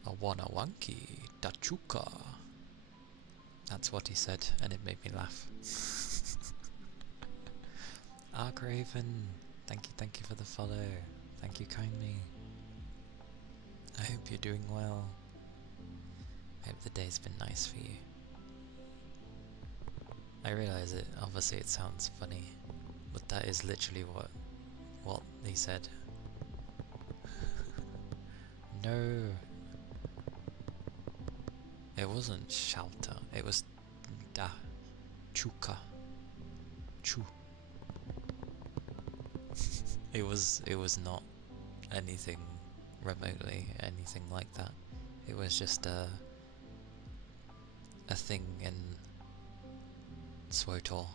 "Awanawanki Dachuka." That's what he said, and it made me laugh. Arkraven, thank you for the follow. Thank you kindly. I hope you're doing well. I hope the day's been nice for you. I realise obviously it sounds funny, but that is literally what he said. No, it wasn't shelter, it was da chuka chu. It was not anything remotely anything like that. It was just a thing in SWOTOR.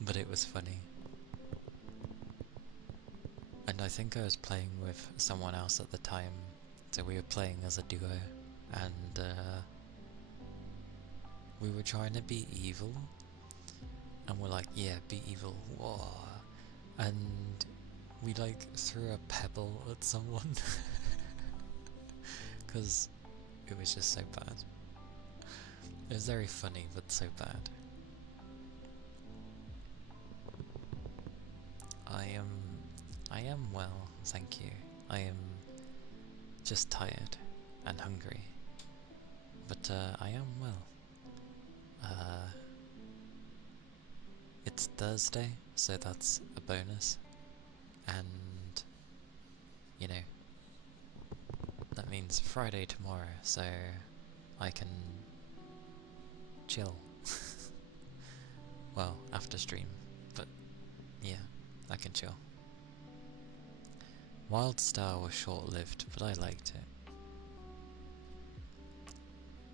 But it was funny. And I think I was playing with someone else at the time, so we were playing as a duo, and we were trying to be evil, and we're like, yeah, be evil, whoa, and we like threw a pebble at someone, because it was just so bad. It was very funny, but so bad. I am well, thank you. I am just tired and hungry, but I am well. It's Thursday, so that's a bonus, and you know, that means Friday tomorrow, so I can chill. Well, after stream, but yeah, I can chill. Wildstar was short-lived, but I liked it.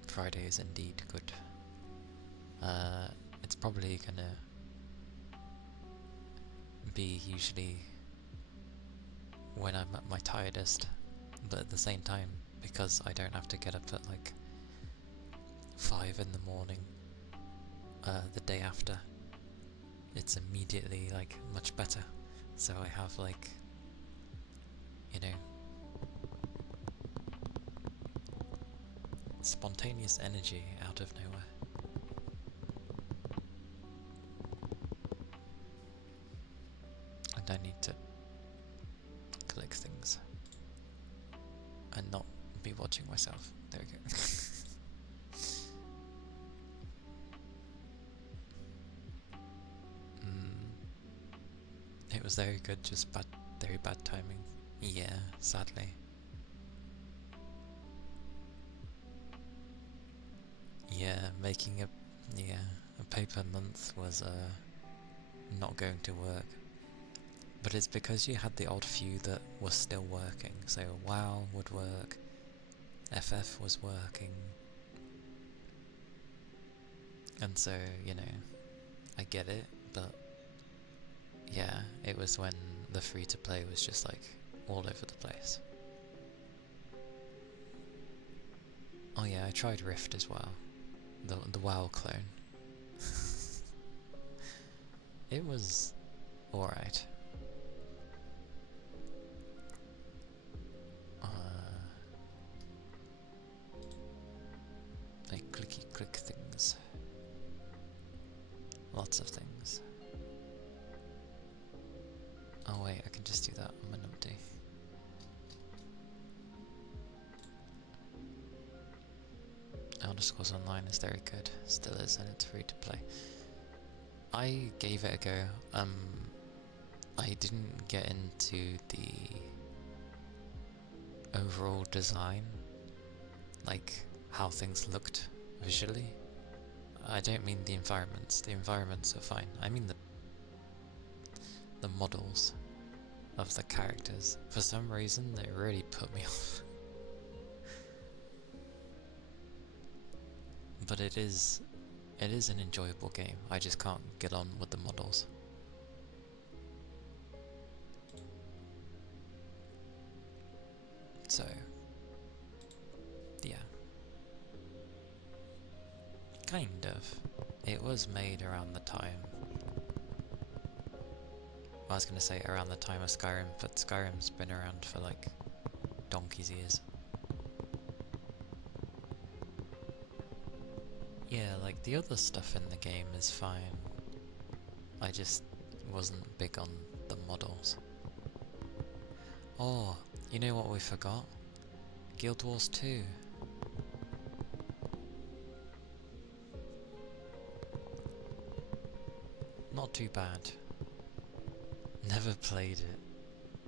Friday is indeed good. It's probably gonna be usually when I'm at my tiredest, but at the same time, because I don't have to get up at like 5 in the morning the day after, it's immediately like much better. So I have like, you know, spontaneous energy out of nowhere. And I need to click things and not be watching myself. There we go. It was very good, just very bad timing. Yeah, sadly. Yeah, making a paper month was not going to work. But it's because you had the odd few that were still working. So WoW would work, FF was working, and so, you know, I get it, but yeah, it was when the free-to-play was just like all over the place. Oh yeah, I tried Rift as well, the WoW clone. It was alright. Like clicky click things. Lots of things. Oh wait, I can just do that on my numpty. Elder Scrolls Online is very good, still is, and it's free to play. I gave it a go. I didn't get into the overall design, like how things looked visually. I don't mean the environments. The environments are fine. I mean the models of the characters. For some reason, they really put me off. But it is an enjoyable game. I just can't get on with the models. So, yeah. Kind of. It was made around the time. I was going to say around the time of Skyrim, but Skyrim's been around for like donkey's years. Yeah, like the other stuff in the game is fine. I just wasn't big on the models. Oh, you know what we forgot? Guild Wars 2. Not too bad. Never played it.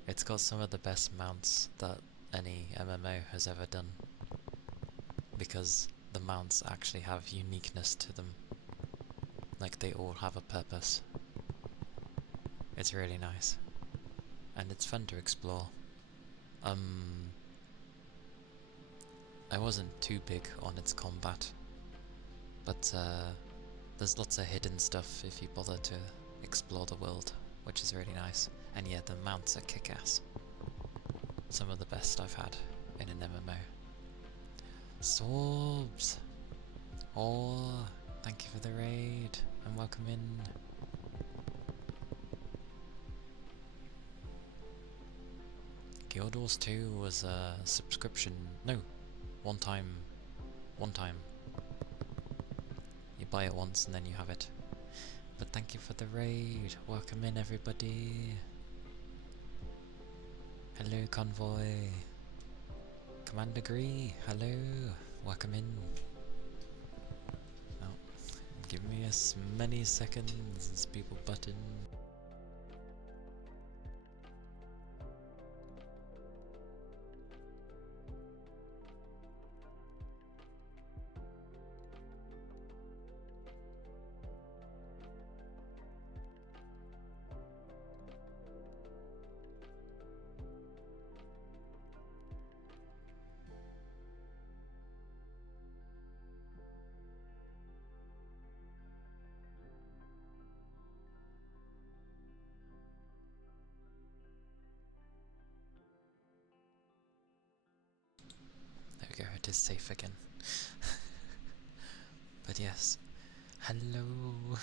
It's got some of the best mounts that any MMO has ever done. Because the mounts actually have uniqueness to them. Like they all have a purpose. It's really nice. And it's fun to explore. I wasn't too big on its combat. But there's lots of hidden stuff if you bother to explore the world, which is really nice. And yeah, the mounts are kick-ass. Some of the best I've had in an MMO. Sorbs! Oh, thank you for the raid, and welcome in. Guild Wars 2 was a subscription, no, one time. You buy it once and then you have it. But thank you for the raid, welcome in everybody. Hello Convoy. Commander Gree, hello, welcome in. Oh, give me as many seconds as people button. There we go, it is safe again. But yes, hello.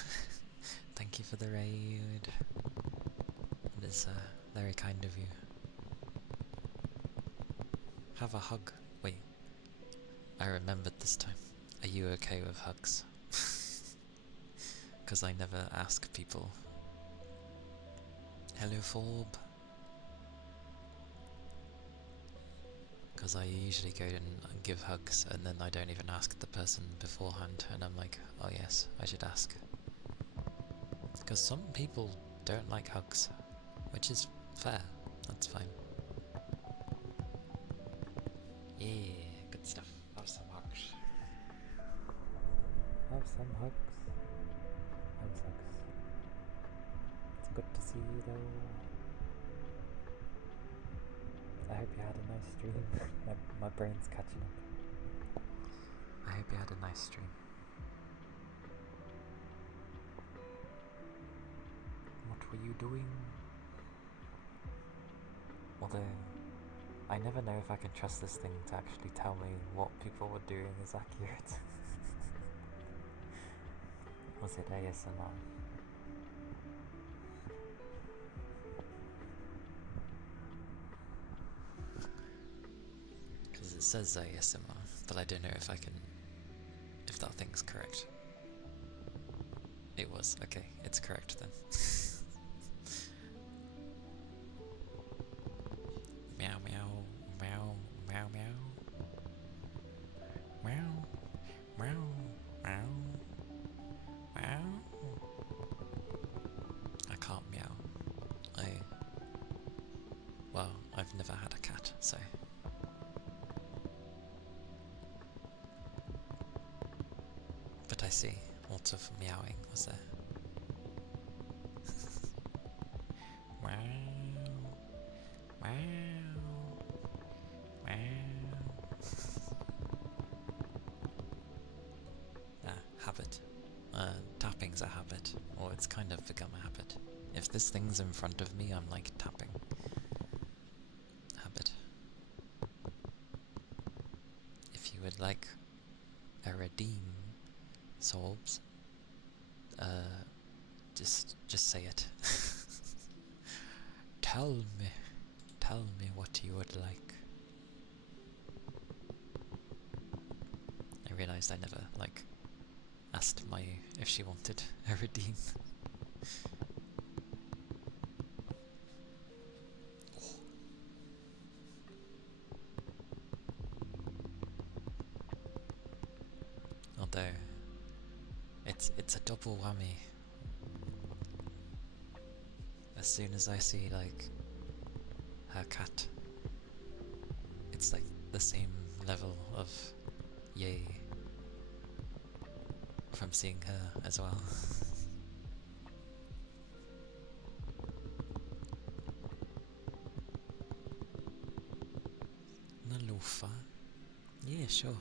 Thank you for the raid. It is very kind of you. Have a hug. Wait. I remembered this time. Are you okay with hugs? Because I never ask people. Hello, Forb. Because I usually go and give hugs and then I don't even ask the person beforehand, and I'm like, oh yes, I should ask. Because some people don't like hugs, which is fair, that's fine. Yeah, good stuff. Have some hugs. Have some hugs. Hugs, hugs. It's good to see you though. I hope you had a nice stream. my brain's catching up. I hope you had a nice stream. What were you doing? Although, I never know if I can trust this thing to actually tell me what people were doing is accurate. Was it ASMR? Because it says ASMR, but I don't know if if that thing's correct. It was, okay, it's correct then. Meow meow, meow, meow meow. Meow, meow, meow, meow. I can't meow. Well, I've never had a cat, so. But I see, lots of meowing was there. Wow, wow, wow. Habit. Tapping's a habit, or it's kind of become a habit. If this thing's in front of me, I'm like tapping. Habit. If you would like a redeem, Sorbs, just say it. Tell me what you would like. I realised I never, asked if she wanted a redeem. Although, it's a double whammy. As soon as I see, her cat, it's like the same level of yay from seeing her as well. Nalufa? Yeah, sure.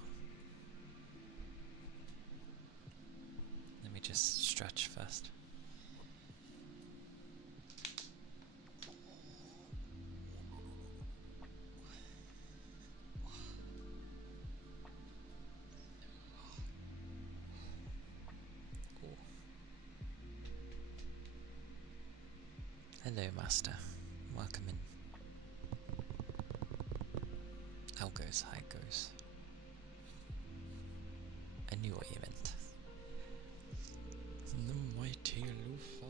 Let me just stretch first. Hello, Master. Welcome in. How goes? How goes? I knew what you meant. The mighty Lufa.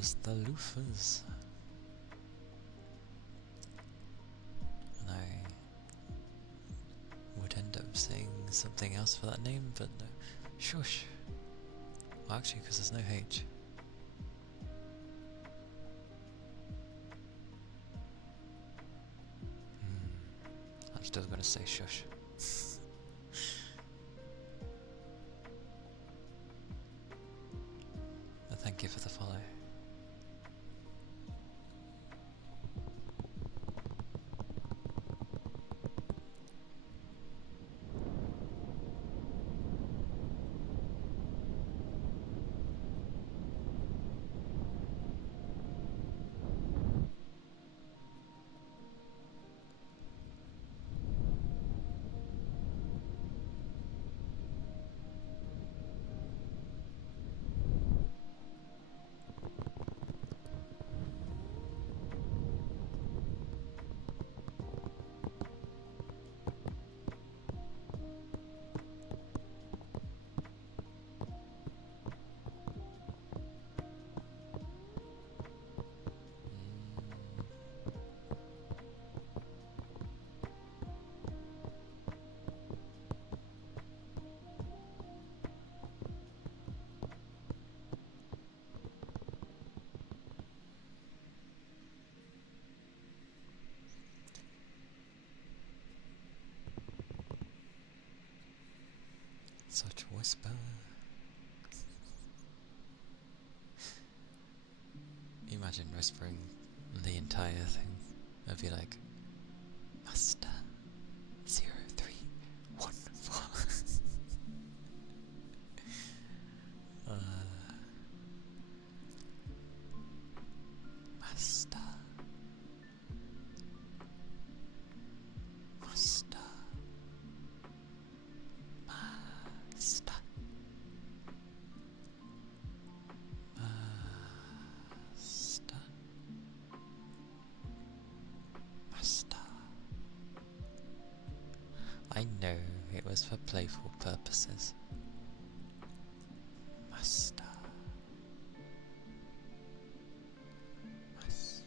was the loofers. And I would end up saying something else for that name, but no. Shush. Well, actually, because there's no H. I'm still gonna say shush. But thank you for the follow. Such whisper. Imagine whispering the entire thing. I'd be like, Master 0314. Master. Master. Master. Master. Master. I know it was for playful purposes. Master. Master.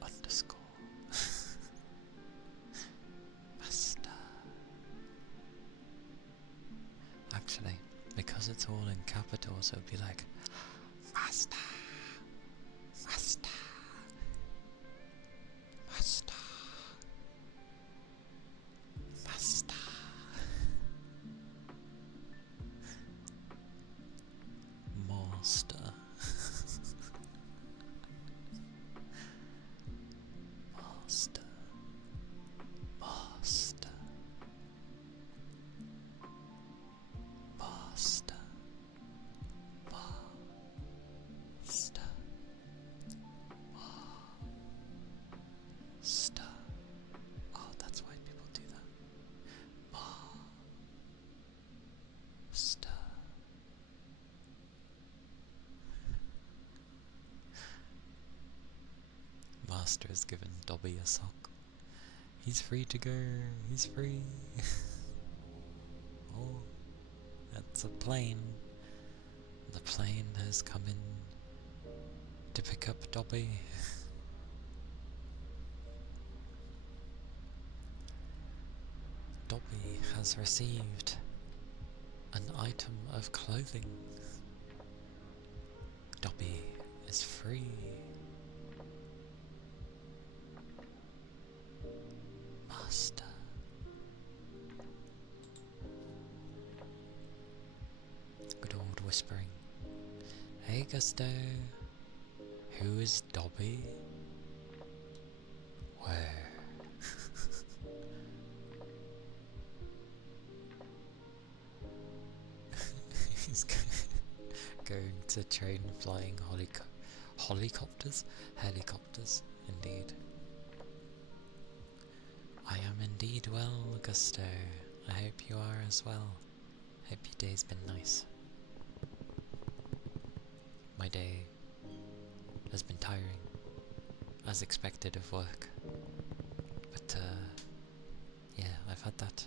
Underscore. Master. Actually, because it's all in capitals, it would be like Master. Master. Master. Master. Master. Master. Master. Master. Master. Master. Oh, that's why people do that. Master. Master has given Dobby a sock. He's free to go. He's free. Oh, that's a plane. The plane has come in to pick up Dobby. Dobby has received an item of clothing. Dobby is free. Master. Good old whispering. Hey Gusto, who is Dobby? Where? He's going to train flying helicopters? Helicopters, indeed. I am indeed well, Gusto. I hope you are as well. Hope your day's been nice. My day has been tiring, as expected of work. But, yeah, I've had that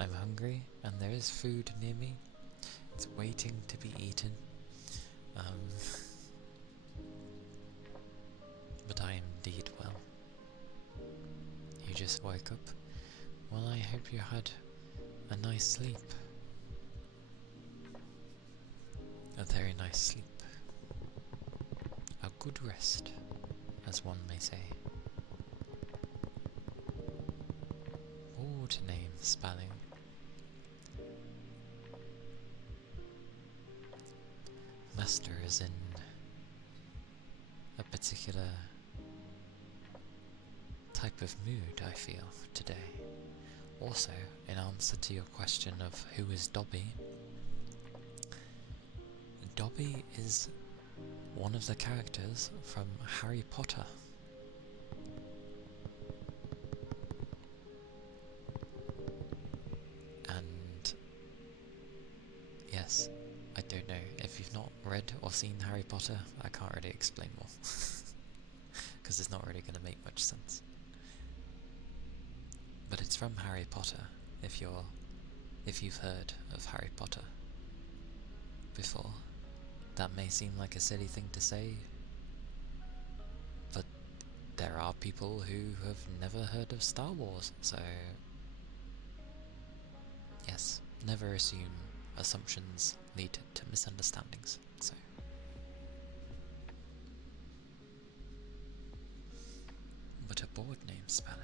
I'm hungry, and there is food near me. It's waiting to be eaten. But I am indeed well. You just woke up? Well, I hope you had a nice sleep. A very nice sleep. A good rest, as one may say. Board name spelling. Master is in a particular type of mood, I feel, today. Also, in answer to your question of who is Dobby, Dobby is one of the characters from Harry Potter. And yes, I don't know, if you've not read or seen Harry Potter, I can't really explain more. Because it's not really going to make much sense. But it's from Harry Potter, if you've heard of Harry Potter before. That may seem like a silly thing to say, but there are people who have never heard of Star Wars, so yes, never assume. Assumptions lead to misunderstandings, so. But a board name spelling.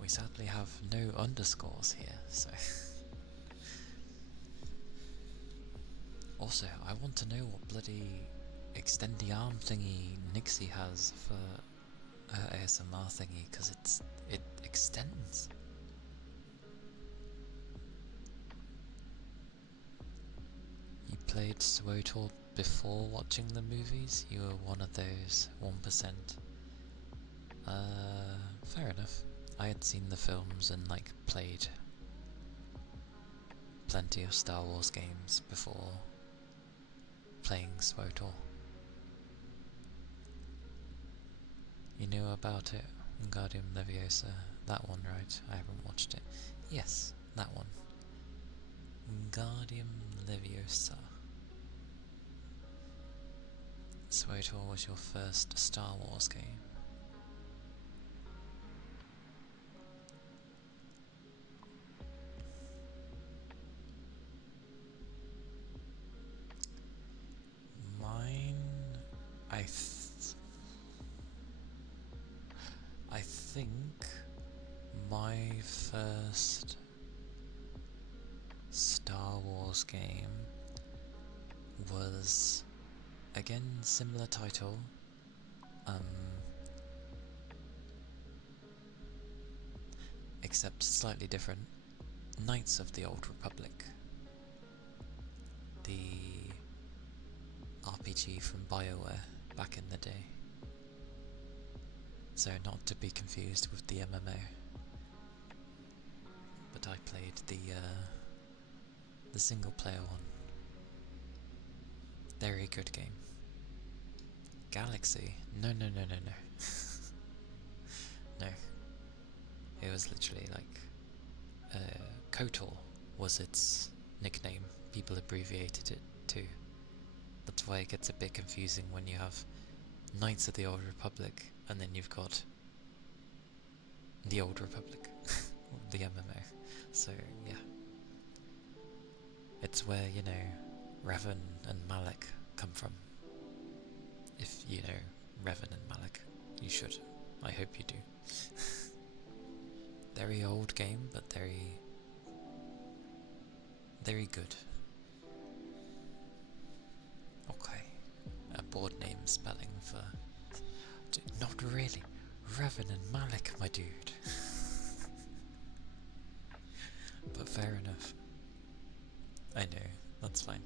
We sadly have no underscores here, so. Also, I want to know what bloody extendy arm thingy Nixie has for her ASMR thingy, because it extends. You played SWOTOR before watching the movies? You were one of those 1%. Fair enough. I had seen the films and like played plenty of Star Wars games before playing SWOTOR. You knew about it, Wingardium Leviosa, that one, right? I haven't watched it. Yes, that one. Wingardium Leviosa. SWOTOR was your first Star Wars game. Mine, I think my first Star Wars game was, again, similar title, except slightly different, Knights of the Old Republic, the RPG from BioWare back in the day. So not to be confused with the MMO, but I played the single player one. Very good game. Galaxy? No. No. It was literally like KOTOR was its nickname. People abbreviated it to. That's why it gets a bit confusing when you have Knights of the Old Republic and then you've got the Old Republic, the MMO. So yeah, it's where, you know, Revan and Malak come from. If you know Revan and Malak, you should. I hope you do. Very old game, but very good. Okay, a board name spelling for... Not really. Revan and Malak, my dude. But fair enough. I know, that's fine.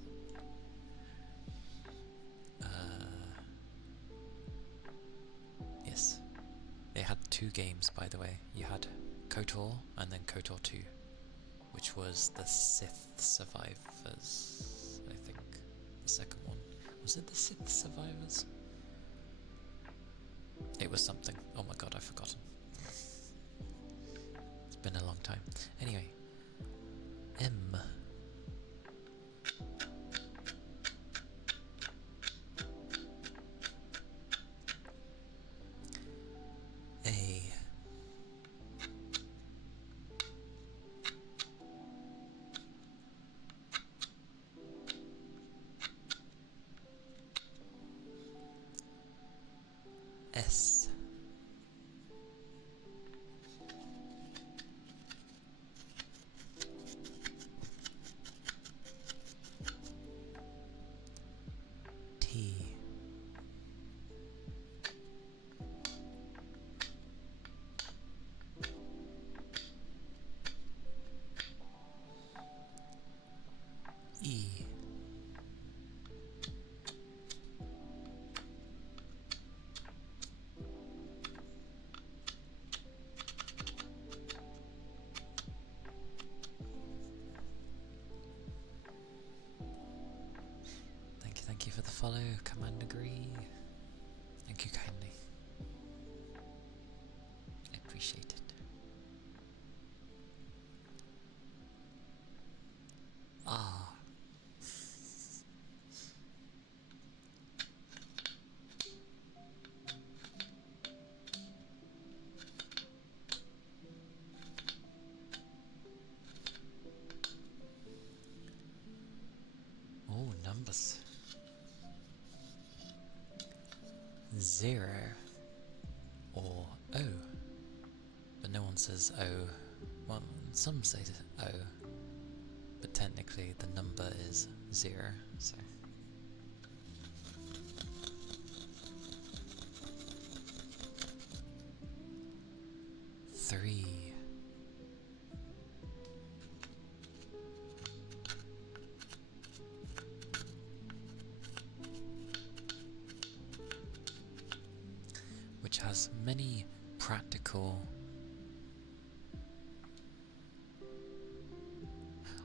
Yes. They had two games, by the way. You had KOTOR and then KOTOR 2, which was the Sith Survivors, I think. The second one. Was it the Sith Survivors? It was something. Oh my god, I've forgotten. Been a long time. Anyway, M. A. S. T. E. Thank you for the follow, Command Agree. Thank you kindly. I appreciate it. Ah. Oh, numbers. 0 or O. But no one says O. Well, some say O, but technically the number is 0, so. Three. Which has many practical...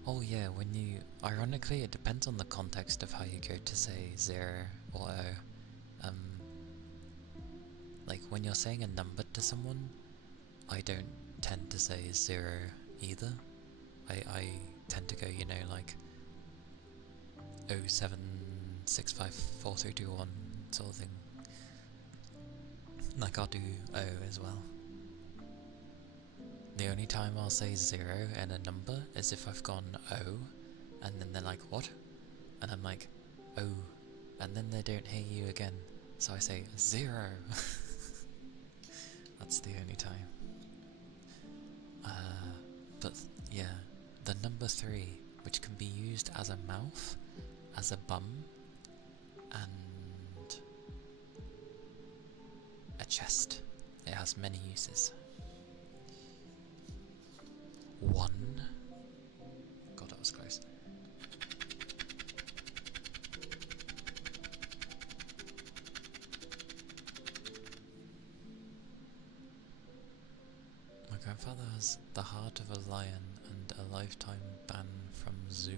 Oh yeah, when you... Ironically, it depends on the context of how you go to say 0 or O. Like, when you're saying a number to someone, I don't tend to say 0 either. I tend to go, you know, like 07654321 sort of thing. Like, I'll do O as well. The only time I'll say 0 and a number is if I've gone O, and then they're like, what? And I'm like, O, and then they don't hear you again, so I say 0. That's the only time. But yeah, the number 3, which can be used as a mouth, as a bum, and a chest. It has many uses. 1. God, that was close. My grandfather has the heart of a lion and a lifetime ban from zoo.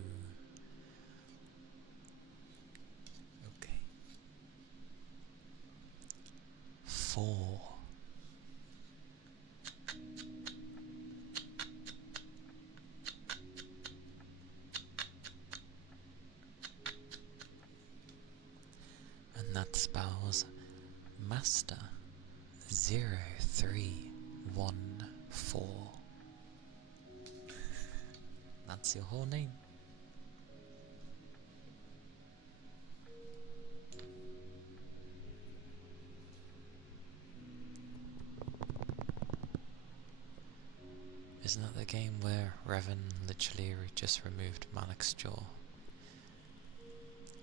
Okay. 4. And that spells Master 0314. That's your whole name. Isn't that the game where Revan literally just removed Malak's jaw?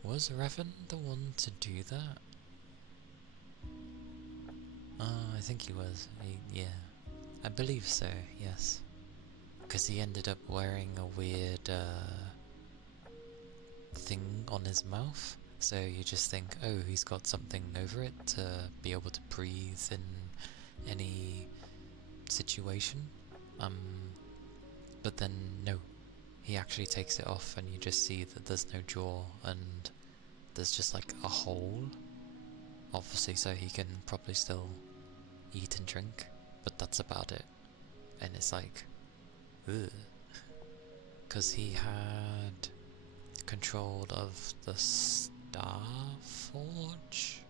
Was Revan the one to do that? I think he was. Yeah. I believe so, yes. Because he ended up wearing a weird thing on his mouth. So you just think, oh, he's got something over it to be able to breathe in any situation. But then, no. He actually takes it off and you just see that there's no jaw and there's just like a hole. Obviously, so he can probably still eat and drink, but that's about it. And it's like, Because he had control of the Star Forge?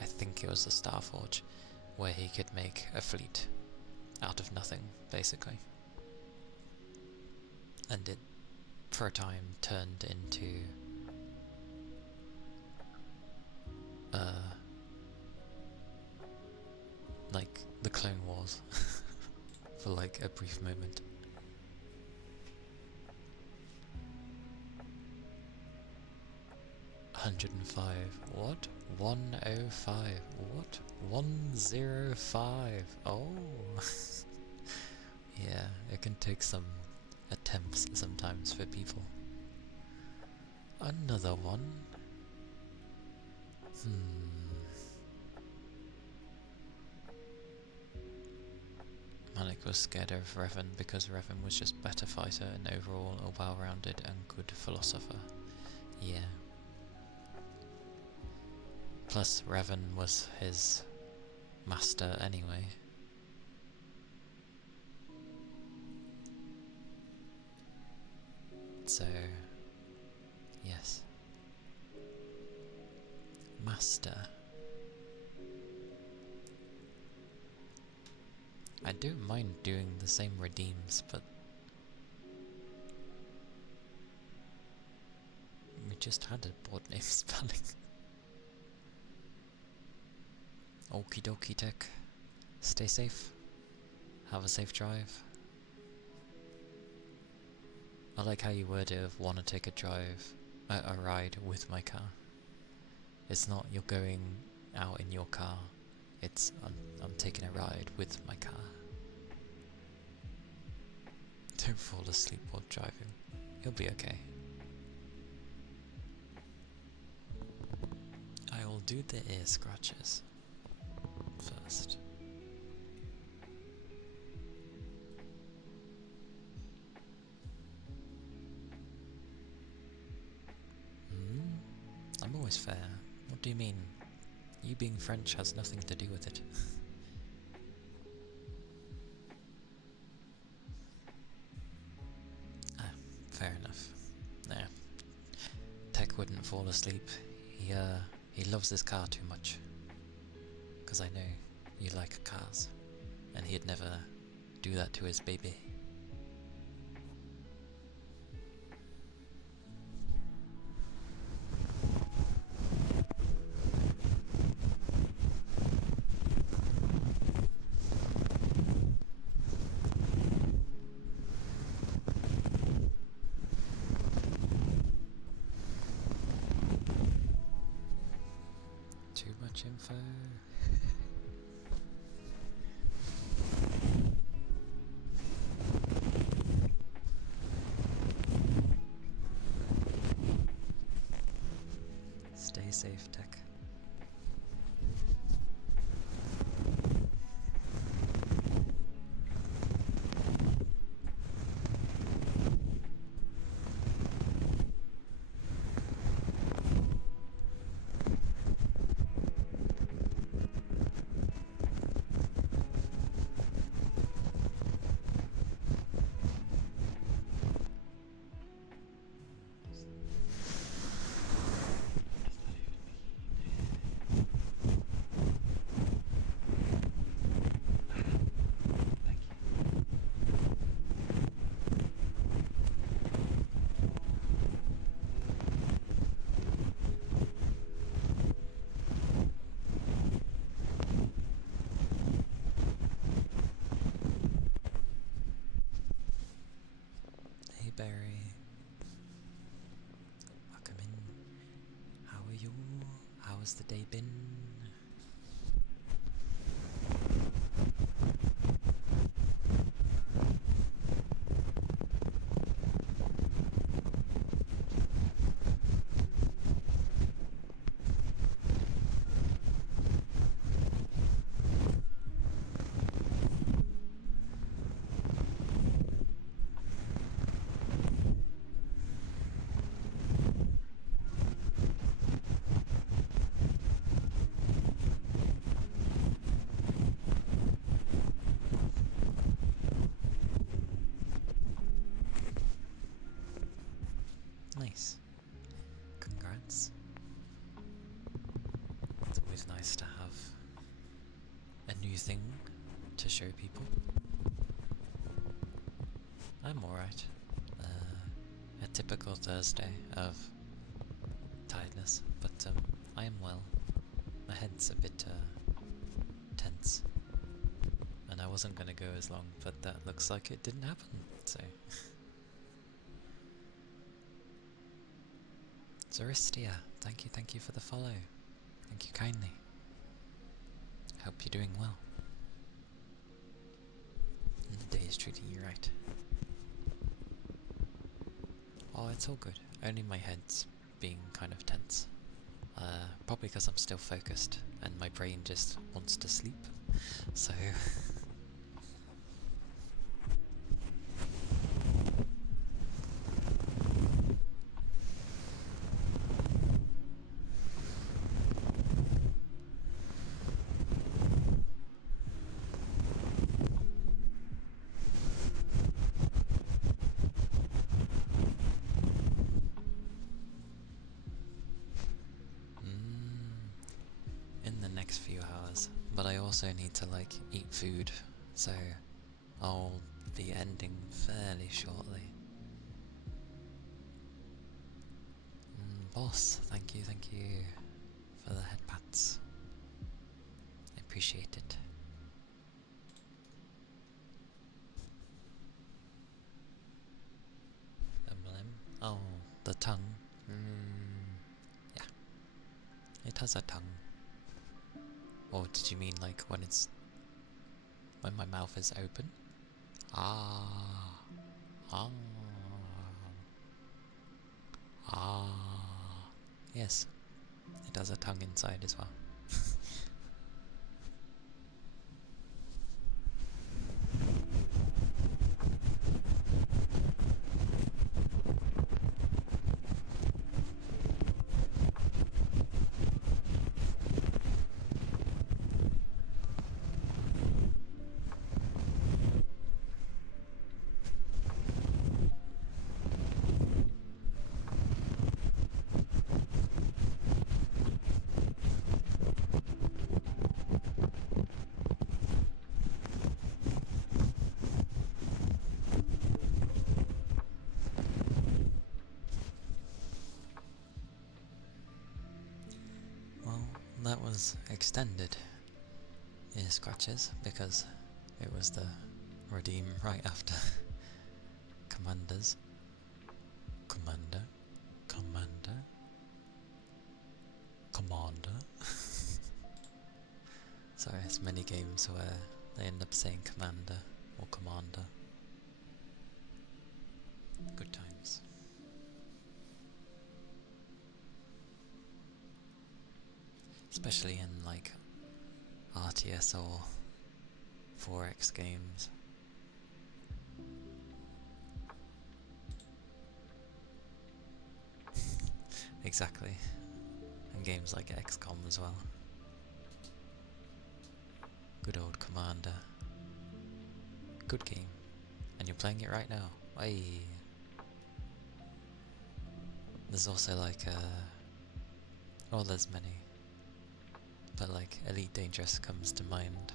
I think it was the Star Forge, where he could make a fleet out of nothing, basically. And it, for a time, turned into like the Clone Wars for like a brief moment. $105. What? 105. What? 105. Oh. Yeah, it can take some attempts sometimes for people. Another one. Malik was scared of Revan because Revan was just better fighter and overall a well-rounded and good philosopher. Yeah. Plus Revan was his master anyway. So, yes. Master. I don't mind doing the same redeems, but we just had a board name spelling. Okie dokie tech. Stay safe. Have a safe drive. I like how you word it of wanna take a drive, a ride with my car. It's not you're going out in your car. It's I'm taking a ride with my car. Don't fall asleep while driving. You'll be okay. I will do the ear scratches first. I'm always fair. What do you mean? You being French has nothing to do with it. Fair enough. Nah. Tech wouldn't fall asleep. He loves his car too much. 'Cause I know you like cars. And he'd never do that to his baby. Too much info. Stay safe, Tech. Hey Barry, welcome in. How are you? How has the day been? congrats. It's always nice to have a new thing to show people. I'm alright. A typical Thursday of tiredness, but I am well. My head's a bit tense, and I wasn't gonna go as long, but that looks like it didn't happen, so... Zoristia, thank you for the follow. Thank you kindly. Hope you're doing well. And the day is treating you right. Oh, it's all good. Only my head's being kind of tense. Probably because I'm still focused and my brain just wants to sleep. So... in the next few hours, but I also need to like eat food, so I'll be ending fairly shortly. Boss, thank you for the head pats. I appreciate it. Oh, the tongue. Yeah. It has a tongue. Or did you mean like when my mouth is open? Ah. Ah. Ah. Yes. It has a tongue inside as well. Well, that was extended in scratches because it was the redeem right after Commander. Sorry, it's many games where they end up saying Commander or Commander. Good times. Especially in like RTS or 4X games. Exactly. And games like XCOM as well. Good old Commander. Good game. And you're playing it right now. Aye. There's also like well, there's many. But like Elite Dangerous comes to mind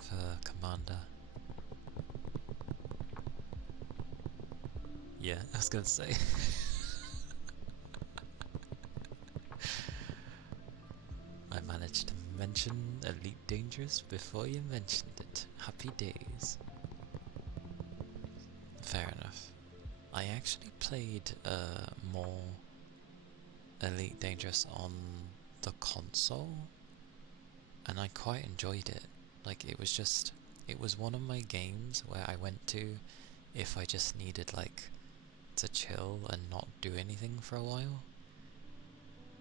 for Commander. Yeah, I was gonna say. I managed to mention Elite Dangerous before you mentioned it. Happy days. Fair enough. I actually played more Elite Dangerous on the console, and I quite enjoyed it. Like, it was one of my games where I went to if I just needed like to chill and not do anything for a while.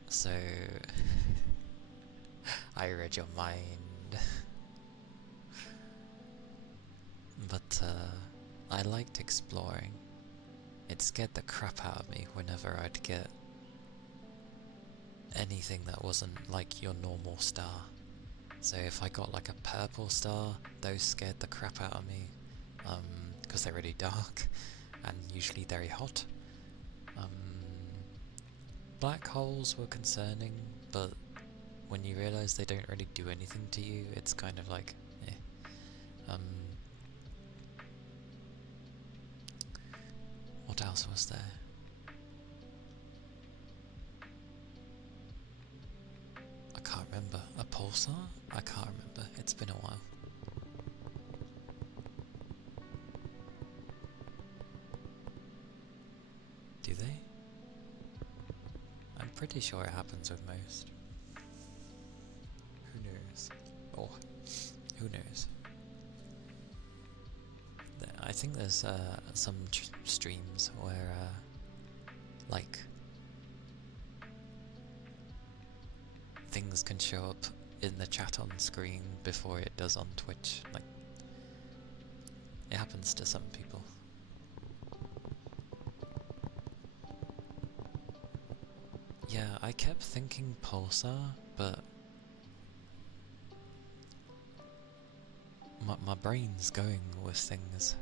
So I read your mind. But I liked exploring. It scared the crap out of me whenever I'd get anything that wasn't like your normal star. So if I got like a purple star, those scared the crap out of me, because they're really dark and usually very hot. black holes were concerning, but when you realise they don't really do anything to you, it's kind of like, eh. What else was there? I can't remember. A pulsar? I can't remember. It's been a while. Do they? I'm pretty sure it happens with most. Who knows? Oh, who knows? I think there's some streams where, like, things can show up in the chat on screen before it does on Twitch. Like, it happens to some people. Yeah, I kept thinking pulsar, but my brain's going with things.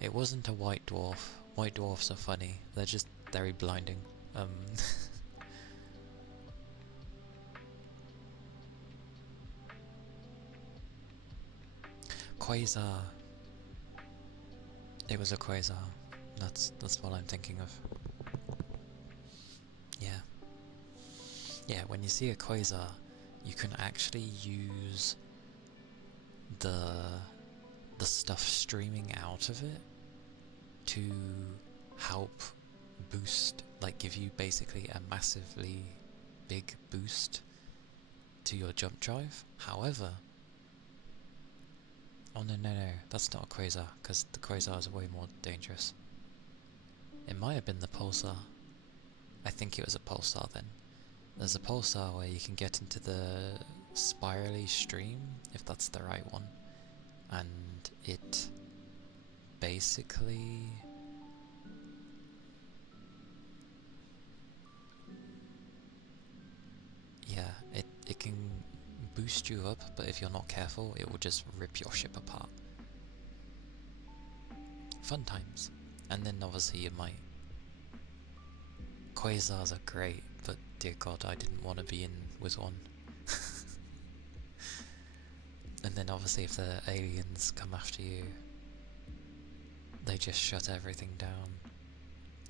It wasn't a white dwarf. White dwarfs are funny. They're just very blinding. Quasar. It was a quasar. That's what I'm thinking of. Yeah. Yeah, when you see a quasar, you can actually use the stuff streaming out of it to help boost, like give you basically a massively big boost to your jump drive. However, oh no, that's not a quasar, because the quasars are way more dangerous. It might have been the pulsar. I think it was a pulsar then. There's a pulsar where you can get into the spirally stream, if that's the right one, and it basically it can boost you up, but if you're not careful, it will just rip your ship apart. Fun times. And then obviously you might... Quasars are great, but dear god, I didn't want to be in with one. And then obviously if the aliens come after you, they just shut everything down.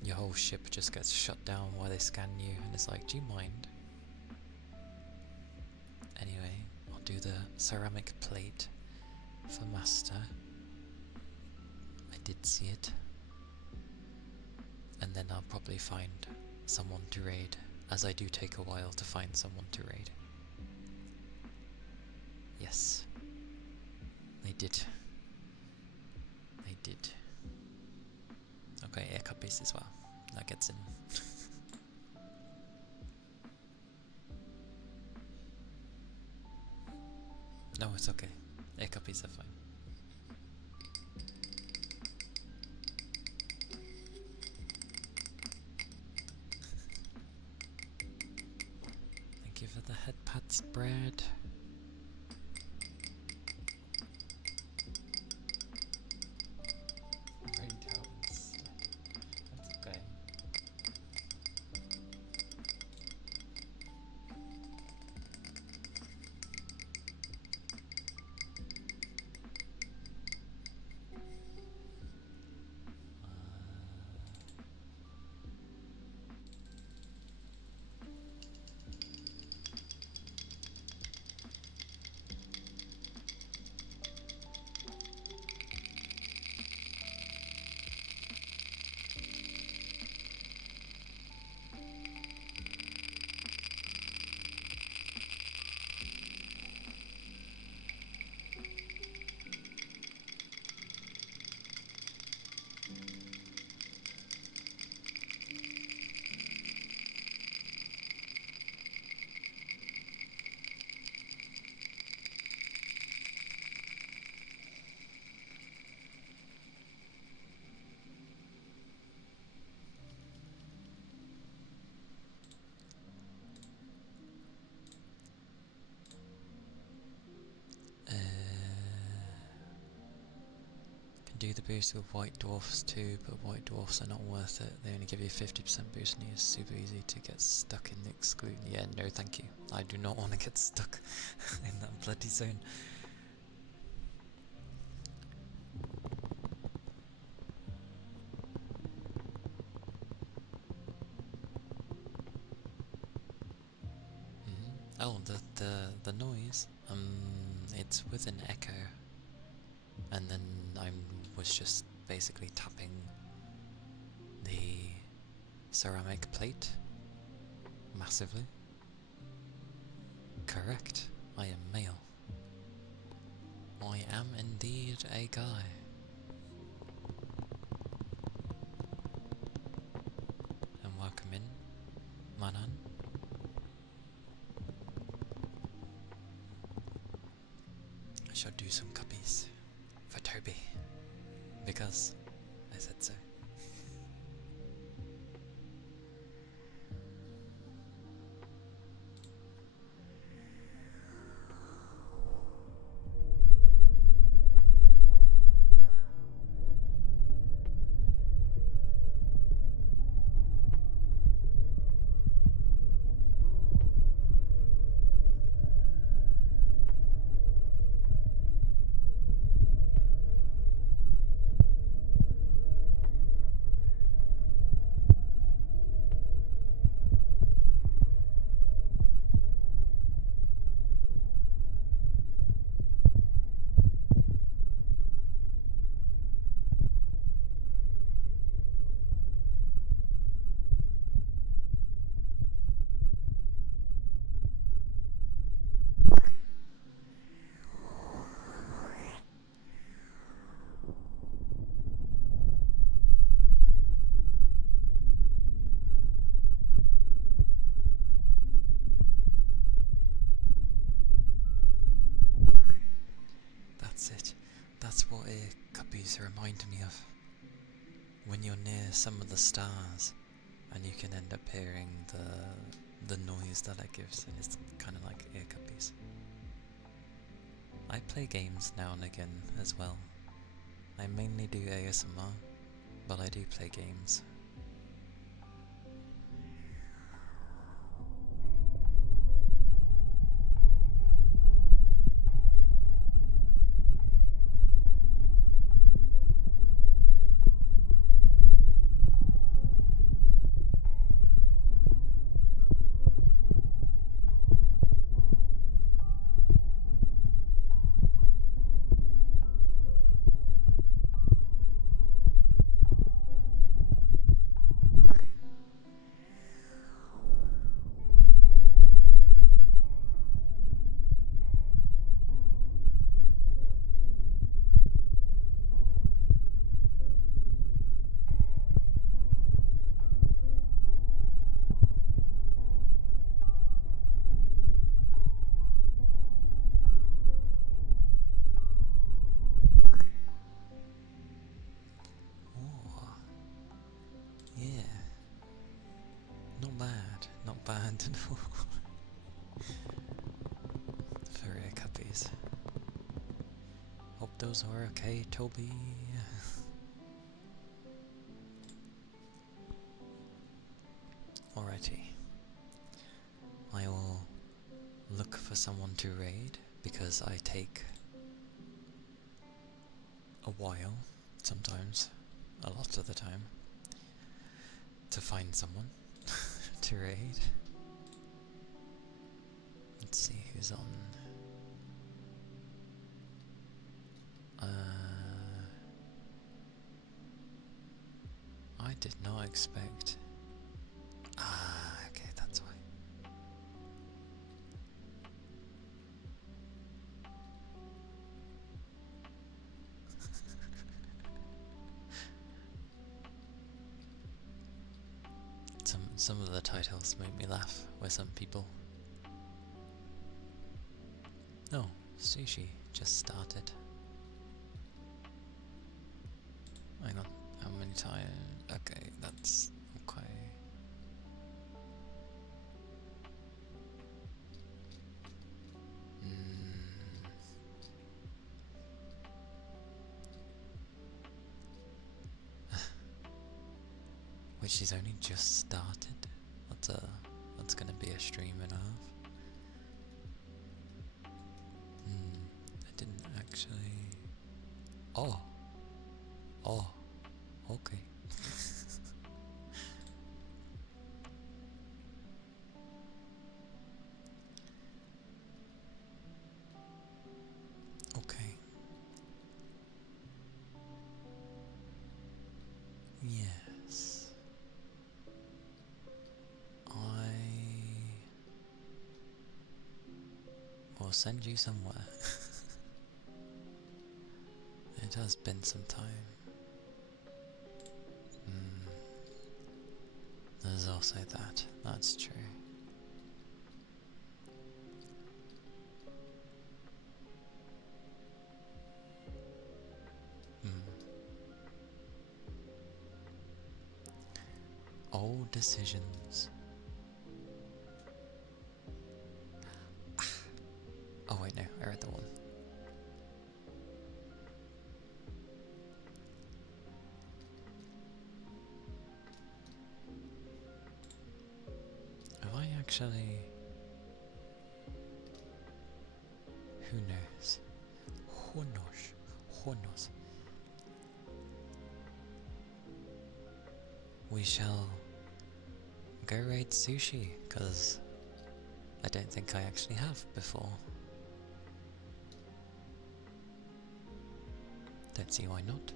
Your whole ship just gets shut down while they scan you, and it's like, do you mind? Anyway, I'll do the ceramic plate for Master. I did see it. And then I'll probably find someone to raid, as I do take a while to find someone to raid. Yes. They did. They did. Okay, air copies as well. That gets in. No, it's okay. Air copies are fine. Thank you for the head pats, Brad. Ringtones. That's okay. do the boost with white dwarfs too, but white dwarfs are not worth it. They only give you 50% boost and it's super easy to get stuck in the exclude. Yeah, no thank you. I do not want to get stuck in that bloody zone. Oh, the noise. It's with an echo, and then I was just basically tapping the ceramic plate massively. Correct. I am male. I am indeed a guy. And welcome in, Manan. I shall do some cuppies for Toby, because I said so. That's it. That's what cuppies remind me of. When you're near some of the stars, and you can end up hearing the noise that it gives, and it's kind of like ear cuppies. I play games now and again as well. I mainly do ASMR, but I do play games. Bad at all. For rare cuppies. Hope those are okay, Toby. Alrighty. I will look for someone to raid, because I take a while, sometimes, a lot of the time, to find someone to raid. Let's see who's on. I did not expect. Okay, that's why. Some of the titles make me laugh with some people. Oh, sushi just started. Hang on, how many times? Okay, that's okay. which she's only just started. That's gonna be a stream and a half. I didn't actually. Oh, okay. Okay. Yes. I will send you somewhere. It has been some time. There's also that. That's true. Old decisions. Oh wait, no, I read the one. Have I actually... Who knows? Who knows? Who knows? We shall go raid sushi, because I don't think I actually have before. Don't see why not.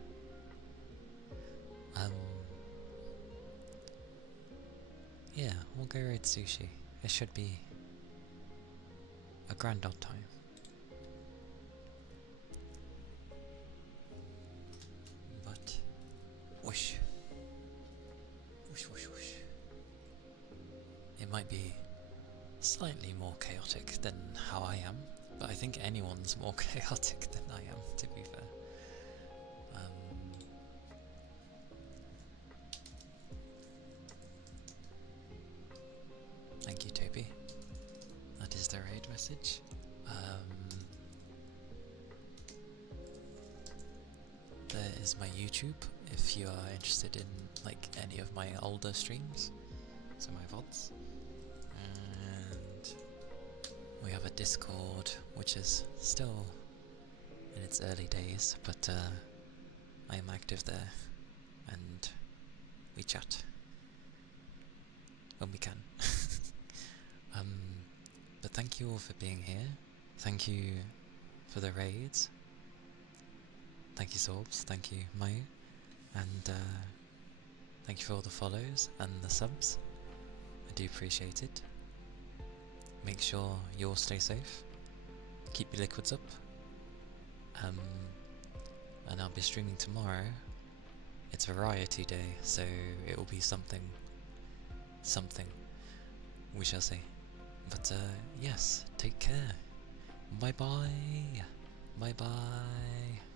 Yeah, we'll go raid sushi. It should be a grand old time. But, whoosh. Whoosh, whoosh, whoosh. It might be slightly more chaotic than how I am, but I think anyone's more chaotic than I am, to be fair. Thank you, Toby. That is the raid message. There is my YouTube, if you are interested in like any of my older streams, so my VODs. And we have a Discord, which is still in its early days, but I am active there, and we chat when we can. But thank you all for being here. Thank you for the raids. Thank you, Sorbs. Thank you, Mayu. And thank you for all the follows and the subs. I do appreciate it. Make sure you all stay safe. Keep your liquids up. And I'll be streaming tomorrow. It's Variety Day, so it will be something. We shall see. But yes, take care. Bye bye. Bye bye.